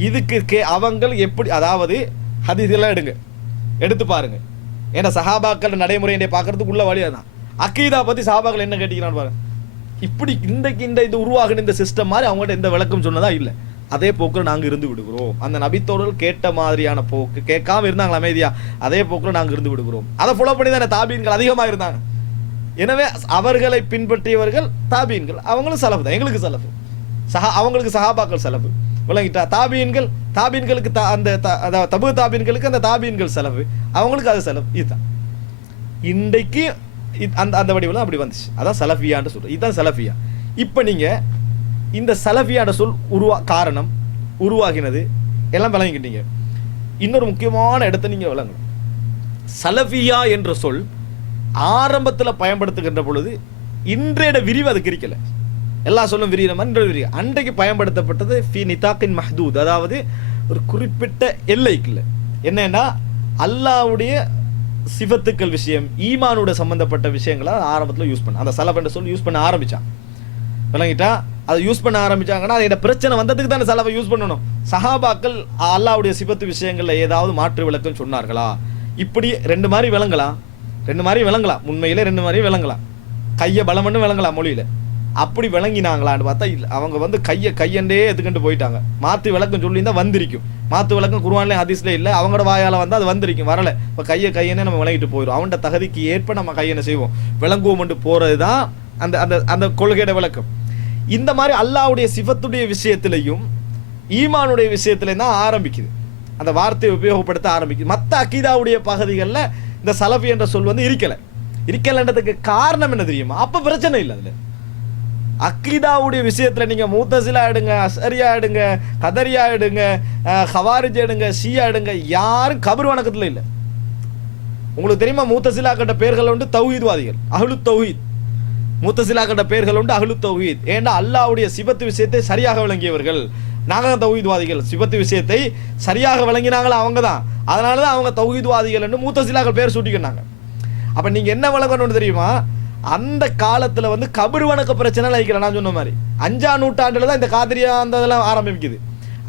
இதுக்கு அவங்க எப்படி, அதாவது ஹதீஸ்லாம் எடுத்து பாருங்க. ஏன்னா சஹாபாக்கள் நடைமுறையை பார்க்கறதுக்கு உள்ள வழியா தான். அக்கீதா பத்தி சஹாபாக்கள் என்ன கேட்டீங்கன்னு பாருங்க. இப்படி இந்த இது உருவாகின இந்த சிஸ்டம் மாதிரி அவங்கள்ட்ட எந்த விளக்கம் சொன்னதா இல்லை. அதே போக்கில் நாங்கள் இருந்து விடுகிறோம். அந்த நபித்தோழர்கள் கேட்ட மாதிரியான போக்கு, கேட்காம இருந்தாங்களா அமைதியா, அதே போக்கில் நாங்கள் இருந்து விடுகிறோம். அதை ஃபாலோ பண்ணி தானே தாபீன்கள் அதிகமாக இருந்தாங்க. எனவே அவர்களை பின்பற்றியவர்கள் தாபீன்கள், அவங்களும் சலஃபு தான், எங்களுக்கு சலஃபு. அவங்களுக்கு சஹாபாக்கள் சலஃபு, விளங்கிட்டா. தாபீன்களுக்கு அந்த தபு தாபீன்களுக்கு அந்த தாபீன்கள் சலஃபு, அவங்களுக்கு அது சலஃபு. இதுதான் இன்றைக்கு அந்த வடிவில் அப்படி வந்துச்சு. அதான் சலஃபியான்னு சொல்றோம். இதுதான் சலஃபியா. இப்போ நீங்க இந்த சலஃபியாட சொல் காரணம் உருவாகினது எல்லாம் விளங்கிக்கிட்டீங்க. இன்னொரு முக்கியமான இடத்தை நீங்க விளங்கணும். சலஃபியா என்ற சொல் ஆரம்பத்தில் பயன்படுத்துகின்ற பொழுது இன்றைய விரிவு அதுக்கு இருக்கல. எல்லா சொல்லும் விரிகிற மாதிரி அன்றைக்கு பயன்படுத்தப்பட்டது ஃபி நிதாக்கின் மஹ்தூத், அதாவது ஒரு குறிப்பிட்ட எல்லைக்குள்ள. என்னன்னா அல்லாஹ்வுடைய சிவத்துக்கள் விஷயம், ஈமானோட சம்பந்தப்பட்ட விஷயங்களை ஆரம்பத்தில் யூஸ் பண்ண, அந்த சலஃப் என்ற சொல் யூஸ் பண்ண ஆரம்பிச்சான். விளங்கிட்டா? அதை யூஸ் பண்ண ஆரம்பிச்சாங்கன்னா அது பிரச்சனை வந்ததுக்கு தானே சலஃபை யூஸ் பண்ணணும். சஹாபாக்கள் அல்லாஹ்வுடைய சிவத்து விஷயங்கள்ல ஏதாவது மாற்று விளக்கம் சொன்னார்களா? இப்படி ரெண்டு மாதிரி விளங்கலாம், உண்மையிலே ரெண்டு மாதிரி விளங்கலாம். கையை பலமன்னு விளங்கலாம் மொழியில. அப்படி விளங்கினாங்களான்னு பார்த்தா இல்லை. அவங்க கையண்டே எதுக்கிட்டு போயிட்டாங்க. மாற்று விளக்கம் சொல்லியிருந்தா வந்திருக்கும். மாற்று விளக்கம் குர்ஆன்லயும் ஹதீஸ்ல இல்லை, அவங்களோட வாயால வந்து அது வந்திருக்கும். வரல, இப்போ கையனே நம்ம விளங்கிட்டு போயிடும். அவன்கிட்ட தகுதிக்கு ஏற்ப நம்ம கையனை செய்வோம், விளங்குவோம் போறது தான் அந்த அந்த அந்த கொள்கையோட விளக்கம். இந்த மாதிரி அல்லாஹ்வுடைய சிஃபத்துடைய விஷயத்திலையும் ஈமானுடைய விஷயத்திலையும் தான் ஆரம்பிக்குது, அந்த வார்த்தையை உபயோகப்படுத்த ஆரம்பிக்குது. மற்ற அக்கீதாவுடைய பகுதிகளில் இந்த சலஃபி என்ற சொல் வந்து இருக்கலன்றதுக்கு காரணம் என்ன தெரியுமா? அப்ப பிரச்சனை இல்லை. அதுல அக்கீதாவுடைய விஷயத்துல நீங்க மூத்தசிலா எடுங்க, அஸ்அரியா எடுங்க, கதரியா எடுங்க, ஹவாரிஜ் எடுங்க, ஷியா எடுங்க, யாரும் கபர் வணக்கத்துல இல்லை. உங்களுக்கு தெரியுமா மூத்தசிலா கண்ட பேர்கள் உண்டு தௌஹீத்வாதிகள், அஹ்லு தௌஹீத். மூத்தசிலா கண்ட பேர்கள் உண்டு அஹ்லு தௌஹீத். ஏன்னா அல்லாஹ்வுடைய சிவத்து விஷயத்தை சரியாக விளங்கியவர்கள். நாங்க தௌஹீத்வாதிகள், சிவத்து விஷயத்தை சரியாக விளங்கினாங்களா அவங்க தான். அதனாலதான் அவங்க தௌஹீத்வாதிகள் என்று மூத்தசிலாக்கள் பேர் சூட்டிக்கினாங்க. அப்ப நீங்க என்ன விளங்கணும்னு தெரியுமா? அந்த காலத்துல வந்து கபர் வணக்க பிரச்சனை லைக்கல. நான் சொன்ன மாதிரி 5ஆம் நூற்றாண்டுல தான் இந்த காதிரியா அந்த இதெல்லாம் ஆரம்பிக்குது.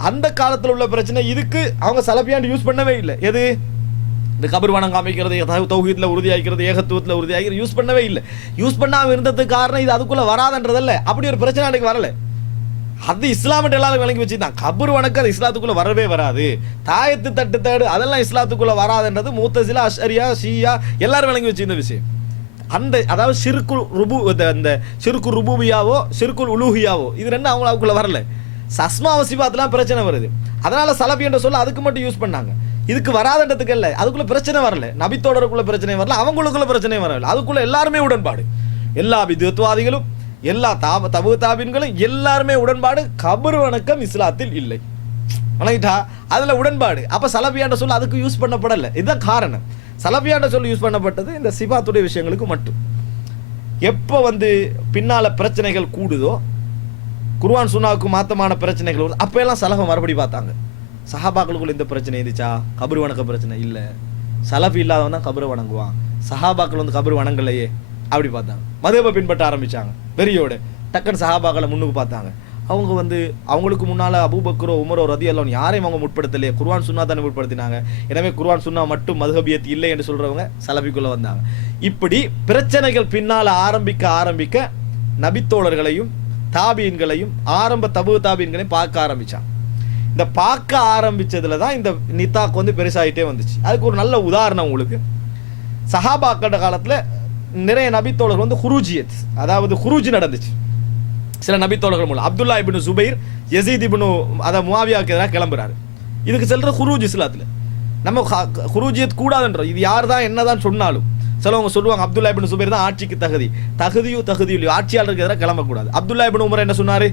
அந்த காலத்துல உள்ள பிரச்சனை இதுக்கு அவங்க சலஃபியாண்டு யூஸ் பண்ணவே இல்லை. எது இந்த கபர் வணங்க அமைக்கிறது, தௌஹீத்ல உறுதியாகிறது, ஏகத்துவத்துல உறுதியாகிறது யூஸ் பண்ணவே இல்லை. யூஸ் பண்ணாம இருந்ததுக்கு காரணம் இது அதுக்குள்ள வராதுன்றதல்ல. அப்படி ஒரு பிரச்சனை அன்னைக்கு வரல. அது இஸ்லாமிட்ட எல்லாரும் விளங்கி வச்சுதான். கபர் வணக்கம் அது இஸ்லாத்துக்குள்ள வரவே வராது. தாயத்து தட்டு தேடு அதெல்லாம் இஸ்லாத்துக்குள்ள வராதுன்றது மூத்தசிலா, அஷ்அரியா, ஷியா எல்லாரும் விளங்கி வச்சிருந்த விஷயம். அந்த அதாவது ஷிர்குல் ருபூபியாவோ ஷிர்குல் உலூஹியாவோ இது ரெண்டும் அவங்களுக்குள்ள வரல. அஸ்மா வ சிஃபாத்லாம் பிரச்சனை வருது. அதனால சலஃபி என்ற சொல்ல அதுக்கு மட்டும் யூஸ் பண்ணாங்க. இதுக்கு வராதன்றதுக்கு இல்லை, அதுக்குள்ள பிரச்சனை வரல. நபித்தோடருக்குள்ள பிரச்சனை வரல, அவங்களுக்குள்ள பிரச்சனை வரல. அதுக்குள்ள எல்லாருமே உடன்பாடு. எல்லா வித்வத்வாதிகளும், எல்லா தபு தாபீன்களும் எல்லாருமே உடன்பாடு. கபர் வணக்கம் இஸ்லாத்தில் இல்லை. வணங்கிட்டா? அதுல உடன்பாடு. அப்ப சலஃபியாண்ட சொல்ல அதுக்கு யூஸ் பண்ணப்படல. இதுதான் காரணம். சலஃபியாண்ட சொல்ல யூஸ் பண்ணப்பட்டது இந்த சிஃபாத்துடைய விஷயங்களுக்கு மட்டும். எப்போ வந்து பின்னால பிரச்சனைகள் கூடுதோ, குர்ஆன் சுன்னாவுக்கு மாத்தமான பிரச்சனைகள் வருது, அப்ப எல்லாம் சலஃபை மறுபடி பார்த்தாங்க. சஹாபாக்களுக்குள்ள இந்த பிரச்சனை இருந்துச்சா? கபர் வணக்க பிரச்சனை இல்லை. சலஃபி இல்லாதவன் தான் கபரை வணங்குவான். சஹாபாக்கள் வந்து கபர் வணங்கலையே, அப்படி பார்த்தாங்க. மதபை பின்பற்ற ஆரம்பிச்சாங்க வெறியோட. டக்குன்னு சஹாபாக்களை முன்னுக்கு பார்த்தாங்க. அவங்க வந்து அவங்களுக்கு முன்னால அபூபக்கரோ உமரோ ரலியல்லாஹு அன்ஹு யாரையும் அவங்க முற்படுத்தலையே, குர்ஆன் சுன்னா தானே முற்படுத்தினாங்க. எனவே குர்ஆன் சுன்னா மட்டும் மதுஹபியத் இல்லை என்று சொல்றவங்க சலஃபிக்குள்ள வந்தாங்க. இப்படி பிரச்சனைகள் பின்னால ஆரம்பிக்க நபித்தோழர்களையும் தாபீன்களையும் ஆரம்ப தபு தாபீன்களையும் பார்க்க ஆரம்பிச்சாங்க. இந்த பார்க்க ஆரம்பிச்சதுல தான் இந்த நித்தாக் வந்து பெருசாயிட்டே வந்துச்சு. அதுக்கு ஒரு நல்ல உதாரணம் உங்களுக்கு. சஹாபாக்கள காலத்துல நிறைய நபித்தோழர்கள் வந்து ஹுரூஜியத், அதாவது ஹுரூஜ் நடந்துச்சு. சில நபித்தோழர்கள் மூலம் அப்துல்லா இப்னு சுபைர் யசீத் இப்னு முஆவியாவுக்கு எதிராக கிளம்புறாரு. இதுக்கு செல்ற ஹுரூஜ் இஸ்லாத்துல. நம்ம ஹுரூஜியத் கூடாதுன்றோம். இது யார் தான் என்னதான் சொன்னாலும் சிலவங்க சொல்லுவாங்க அப்துல்லா இப்னு சுபைர் தான் ஆட்சிக்கு தகுதியோ ஆட்சியாளருக்கு எதிராக கிளம்பக்கூடாது. அப்துல்லா இப்னு உமர் என்ன சொன்னாரு?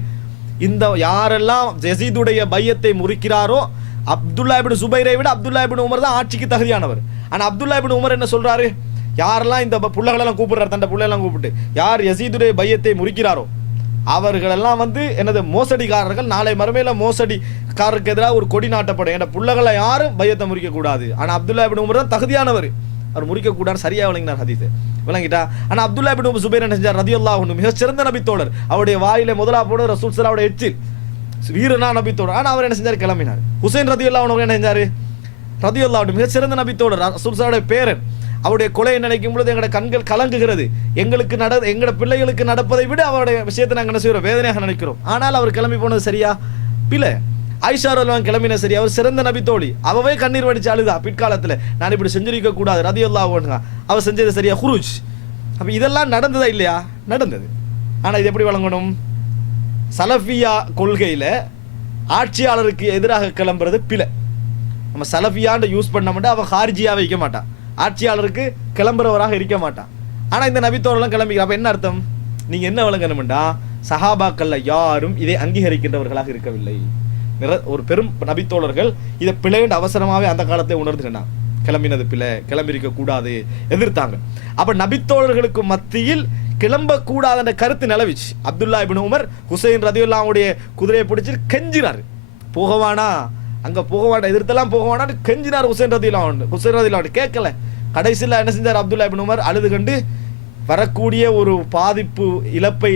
இந்த யாரெல்லாம் யசீதுடைய பையத்தை முறிக்கிறாரோ அப்துல்லா இப்னு சுபைரை விட அப்துல்லா இப்னு உமர் தான் ஆட்சிக்கு தகுதியானவர். ஆனா அப்துல்லா இப்னு உமர் என்ன சொல்றாரு? யாரெல்லாம் இந்த புள்ளைகளெல்லாம் கூப்பிடுறாரு, தண்ட புள்ளையெல்லாம் கூப்பிட்டு யார் யசீதுடைய பையத்தை முறிக்கிறாரோ அவர்களெல்லாம் வந்து எனது மோசடிக்காரர்கள். நாளை மறுமையில மோசடிக்காரருக்கு எதிராக ஒரு கொடி நாட்டப்படும். என்ற புள்ளகளை யாரும் பையத்தை முறிக்க கூடாது. ஆனா அப்துல்லா இப்னு உமர் தான் தகுதியானவர், அவர் முறிக்க கூடாது. சரியா விளங்கினார் ஹதீஸ், விளங்கிட்டா. ஆனா அப்துல்லா இப்னு சுபைர் என்ன செஞ்சார் ரலியல்லாஹு அன்ஹு, மிக சிறந்த நபி தோழர். அவருடைய வாயிலே முதலா போட ரசூல் ஸல்லல்லாஹு அலைஹி வஸல்லம் எச்சில், வீரனா நபி தோழர். ஆனா அவர் என்ன செஞ்சார், கிளம்பினார். ஹுசைன் ரலியல்லாஹு அன்ஹு என்ன செஞ்சாரு, ரலியல்லாஹு அன்ஹு மிக சிறந்த நபி தோழர், ரசூல் ஸல்லல்லாஹு அலைஹி பேரன். அவருடைய கொலையை நினைக்கும் பொழுது எங்களுடைய கண்கள் கலங்குகிறது. எங்களோட பிள்ளைகளுக்கு நடப்பதை விட அவருடைய விஷயத்தை நாங்கள் என்ன செய்கிறோம், வேதனையாக நினைக்கிறோம். ஆனால் அவர் கிளம்பி போனது சரியா பிள்ளை. ஆயிஷா ரலியல்லாஹு கிளம்பின சரி, அவர் சிறந்த நபி தோழி. அவவே கண்ணீர் வடிச்சு அழுதா பிற்காலத்தில், நான் இப்படி செஞ்சிருக்க கூடாது ரலியல்லாஹு அன்ஹு, அவர் செஞ்சது சரியா குருஜ். அப்போ இதெல்லாம் நடந்ததா இல்லையா, நடந்தது. ஆனால் இது எப்படி வழங்கணும், சலஃபியா கொள்கையில் ஆட்சியாளருக்கு எதிராக கிளம்புறது பிழை. நம்ம சலஃபியான்னு யூஸ் பண்ண மாட்டோம், அவன் ஹாரிஜியாக வைக்க மாட்டான், ஆட்சியாளருக்கு கிளம்புறவராக இருக்க மாட்டான். ஆனா இந்த நபித்தோழெல்லாம் கிளம்பிக்கிற. அப்ப என்ன அர்த்தம், நீங்க என்ன விளங்கணும்டா, சஹாபாக்கள்ல யாரும் இதை அங்கீகரிக்கின்றவர்களாக இருக்கவில்லை. ஒரு பெரும் நபித்தோழர்கள் இதை பிழைன்னு அவசரமாவே அந்த காலத்தை உணர்ந்துக்கிட்டாங்க. கிளம்பினது பிழை, கிளம்பிருக்க கூடாது, எதிர்த்தாங்க. அப்ப நபித்தோழர்களுக்கு மத்தியில் கிளம்ப கூடாத கருத்து நிலவிச்சு. அப்துல்லா இப்னு உமர் ஹுசைன் ரலியல்லாஹு அன்ஹுடைய குதிரையை பிடிச்சி கெஞ்சினாரு, போகவானா அங்க போகவானா, எதிர்த்தெல்லாம் போகவானான்னு கெஞ்சினார் ஹுசைன் ரலியல்லாஹு அன்ஹு. கேட்கல. கடைசியில் என்ன செஞ்சார் அப்துல்லா இப்னு உமர், அழுது கண்டு வரக்கூடிய ஒரு பாதிப்பு இழப்பை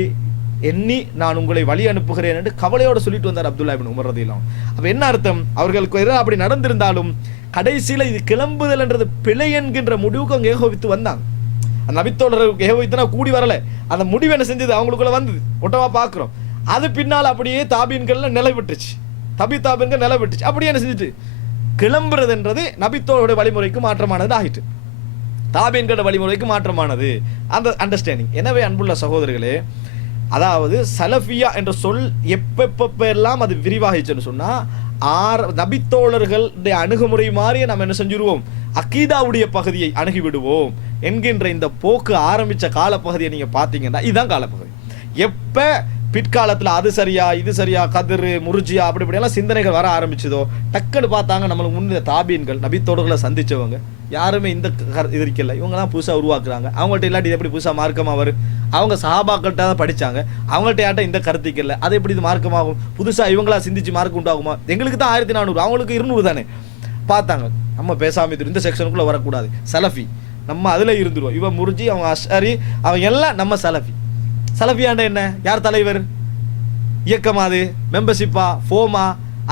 எண்ணி நான் உங்களை வழி அனுப்புகிறேன் என்று கவலையோடு சொல்லிட்டு வந்தார் அப்துல்லா இப்னு உமர் ரலியல்லாஹு அன்ஹு. அப்ப என்ன அர்த்தம், அவர்களுக்கு எதிராக அப்படி நடந்திருந்தாலும் கடைசியில் இது கிளம்புதல் என்றது பிழை என்கின்ற முடிவுக்கு அவங்க ஏகோபித்து வந்தாங்க. அந்த நபித்தோழர்களுக்கு ஏகோபித்துனா கூடி வரல, அந்த முடிவு என்ன செஞ்சது அவங்களுக்குள்ள வந்தது, ஒட்டமா பார்க்கிறோம். அது பின்னால் அப்படியே தாபீன்கள்ல நிலை விட்டுச்சு, தாபீன்கள் நிலை விட்டுச்சு. அப்படியே என்ன செஞ்சுட்டு கிளம்புறதுன்றது நபித்தோழருடைய வழிமுறைக்கு மாற்றமானது ஆகிட்டு, தாபீன்களோட வழிமுறைக்கு மாற்றமானது அந்த அண்டர்ஸ்டாண்டிங். எனவே அன்புள்ள சகோதரர்களே, அதாவது சலஃபியா என்ற சொல் எப்பெல்லாம் அது விரிவாகிச்சுன்னு சொன்னா, நபித்தோழர்களுடைய அணுகுமுறை மாதிரியே நம்ம என்ன செஞ்சிருவோம், அகீதாவுடைய பகுதியை அணுகிவிடுவோம் என்கின்ற இந்த போக்கு ஆரம்பிச்ச காலப்பகுதியை நீங்க பாத்தீங்கன்னா இதுதான் காலப்பகுதி. எப்ப பிற்காலத்தில் அது சரியா இது சரியா கதிர் முர்ஜியா அப்படி இப்படியெல்லாம் சிந்தனைகள் வர ஆரம்பிச்சதோ, டக்குன்னு பார்த்தாங்க நம்மளுக்கு முன்னே தாபீன்கள் நபித்தோழர்களை சந்திச்சவங்க யாருமே இந்த இது இருக்கல, இவங்க தான் புதுசாக உருவாக்குறாங்க. அவங்கள்ட்ட இல்லாட்டி இது எப்படி புதுசாக மார்க்கமாக வரும், அவங்க சஹாபாக்கள்கிட்ட தான் படித்தாங்க, அவங்கள்ட்ட யார்ட்ட இந்த கருத்துக்கல, அது எப்படி இது மார்க்கமாகும், புதுசாக இவங்களா சிந்திச்சு மார்க் உண்டாகுமா, எங்களுக்கு தான் 1400 அவங்களுக்கு 200 தானே. பார்த்தாங்க நம்ம பேசாம இந்த செக்ஷனுக்குள்ளே வரக்கூடாது, சலஃபி நம்ம அதில் இருந்துருவோம், இவன் முர்ஜி அவங்க அஷ்அரி அவங்க எல்லாம் நம்ம சலஃபி. சலஃபியாண்ட என்ன, யார் தலைவர், இயக்கமாது மெம்பர்ஷிப்பா ஃபோமா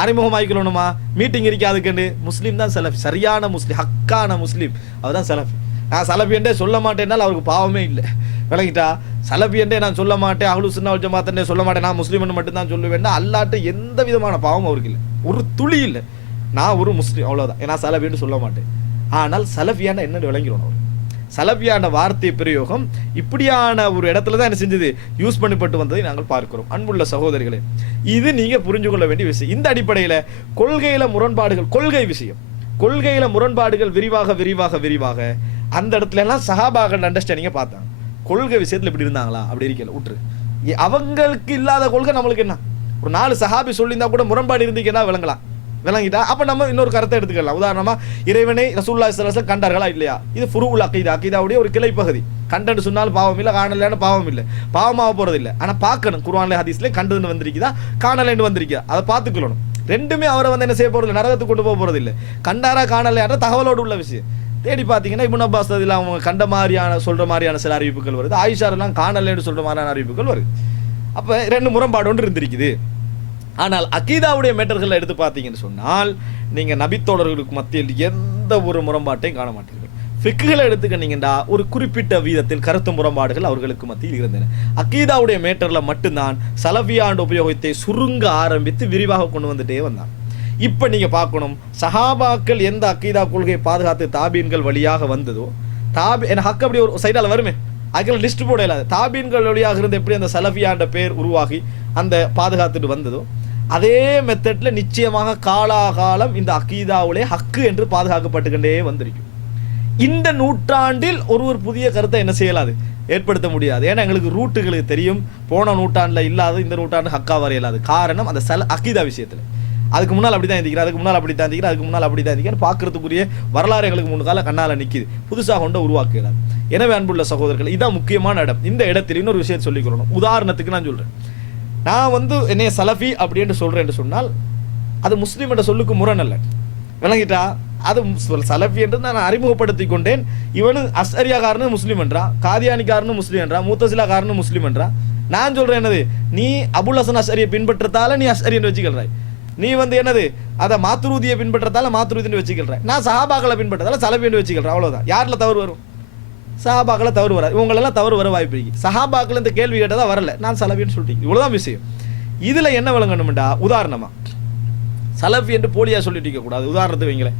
அறிமுகமாக்கிக்கணுமா மீட்டிங் இருக்காதுக்குன்னு, முஸ்லீம் தான் சலஃபி, சரியான முஸ்லீம் ஹக்கான முஸ்லீம் அவர் தான் சலஃபி. நான் சலஃபியண்டே சொல்ல மாட்டேன்னால் அவருக்கு பாவமே இல்லை, விளங்கிட்டா. சலஃபியண்டே நான் சொல்ல மாட்டேன், அஹ்லுஸ் சுன்னah வல் ஜமாஅத்தே சொல்ல மாட்டேன், நான் முஸ்லீம்னு மட்டும்தான் சொல்லுவேன்னா அல்லாட்ட எந்த விதமான பாவம் அவருக்கு இல்லை, ஒரு துளி இல்லை. நான் ஒரு முஸ்லீம் அவ்வளோதான், ஏன்னா சலஃபின்னு சொல்ல மாட்டேன். ஆனால் சலஃபியாண்ட என்னன்னு விளங்கிடணும். அவர் சலஃபியான வார்த்தை பிரயோகம் இப்படியான ஒரு இடத்துல தான் என்ன செஞ்சது யூஸ் பண்ணப்பட்டு வந்ததை நாங்கள் பார்க்கிறோம். அன்புள்ள சகோதரிகளே, இது நீங்க புரிஞ்சு கொள்ள வேண்டிய விஷயம். இந்த அடிப்படையில் கொள்கையில முரண்பாடுகள், கொள்கை விஷயம், கொள்கையில முரண்பாடுகள் விரிவாக விரிவாக விரிவாக அந்த இடத்துல எல்லாம் சஹாபாக்கள் அண்டர்ஸ்டாண்டிங்க பார்த்தாங்க. கொள்கை விஷயத்துல இப்படி இருந்தாங்களா, அப்படி இருக்கல விட்டுரு, அவங்களுக்கு இல்லாத கொள்கை நம்மளுக்கு என்ன, ஒரு 4 சஹாபி சொல்லியிருந்தா கூட முரண்பாடு இருந்தீங்கன்னா விளங்கலாம், விளங்கிட்டா. அப்ப நம்ம இன்னொரு கருத்தை எடுத்துக்கலாம். உதாரணமா இறைவனை ரசூலுல்லாஹி ஸல்லல்லாஹு அலைஹி வஸல்லம் கண்டார்களா இல்லையா, இது ஃபுரூஉல் அகீதா, அகீதாவுடைய ஒரு கிளை பகுதி. கண்டன்னு சொன்னாலும் பாவம் இல்லை, காணலைன்னு பாவம் இல்லை, பாவமாக போறது இல்லை. ஆனா பார்க்கணும், குர்ஆன்ல ஹதீஸ்ல கண்டதுன்னு வந்திருக்குதா காணலைன்னு வந்திருக்குதா அதை பார்த்துக்கணும். ரெண்டுமே அவரை வந்து என்ன செய்ய போறது, நரகத்துக்கு கொண்டு போக போறது இல்லை. கண்டாரா காணலையான்ற தகவலோடு உள்ள விஷயம் தேடி பார்த்தீங்கன்னா இப்னு அப்பாஸ் ரலியல்லாஹு அவங்க கண்ட மாதிரியான சொல்ற மாதிரியான சில அறிவிப்புகள் வருது, ஆயிஷா எல்லாம் காணலைன்னு சொல்ற மாதிரியான அறிவிப்புகள் வருது. அப்ப 2 முரண்பாடு ஒன்று இருந்திருக்குது. ஆனால் அகீதாவுடைய மேட்டர்களை எடுத்து பார்த்தீங்கன்னு சொன்னால் நீங்க நபித்தோழர்களுக்கு மத்தியில் எந்த ஒரு முரண்பாட்டையும் காண மாட்டீர்கள். ஃபிக்ஹ்களை எடுத்துக்கிட்டீங்கன்னா ஒரு குறிப்பிட்ட வீதத்தில் கருத்து முரண்பாடுகள் அவர்களுக்கு மத்தியில் இருந்தன. அகீதாவுடைய மேட்டர்ல மட்டும்தான் சலஃபியாண்ட உபயோகத்தை சுருங்க ஆரம்பித்து விரிவாக கொண்டு வந்துட்டே வந்தாங்க. இப்ப நீங்க பார்க்கணும், சஹாபாக்கள் எந்த அகீதா கொள்கையை பாதுகாத்து தாபீன்கள் வழியாக வந்ததோ, ஹக் அப்படி ஒரு சைடால வருமே, அதுக்கு லிஸ்ட் போட இல்லாது, தாபீன்கள் வழியாக இருந்து எப்படி அந்த சலஃபியாண்ட பேர் உருவாகி அந்த பாதுகாத்துட்டு வந்ததோ, அதே மெத்தட்ல நிச்சயமாக காலாகாலம் இந்த அகீதாவுலே ஹக்கு என்று பாதுகாக்கப்பட்டுக்கொண்டே வந்திருக்கும். இந்த நூற்றாண்டில் ஒரு புதிய கருத்தை என்ன செய்யலாது, ஏற்படுத்த முடியாது. ஏன்னா எங்களுக்கு ரூட்டுகளுக்கு தெரியும், போன நூற்றாண்டுல இல்லாத இந்த நூற்றாண்டு ஹக்கா வர இயலாது. காரணம் அந்த அகீதா விஷயத்துல அதுக்கு முன்னால் அப்படி தான் இருந்திக்கிறேன், அதுக்கு முன்னால் அப்படி தான் இருந்திக்கிறேன், அதுக்கு முன்னால் அப்படி தான் இருந்திக்கிறேன் பார்க்கறதுக்குரிய வரலாறு எங்களுக்கு முன்னால் கண்ணால் நிற்கிது, புதுசாக கொண்டு உருவாக்குகிறார். எனவே அன்புள்ள சகோதரர்கள், இதுதான் முக்கியமான இடம். இந்த இடத்தில் இன்னொரு விஷயத்தை சொல்லிக்கிறோம். உதாரணத்துக்கு நான் சொல்றேன், நான் வந்து என்னைய சலஃபி அப்படின்னு சொல்றேன்னு சொன்னால் அது முஸ்லீம் என்ற சொல்லுக்கு முரண் அல்ல. விளங்கிட்டா? அது சலஃபி என்று நான் அறிமுகப்படுத்தி கொண்டேன். இவனு அஸ்அரியாக்காரனு முஸ்லீம் என்றா, காதியானிக்காரனு முஸ்லீம் என்றா, முத்தசிலாக்காரனு முஸ்லீம் என்றா. நான் சொல்றேன் என்னது, நீ அபுல் ஹசன் அஸ்அரியை பின்பற்றத்தால நீ அஸ்அரியன்னு வச்சுக்கிறாய். நீ வந்து என்னது அதை மாத்துருதியை பின்பற்றத்தால மாத்துருதின்னு வச்சுக்கிறேன். நான் சஹாபாக்களை பின்பற்றதால சலஃபின்னு வச்சுக்கிறேன். அவ்வளவுதான். யாரில் தவறு வரும்? சஹாபாக்களை தவறு வராது. இவங்களெல்லாம் தவறு வர வாய்ப்பு இருக்கு. சஹாபாக்கள் இந்த கேள்வி கேட்டதா வரல, நான் சலஃபின்னு சொல்லிட்டீங்க. இவ்வளவுதான் விஷயம். இதுல என்ன விளங்கணும்டா, உதாரணமா சலஃபி என்று போலியா சொல்லிட்டு கூடாது. உதாரணத்தை வைங்களேன்,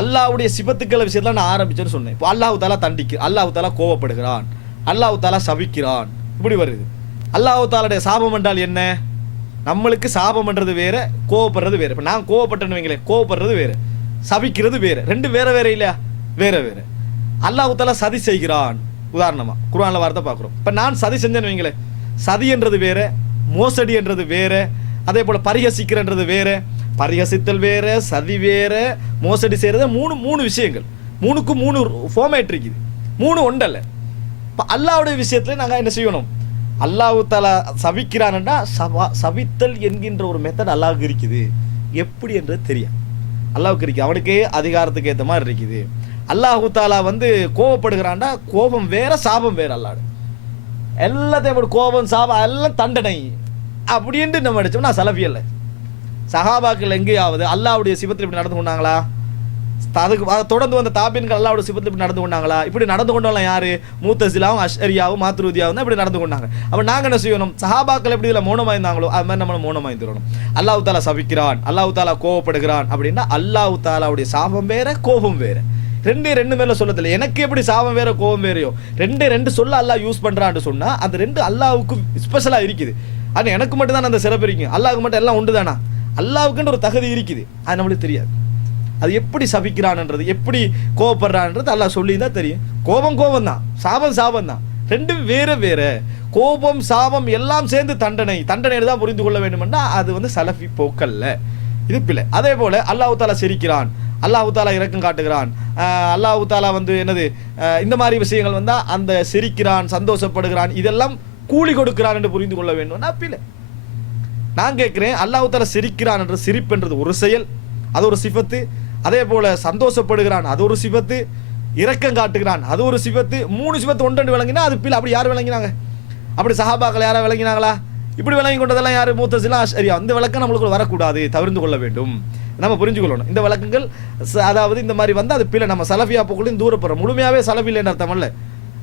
அல்லாஹ்வுடைய சிபத்துக்கள் விஷயத்துல நான் ஆரம்பிச்சேன்னு சொன்னேன். இப்போ அல்லாஹ் தாலா அல்லாஹ் தாலா கோவப்படுகிறான், அல்லாஹ் தாலா சபிக்கிறான், இப்படி வருது. அல்லாஹ் தாலாவுடைய சாபம் என்றால் என்ன? நம்மளுக்கு சாபம் என்றது வேற, கோவப்படுறது வேற. இப்போ நான் கோவப்பட்டேன்னு வைங்களேன், கோவப்படுறது வேற, சபிக்கிறது வேற, ரெண்டு வேற வேற இல்லையா? வேற வேற. அல்லாஹ் தாலா சதி செய்கிறான். உதாரணமா குர்ஆன்ல வார்த்தை பார்க்குறோம். இப்போ நான் சதி செஞ்சேன்னு வைங்களேன், சதி என்றது வேற, மோசடி என்றது வேற, அதே போல பரிகசிக்கிறன்றது வேற. பரிகசித்தல் வேற, சதி வேற, மோசடி செய்யறது மூணு விஷயங்கள். மூணுக்கும் மூணு ஃபார்மேட் இருக்குது. மூணு ஒன்றல்ல. இப்போ அல்லாஹ்வுடைய விஷயத்துல நாங்கள் என்ன செய்யணும்? அல்லாஹ் தஆலா சபிக்கிறான்டா, சபித்தல் என்கின்ற ஒரு மெத்தட் அல்லாஹ்வுக்கு இருக்குது. எப்படி என்றது தெரியும். அல்லாஹ்வுக்கு இருக்கு, அவனுக்கே அதிகாரத்துக்கு ஏற்ற மாதிரி இருக்குது. அல்லாஹ் தஆலா வந்து கோபப்படுகிறான்டா, கோபம் வேற, சாபம் வேற. அல்லாஹ் எல்லாத்தையும் கோபம் சாபம் எல்லாம் தண்டனை அப்படின்ட்டு நம்ம அடிச்சோம்னா சலஃபி அல்ல. சஹாபாக்கள் எங்கேயாவது அல்லாஹ்வுடைய சிபத்தில் இப்படி நடந்து கொண்டாங்களா? அதுக்கு தொடர்ந்து வந்த தாபீன்கள் அல்லாஹ்வுடைய சிபத்தில் இப்படி நடந்து கொண்டாங்களா? இப்படி நடந்து கொண்டவங்க யாரு? முத்தஸிலாவும் அஷ்அரியாவும் மாத்துருதியாவும் தான் இப்படி நடந்து கொண்டாங்க. அப்போ நாங்கள் என்ன செய்யணும்? சஹாபாக்கள் எப்படி இதில் மௌனமாக இருந்தாங்களோ அது மாதிரி நம்மளும் மௌனமாக இருந்துடணும். அல்லாஹ் தாலா சபிக்கிறான், அல்லாஹ் தாலா கோவப்படுகிறான் அப்படின்னா அல்லாஹ் தாலாவுடைய சாபம் வேற, கோபம் வேற. ரெண்டு மேல சொல்லதில்லை. எனக்கு எப்படி சாபம் வேற கோபம் வேறையோ ரெண்டு சொல்ல அல்லாஹ் யூஸ் பண்றான்னு சொன்னா அந்த ரெண்டு அல்லாஹ்வுக்கு ஸ்பெஷலா இருக்குது. அது எனக்கு மட்டும் தான் அந்த சிறப்பு இருக்கும், அல்லாஹ்வுக்கு மட்டும் எல்லாம் உண்டு தானா? அல்லாஹ்வுக்குன்ற ஒரு தகுதி இருக்குது, அது நம்மளுக்கு தெரியாது. அது எப்படி சபிக்கிறான்ன்றது, எப்படி கோபப்படுறான்றது அல்லாஹ் சொல்லி தான் தெரியும். கோபம் தான், சாபம் தான், ரெண்டும் வேற வேற. கோபம் சாபம் எல்லாம் சேர்ந்து தண்டனை தான் புரிந்து கொள்ள வேண்டும்னா அது வந்து சலஃபி போக்கல்ல, இது பிள்ளை. அதே போல அல்லாஹ் தாலா சிரிக்கிறான், அல்லாஹ் தாலா இரக்கம் காட்டுகிறான், அல்லாஹ் தாலா வந்து என்னது இந்த மாதிரி விஷயங்கள் வந்தா அந்த சிரிக்கிறான், சந்தோஷப்படுகிறான், இதெல்லாம் கூலி கொடுக்கிறான் என்று புரிந்து கொள்ள வேண்டும். பிள்ளை நான் கேட்கிறேன், அல்லாஹ் தாலா சிரிக்கிறான் என்ற சிரிப்புன்றது ஒரு செயல், அது ஒரு சிபத்து. அதே போல சந்தோஷப்படுகிறான், அது ஒரு சிபத்து. இரக்கம் காட்டுகிறான், அது ஒரு சிபத்து. மூணு சிபத்து ஒன்று விளங்கினா அது பிள்ளை. அப்படி யார் விளங்கினாங்க? அப்படி சஹாபாக்கள் யாரா விளங்கினாங்களா? இப்படி விளங்கி கொண்டதெல்லாம் யாரு? முத்தஸிலா அஷ்அரியா. அந்த விளக்கம் நம்மளுக்கு வரக்கூடாது, தவிர்த்து கொள்ள வேண்டும். நம்ம புரிஞ்சுக்கொள்ளணும். இந்த விளக்கங்கள் அதாவது இந்த மாதிரி வந்து அது பிள்ளை. நம்ம சலஃபியா போக்குலேருந்து தூரப்படுறோம். முழுமையாவே சலஃபி இல்லைன்னு அர்த்தம் இல்லை.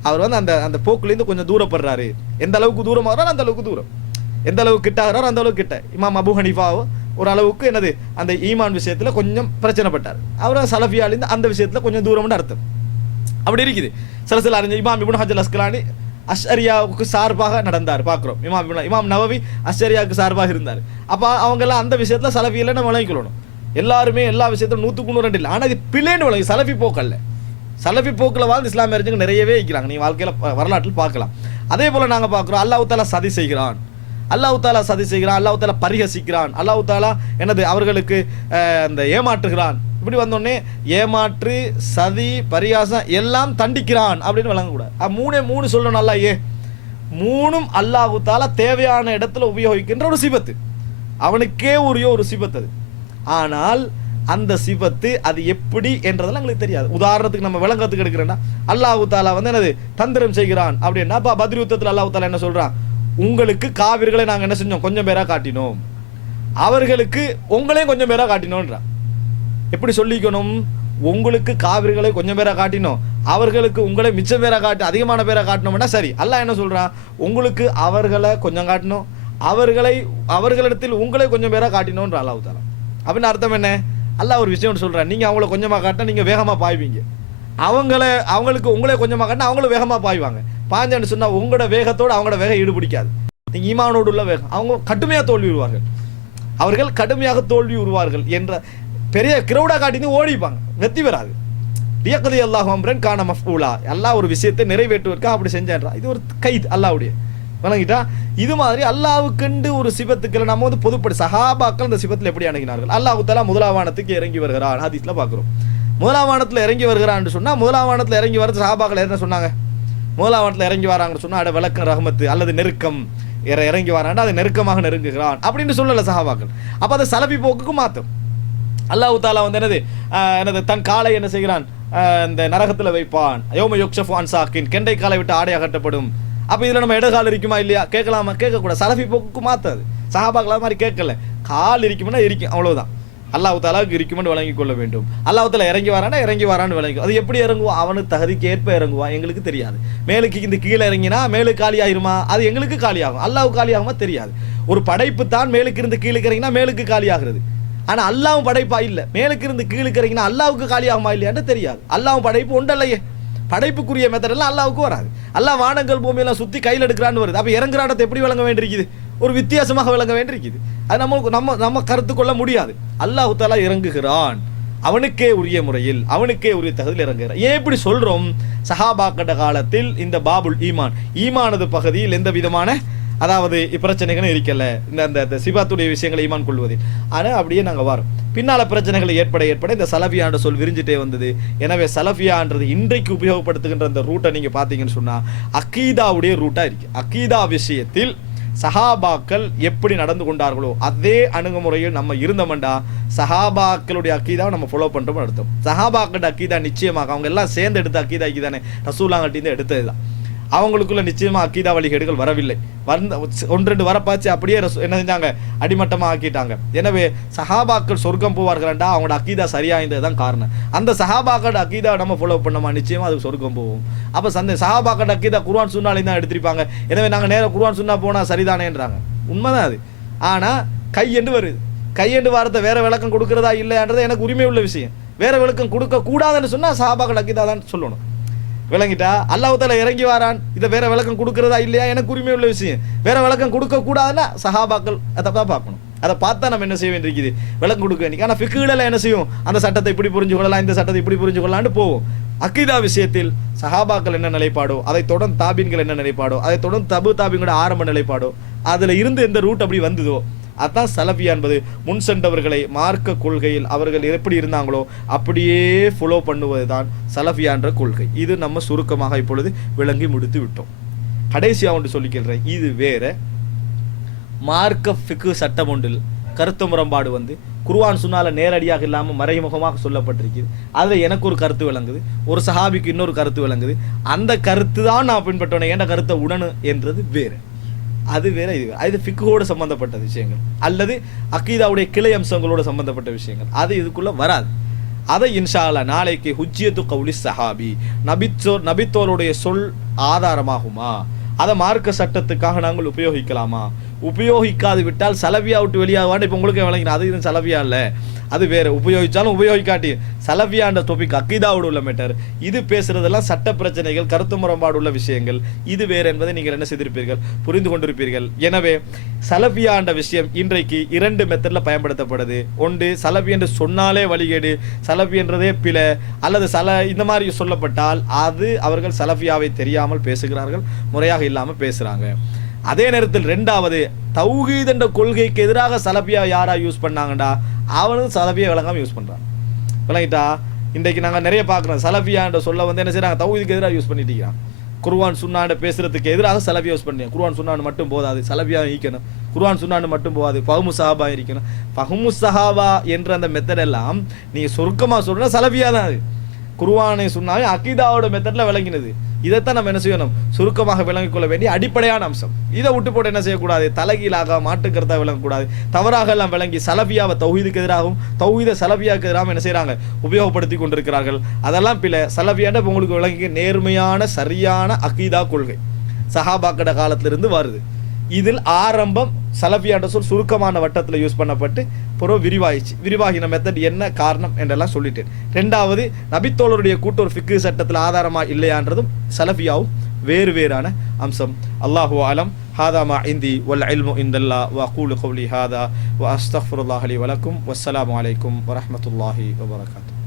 அவர் வந்து அந்த போக்குலேருந்து கொஞ்சம் தூரப்படுறாரு. எந்த அளவுக்கு தூரமாகிறாரோ அந்த அளவுக்கு தூரம், எந்த அளவுக்கு கிட்ட ஆகிறாரோ அந்த அளவுக்கு கிட்ட. இமாம் அபு ஹனீஃபாவோ ஒரு அளவுக்கு என்னது அந்த ஈமான் விஷயத்தில் கொஞ்சம் பிரச்சனைப்பட்டார். அவர் சலஃபியாலிருந்து அந்த விஷயத்தில் கொஞ்சம் தூரம்னு அர்த்தம். அப்படி இருக்குது. சில அறிஞர் இமாம் இப்னு ஹஜர் அஸ்கலானி அஷ்அரியாவுக்கு சார்பாக நடந்தார் பார்க்குறோம். இமாம் நவவி அஷ்அரியாவுக்கு சார்பாக இருந்தார். அப்போ அவங்கெல்லாம் அந்த விஷயத்தில் சலஃபியில் நம்ம விளங்கிக்கொள்ளணும். எல்லாருமே எல்லா விஷயத்திலும் 100க்கு 100 இல்லை. ஆனால் இது பிள்ளைன்னு விளங்கி சலஃபி போக்கல்ல. சலஃபி போக்கில் வாழ்ந்து இஸ்லாமிய அறிஞர்கள் நிறையவே இருக்கிறாங்க, நீங்கள் வாழ்க்கையில் வரலாற்றில் பார்க்கலாம். அதே போல் நாங்கள் பார்க்குறோம், அல்லாஹ் தாலா சதி செய்கிறான், அல்லாஹ் தாலா சதி செய்கிறான், அல்லாஹ் தாலா பரிகசிக்கிறான், அல்லாஹ் தாலா என்னது அவர்களுக்கு அந்த ஏமாற்றுகிறான். இப்படி வந்தோடனே ஏமாற்று, சதி, பரிகாசம் எல்லாம் தண்டிக்கிறான் அப்படின்னு விளங்கக்கூடாது. மூணு சொல்லணும். அல்லாஹ் மூணும் அல்லாஹ் தாலா தேவையான இடத்துல உபயோகிக்கின்ற ஒரு சிபத்து, அவனுக்கே உரிய ஒரு சிபத்து அது. ஆனால் அந்த சிபத்து அது எப்படி என்றதெல்லாம் எங்களுக்கு தெரியாது. உதாரணத்துக்கு நம்ம விளங்கத்துக்கு எடுக்கிறேன்னா, அல்லாஹ் தாலா வந்து என்னது தந்திரம் செய்கிறான் அப்படின்னா, பத்ர் யுத்தத்தில் அல்லாஹ் தாலா என்ன சொல்றான்? உங்களுக்கு காவிர்களை நாங்கள் என்ன செஞ்சோம்? கொஞ்சம் பேரா காட்டினோம், அவர்களுக்கு உங்களையும் கொஞ்சம் பேரா காட்டினோன்றான். எப்படி சொல்லிக்கணும்? உங்களுக்கு காவிர்களை கொஞ்சம் பேரா காட்டினோம், அவர்களுக்கு உங்களை மிச்சம் பேரா காட்டி அதிகமான பேரா காட்டினோம்னா சரி. அல்லாஹ் என்ன சொல்றான்? உங்களுக்கு அவர்களை கொஞ்சம் காட்டினோம், அவர்களிடத்தில் உங்களை கொஞ்சம் பேரா காட்டினோன்ற அல்லாஹ் தாலா. அப்படின்னு அர்த்தம் என்ன? அல்லாஹ் ஒரு விஷயம் சொல்றான், நீங்க அவங்கள கொஞ்சமா காட்டினா நீங்க வேகமா பாய்வீங்க, அவங்களுக்கு உங்களே கொஞ்சமா காட்டினா அவங்களும் வேகமா பாய்வாங்க. பாஞ்சான்னு சொன்னா உங்களோட வேகத்தோடு அவங்களோட வேகம் ஈடுபிடிக்காது. நீங்க ஈமானோடு உள்ள வேகம், அவங்க கடுமையாக தோல்வி விடுவார்கள், அவர்கள் கடுமையாக தோல்வி விடுவார்கள் என்ற பெரிய கிரௌடா காட்டின்னு ஓடிப்பாங்க, வெற்றி பெறாது. லியக்தி அல்லாஹு அம்ரன் கான மஃபூலா, அல்லாஹ் ஒரு விஷயத்தை நிறைவேற்றுவதற்காக அப்படி செஞ்சான்றா. இது ஒரு கைது அல்லாஹ்வுடைய வணங்கிட்டா. இது மாதிரி அல்லாஹ்வுக்கென்று ஒரு சிபத்துக்களை நம்ம வந்து பொதுப்படி சஹாபாக்கள் இந்த சிபத்தில் எப்படி அணுகினார்கள்? அல்லாஹ் தஆலா முதலாம் வானத்துக்கு இறங்கி வருகிறான், ஹதீஸ்ல பார்க்குறோம். முதலாம் வானத்தில் இறங்கி வருகிறான்னு சொன்னா, முதலாம் வானத்தில் இறங்கி வர சஹாபாக்கள் என்ன சொன்னாங்க? முதலாம் வானத்தில் இறங்கி வராங்கன்னு சொன்னா அட விளக்கம் ரஹ்மத்து அல்லது நெருக்கம் இறங்கி வரான்டா அதை நெருக்கமாக நெருங்குகிறான் அப்படின்னு சொல்லல சஹாபாக்கள். அப்ப அதை சலபி போக்குக்கு மாத்தும். அல்லாஹ் தாலா வந்து என்னது தன் காலை என்ன செய்கிறான், இந்த நரகத்தில் வைப்பான். யௌம யுக்ஷஃபு அன் சாக்கின், கெண்டை காலை விட்டு ஆடை அகற்றப்படும். அப்ப இதுல நம்ம இடகால் இருக்குமா இல்லையா கேட்கலாமா? கேட்கக்கூடாது. சலபி போக்குக்கு மாத்தாது. சஹாபாக்கள் மாதிரி கேட்கல, கால் இருக்கும்னா இருக்கும், அவ்வளவுதான். அல்லாஹ் தாலாவுக்கு இருக்குமென்று வழங்கி கொள்ள வேண்டும். அல்லாஹ் தாலா இறங்கி வரான்னு விளங்கி. அது எப்படி இறங்குவான்? அவனுக்கு தகுதிக்கு ஏற்ப இறங்குவான், எங்களுக்கு தெரியாது. மேலுக்கு இந்த கீழே இறங்கினா மேலுக்கு காலி ஆயிருமா? அது எங்களுக்கு காலியாகும். அல்லாஹ் காலி ஆகுமா தெரியாது. ஒரு படைப்பு தான் மேலுக்கு இருந்து கீழுக்கு இறங்கினா மேலுக்கு காலி ஆகிறது. ஆனா அல்லாவும் படைப்பா இல்ல, மேலுக்கு இருந்து கீழுக்கு இறங்கினா அல்லாவுக்கு காலி ஆகுமா இல்லையான்னு தெரியாது. அல்லாவும் படைப்பு ஒன்றல்லையே, படைப்புக்குரிய மெத்தட் எல்லாம் அல்லாவுக்கு வராது. அல்லாஹ் வானங்கள் பூமியெல்லாம் சுத்தி கையில் எடுக்கிறான்னு வருது. அப்ப இறங்குற இடத்தை எப்படி விளங்க வேண்டியிருக்குது? ஒரு வித்தியாசமாக விளங்க வேண்டியிருக்குது. அது நம்ம கருத்து கொள்ள முடியாது. அல்லாஹ் தஆலா இறங்குகிறான், அவனுக்கே உரிய முறையில், அவனுக்கே உரிய தகுதியில் இறங்குகிறான். ஏன் இப்படி சொல்றோம்? சஹாபாக்கட காலத்தில் இந்த பாபுல் ஈமானது பகுதியில் எந்த விதமான அதாவது பிரச்சனைகளும் இருக்கல. இந்த சிபாத்துடைய விஷயங்களை ஈமான் கொள்வதில். ஆனால் அப்படியே நாங்கள் வரோம். பின்னால பிரச்சனைகள் ஏற்பட இந்த சலஃபியான்ற சொல் விரிஞ்சிட்டே வந்தது. எனவே சலஃபியான்றது இன்றைக்கு உபயோகப்படுத்துகின்ற அந்த ரூட்டை நீங்க பார்த்தீங்கன்னு சொன்னா அக்கீதாவுடைய ரூட்டா இருக்கு. அக்கீதா விஷயத்தில் சஹாபாக்கள் எப்படி நடந்து கொண்டார்களோ அதே அணுகுமுறையில் நம்ம இருந்தோம்டா சஹாபாக்களுடைய அக்கீதாவை நம்ம ஃபாலோ பண்றோம்னு அர்த்தம். சஹாபாக்களோட அக்கீதா நிச்சயமாக அவங்க எல்லாம் சேர்ந்து எடுத்த அக்கீதாக்கி தானே, ரசூலுல்லாஹ்கிட்ட எடுத்ததுதான். அவங்களுக்குள்ள நிச்சயமா அக்கீதா வழிகேடுகள் வரவில்லை. ஒன்று ரெண்டு வரப்பாச்சு அப்படியே என்ன செஞ்சாங்க, அடிமட்டமா ஆக்கிட்டாங்க. எனவே சஹாபாக்கள் சொர்க்கம் போவார்கள்டா அவங்களோட அக்கீதா சரியா இருந்ததுதான் காரணம். அந்த சஹாபாக்களோட அக்கீதா நம்ம ஃபாலோ பண்ணோமா நிச்சயமா அதுக்கு சொர்க்கம் போவோம். அப்ப சஹாபாக்களோட அக்கீதா குர்ஆன் சுன்னாலையும் தான் எடுத்திருப்பாங்க. எனவே நாங்க நேரம் குர்ஆன் சுன்னா போனா சரிதானேன்றாங்க. உண்மைதான் அது. ஆனா கையெண்டு வருது. கையெண்டு வாரத்தை வேற விளக்கம் கொடுக்கறதா இல்லையான்றது எனக்கு உரிமை உள்ள விஷயம். வேற விளக்கம் கொடுக்க கூடாதுன்னு சொன்னா சஹாபாக்கள் அக்கீதா தான் சொல்லணும். விளங்கிட்டா? அல்லாஹ் தஆலா இறங்கி வாரான், இதை வேற விளக்கம் கொடுக்கறதா இல்லையா எனக்கு உரிமை உள்ள விஷயம். வேற விளக்கம் கொடுக்க கூடாதுன்னா சஹாபாக்கள் அதை தான் பார்க்கணும். அதை பார்த்தா நம்ம என்ன செய்ய வேண்டியிருக்குது, விளக்கம் கொடுக்க வேண்டிய. ஆனால் ஃபிக்ஹுல என்ன செய்யும், அந்த சட்டத்தை இப்படி புரிஞ்சு கொள்ளலாம், இந்த சட்டத்தை இப்படி புரிஞ்சு கொள்ளலான்னு போவோம். அக்கீதா விஷயத்தில் சஹாபாக்கள் என்ன நிலைப்பாடோ, அதை தொடர்ந்து தாபீன்கள் என்ன நிலைப்பாடோ, அதை தொடர்ந்து தபு தாபீன்களோட ஆரம்ப நிலைப்பாடோ, அதுல இருந்து எந்த ரூட் அப்படி வந்ததோ அதான் சலஃபியா என்பது. முன் சென்றவர்களை மார்க்க கொள்கையில் அவர்கள் எப்படி இருந்தாங்களோ அப்படியே ஃபாலோ பண்ணுவதுதான் சலஃபியா என்ற கொள்கை. இது நம்ம சுருக்கமாக இப்பொழுது விளங்கி முடித்து விட்டோம். கடைசியாக ஒன்று சொல்லிக்கிறேன், இது வேற மார்க்க ஃபிக்கு சட்டம் ஒன்றில் கருத்து முரண்பாடு வந்து குர்ஆன் சுன்னால நேரடியாக இல்லாமல் மறைமுகமாக சொல்லப்பட்டிருக்குது. அதில் எனக்கு ஒரு கருத்து விளங்குது, ஒரு சஹாபிக்கு இன்னொரு கருத்து விளங்குது. அந்த கருத்து தான் நான் பின்பற்றேன், என்ற கருத்தை உடனு என்றது வேறு. அது வேற, இது வேற. அது ஃபிக்ஹோடு சம்பந்தப்பட்ட விஷயங்கள் அல்லது அக்கீதாவுடைய கிளை அம்சங்களோடு சம்பந்தப்பட்ட விஷயங்கள். அது இதுக்குள்ள வராது. அதை இன்ஷா அல்லாஹ் நாளைக்கு ஹுஜ்ஜியத்து கௌலி சஹாபி, நபித்தோருடைய சொல் ஆதாரமாகுமா, அதை மார்க்க சட்டத்துக்காக நாங்கள் உபயோகிக்கலாமா, உபயோகிக்காது விட்டால் சலஃபியா விட்டு வெளியாவான்னு இப்போ உங்களுக்கு விளங்கினா அது இது சலஃபியா இல்லை, அது வேற. உபயோகிச்சாலும் உபயோகிக்காட்டி சலஃபியான்ற டாபிக் அக்கீதாவோடு உள்ள மேட்டர். இது பேசுறதெல்லாம் சட்ட பிரச்சனைகள், கருத்து முரண்பாடு உள்ள விஷயங்கள். இது வேற என்பதை நீங்கள் என்ன செய்திருப்பீர்கள், புரிந்து கொண்டிருப்பீர்கள். எனவே சலஃபியான்ற விஷயம் இன்றைக்கு 2 மெத்தட்ல பயன்படுத்தப்படுது. ஒன்று சலஃபி என்று சொன்னாலே வழிகேடு, சலஃபி என்றதே பிழை, அல்லது இந்த மாதிரி சொல்லப்பட்டால் அது அவர்கள் சலஃபியாவை தெரியாமல் பேசுகிறார்கள், முறையாக இல்லாமல் பேசுறாங்க. அதே நேரத்தில் 2வது தௌஹீத் என்ற கொள்கைக்கு எதிராக சலஃபியா யாரா யூஸ் பண்ணாங்கடா, அவனும் சலஃபியா விளங்காம யூஸ் பண்றான். விளங்கிட்டா? இன்றைக்கு நாங்கள் நிறைய பார்க்குறோம், சலஃபியா என்ற சொல்ல வந்து என்ன செய்யறாங்க, தௌஹீதுக்கு எதிராக யூஸ் பண்ணிட்டு இருக்கிறான். குர்ஆன் சுன்னாண்ட பேசுறதுக்கு எதிராக சலஃபியா யூஸ் பண்ணி, குர்ஆன் சுன்னான்னு மட்டும் போதாது, சலஃபியா ஈக்கணும். குர்ஆன் சுன்னான்னு மட்டும் போகாது, ஃபஹ்மு சஹாபா இருக்கணும். ஃபஹ்மு சஹாபா என்ற அந்த மெத்தட் எல்லாம் நீங்க சுருக்கமாக சொல்றா சலஃபியா தான். அது குர்ஆனை சுன்னாவே அக்கீதாவோட மெத்தட்ல விளங்கினது. இதைத்தான் நம்ம என்ன செய்யணும், சுருக்கமாக விளங்கிக் கொள்ள வேண்டிய அடிப்படையான அம்சம். இதை விட்டு போட்டு என்ன செய்யக்கூடாது, தலைகீழாக மாட்டுக்கருத்தா விளங்கக்கூடாது. தவறாக எல்லாம் விளங்கி சலஃபியாவை தௌஹீதுக்கு எதிராகவும் தௌஹீத சலஃபியாவுக்கு எதிராகவும் என்ன செய்யறாங்க, உபயோகப்படுத்தி கொண்டிருக்கிறார்கள். அதெல்லாம் பிள்ளை. சலஃபியாண்ட உங்களுக்கு விளங்கி நேர்மையான சரியான அக்கீதா கொள்கை சஹாபாக்கட காலத்திலிருந்து வருது. இதில் ஆரம்பம் சலஃபியான்ற சொல் சுருக்கமான வட்டத்தில் யூஸ் பண்ணப்பட்டு பிறகு விரிவாகின மெத்தட் என்ன காரணம் என்றெல்லாம் சொல்லிட்டேன். 2வது நபித்தோழருடைய கூட்டோர் ஃபிக்கு சட்டத்தில் ஆதாரமா இல்லையான்றதும் சலஃபியாவும் வேறு வேறான அம்சம். அல்லாஹு அலம். ஹாதா மா இந்தி வல் இல்மு இந்தல்லாஹ் வ அகூலு கௌலி ஹாதா வ அஸ்தக்ஃபிருல்லாஹ் லி வ லக்கும் வஸ்ஸலாமு அலைக்கும் வ ரஹ்மத்துல்லாஹி வ பரகாத்துஹு.